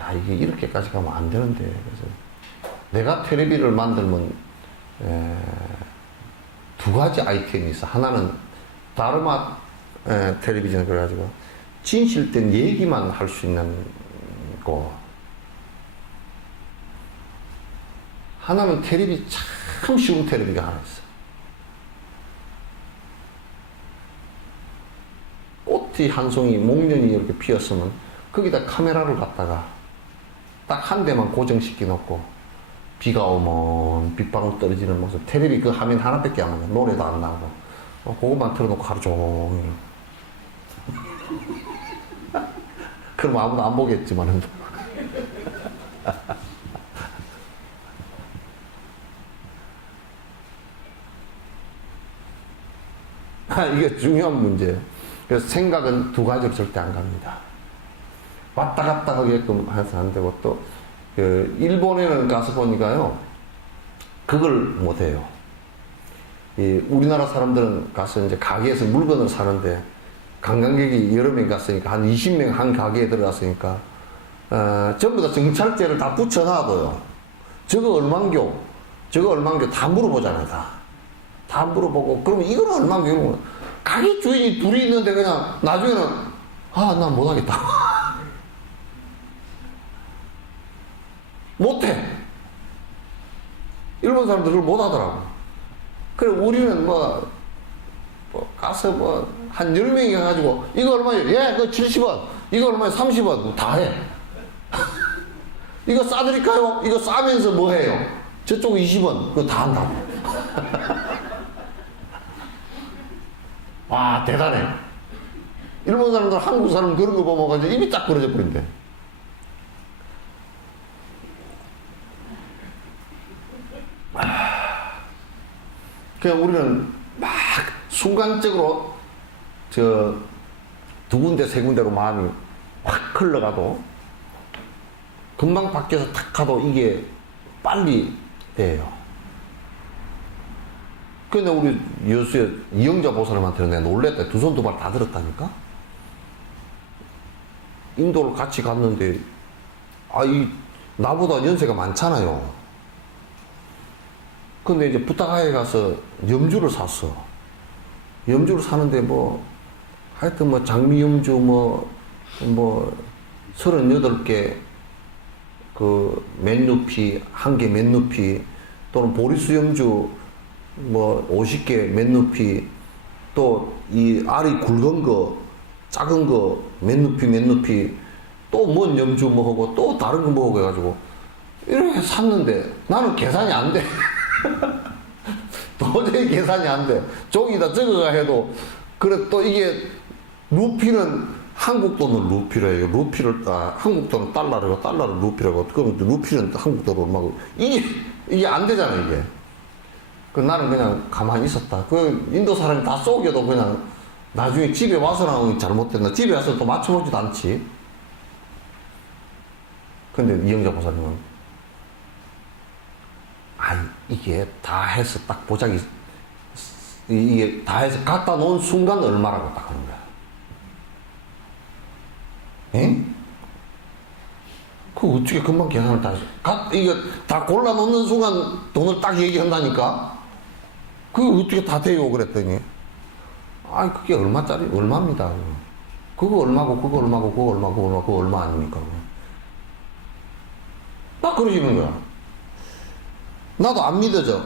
야, 이게 이렇게까지 가면 안 되는데. 그래서 내가 텔레비를 만들면, 두 가지 아이템이 있어. 하나는 다르마 텔레비전 그래가지고, 진실된 얘기만 할 수 있는 거. 하나는 텔레비 참 쉬운 텔레비가 하나 있어. 꽃이 한 송이, 목련이 이렇게 피었으면 거기다 카메라를 갖다가 딱 한 대만 고정시켜 놓고 비가 오면 빗방울 떨어지는 모습. 텔레비 그 화면 하나밖에 안 나와. 노래도 안 나오고. 그것만 틀어놓고 하루 종일. 그럼 아무도 안 보겠지만은. 이게 중요한 문제예요. 그래서 생각은 두 가지로 절대 안 갑니다. 왔다 갔다 하게끔 해서 안 되고, 또, 일본에는 가서 보니까요, 그걸 못해요. 우리나라 사람들은 가서 이제 가게에서 물건을 사는데, 관광객이 여러 명 갔으니까, 한 20명 한 가게에 들어갔으니까, 전부 다 정찰제를 다 붙여놔둬요. 저거 얼만교, 저거 얼만교 다 물어보잖아요, 다 물어보고, 그러면 이거는 얼만교, 가게 주인이 둘이 있는데 그냥 나중에는, 난 못하겠다. 못해. 일본 사람들 그걸 못하더라고. 그래, 우리는 가서 한 10명이 가가지고, 이거 얼마예요? 예, 그거 70원. 이거 얼마예요? 30원. 다 해. 이거 싸드릴까요? 이거 싸면서 뭐 해요? 저쪽 20원. 그거 다 한다고. 와, 대단해. 일본 사람들, 한국 사람 그런 거 보면 가지고 입이 딱 벌어져 버린대. 그냥 우리는 막 순간적으로 두 군데, 세 군데로 마음이 확 흘러가도 금방 밖에서 탁 가도 이게 빨리 돼요. 근데 우리 여수에 이영자 보살님한테는 내가 놀랬다. 두 손 두 발 다 들었다니까? 인도를 같이 갔는데, 나보다 연세가 많잖아요. 근데 이제 부타가에 가서 염주를 샀어. 염주를 사는데 하여튼 장미염주 38개 맨루피, 한 개 맨루피, 또는 보리수 염주 50개 맨루피, 또 이 알이 굵은 거, 작은 거, 맨루피, 또 뭔 염주 하고, 또 다른 거 하고 해가지고, 이렇게 샀는데, 나는 계산이 안 돼. 도저히 계산이 안 돼. 종이다 적어가 해도, 그래, 또 이게, 루피는 한국 돈은 루피로 해요. 루피를 한국 돈은 달러라고, 달러를 루피라고. 그럼 루피는 한국 돈으로 얼마고. 이게 안 되잖아, 이게. 나는 그냥 가만히 있었다. 인도 사람이 다 쏘겨도 그냥 나중에 집에 와서는 잘못됐나. 집에 와서 또 맞춰보지도 않지. 근데 이영자 보살님은, 이게 다 해서 딱 보자기, 이게 다 해서 갖다 놓은 순간 얼마라고 딱 하는 거야. 응? 그거 어떻게 금방 계산을 다 해서. 이거 다 골라놓는 순간 돈을 딱 얘기한다니까? 그게 어떻게 다 돼요? 그랬더니. 그게 얼마입니다. 그거 얼마고, 그거 얼마고, 그거 얼마고, 그거 얼마고, 그거 얼마 아닙니까? 딱 그러시는 거야. 나도 안 믿어져.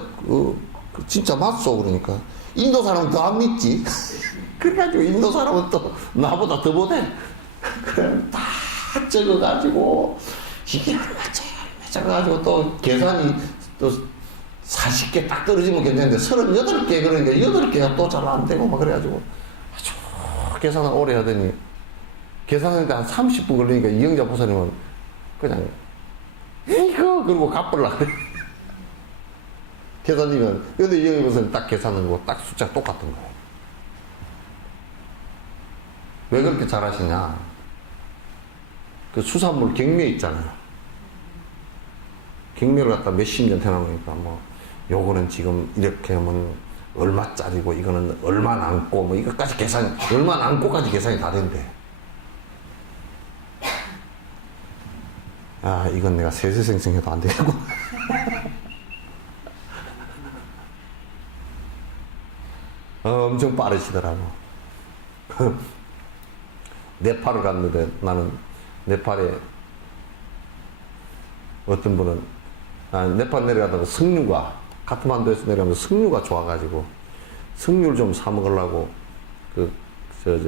진짜 맞소, 그러니까. 인도 사람은 더 안 믿지. 그래가지고 인도 사람은 또 나보다 더 못해. 그래, 다 적어가지고, 이게 얼마 적어가지고 또 계산이 또 40개 딱 떨어지면 괜찮은데 38개 그러니까 8개가 또 잘 안 되고 막 그래가지고 아주 계산을 오래 하더니 계산하는데 한 30분 걸리니까 이영자 보살님은 그냥 이거 그러고 갚으려고 그래. 계산이면 근데 이영자 보살님 딱 계산하고 딱 숫자 똑같은 거예요. 왜 그렇게 잘하시냐? 그 수산물 경매 있잖아요. 경매를 갖다 몇십 년 해놓으니까 요거는 지금 이렇게 하면 얼마짜리고 이거는 얼마 남고 뭐 이것까지 계산 얼마 남고까지 계산이 다 된대. 아 이건 내가 세세생생해도 안 되고. 엄청 빠르시더라고. 네팔을 갔는데 나는 네팔에 어떤 분은 네팔 내려가다가 석류가 카트만두에서 내려가면서 석류가 좋아가지고 석류를 좀 사 먹으려고 저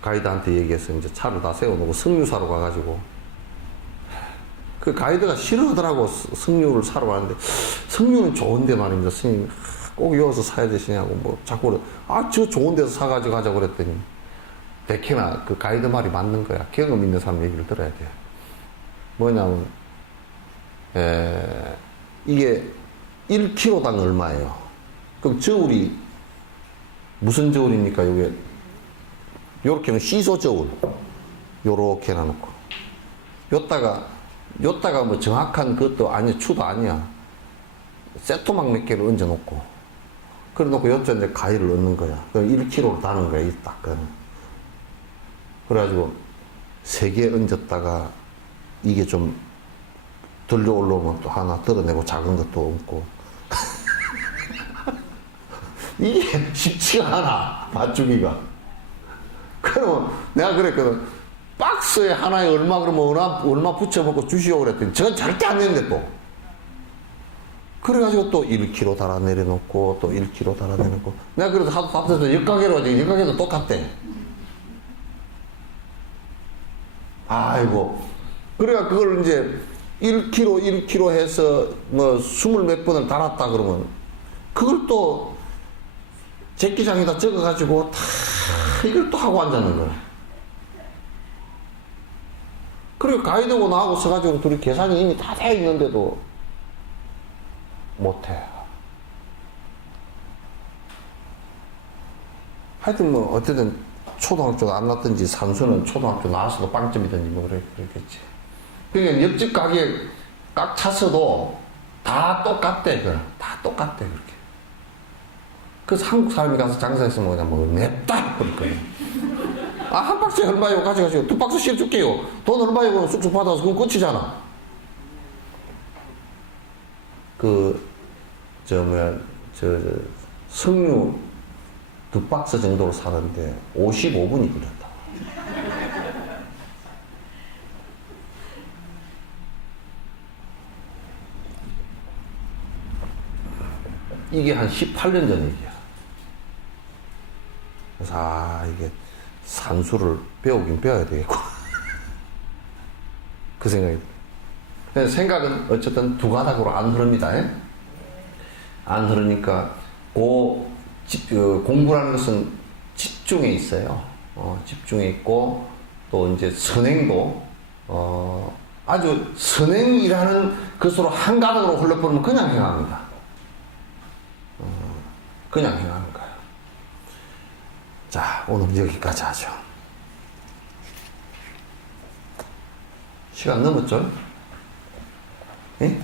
가이드한테 얘기해서 이제 차를 다 세워놓고 석류 사러 가가지고 그 가이드가 싫어하더라고. 석류를 사러 가는데 석류는 좋은데 말입니다. 스님 꼭 여기서 사야 되시냐고 뭐 자꾸 저 좋은 데서 사가지고 가자고 그랬더니 대개나 그 가이드 말이 맞는 거야. 경험 있는 사람 얘기를 들어야 돼. 뭐냐면 이게 1kg당 얼마예요? 그럼 저울이 무슨 저울입니까? 요게 요렇게는 시소 저울 요렇게 해놓고 요따가 뭐 정확한 그것도 아니야. 추도 아니야. 세토막 몇 개를 얹어 놓고 그래 놓고 요쪽 이제 가위를 넣는 거야. 그럼 1kg로 다는 거야. 이 딱 그래가지고 3개 얹었다가 이게 좀 들려 올라오면 또 하나 들어내고 작은 것도 얹고 이게 쉽지가 않아. 맞추기가. 그러면 내가 그랬거든. 박스에 하나에 얼마 그러면 얼마 붙여먹고 주시오 그랬더니 저건 절대 안 되는데 또 그래가지고 또 1kg 달아 내려놓고 또 1kg 달아 내려놓고 내가 그래도 하도 답답해서 역가게로 가지 역가게도 똑같대. 아이고 그래가 그걸 이제 1kg 해서 뭐 20몇 번을 달았다 그러면 그걸 또 제끼장에다 적어가지고 다 이걸 또 하고 앉았는 거야. 그리고 가이드고 나하고 서가지고 둘이 계산이 이미 다 돼 있는데도 못해. 하여튼 뭐 어쨌든 초등학교도 안 났든지 산수는 초등학교 나와서도 빵점이든지 뭐 그랬겠지. 그러니까 옆집 가게 꽉 찼어도 다 똑같대. 다 똑같대 그렇게. 그래서 한국 사람이 가서 장사했으면 그냥 뭐 냅다 그럴 거예요. 한 박스에 얼마요? 가져가시고 2박스 씌워줄게요. 돈 얼마요? 그럼 쑥쑥 받아서 그건 끝이잖아. 석류 2박스 정도로 사는데 55분이 걸렸다. 이게 한 18년 전 얘기야. 그래서 이게 산수를 배우긴 배워야 되겠고 그 생각이 생각은 어쨌든 두 가닥으로 안 흐릅니다. 안 흐르니까 공부라는 것은 집중에 있어요. 집중에 있고 또 이제 선행도 아주 선행이라는 것으로 한 가닥으로 흘러버리면 그냥 행합니다. 그냥 행하는 거예요. 자, 오늘 여기까지 하죠. 시간 넘었죠? 예?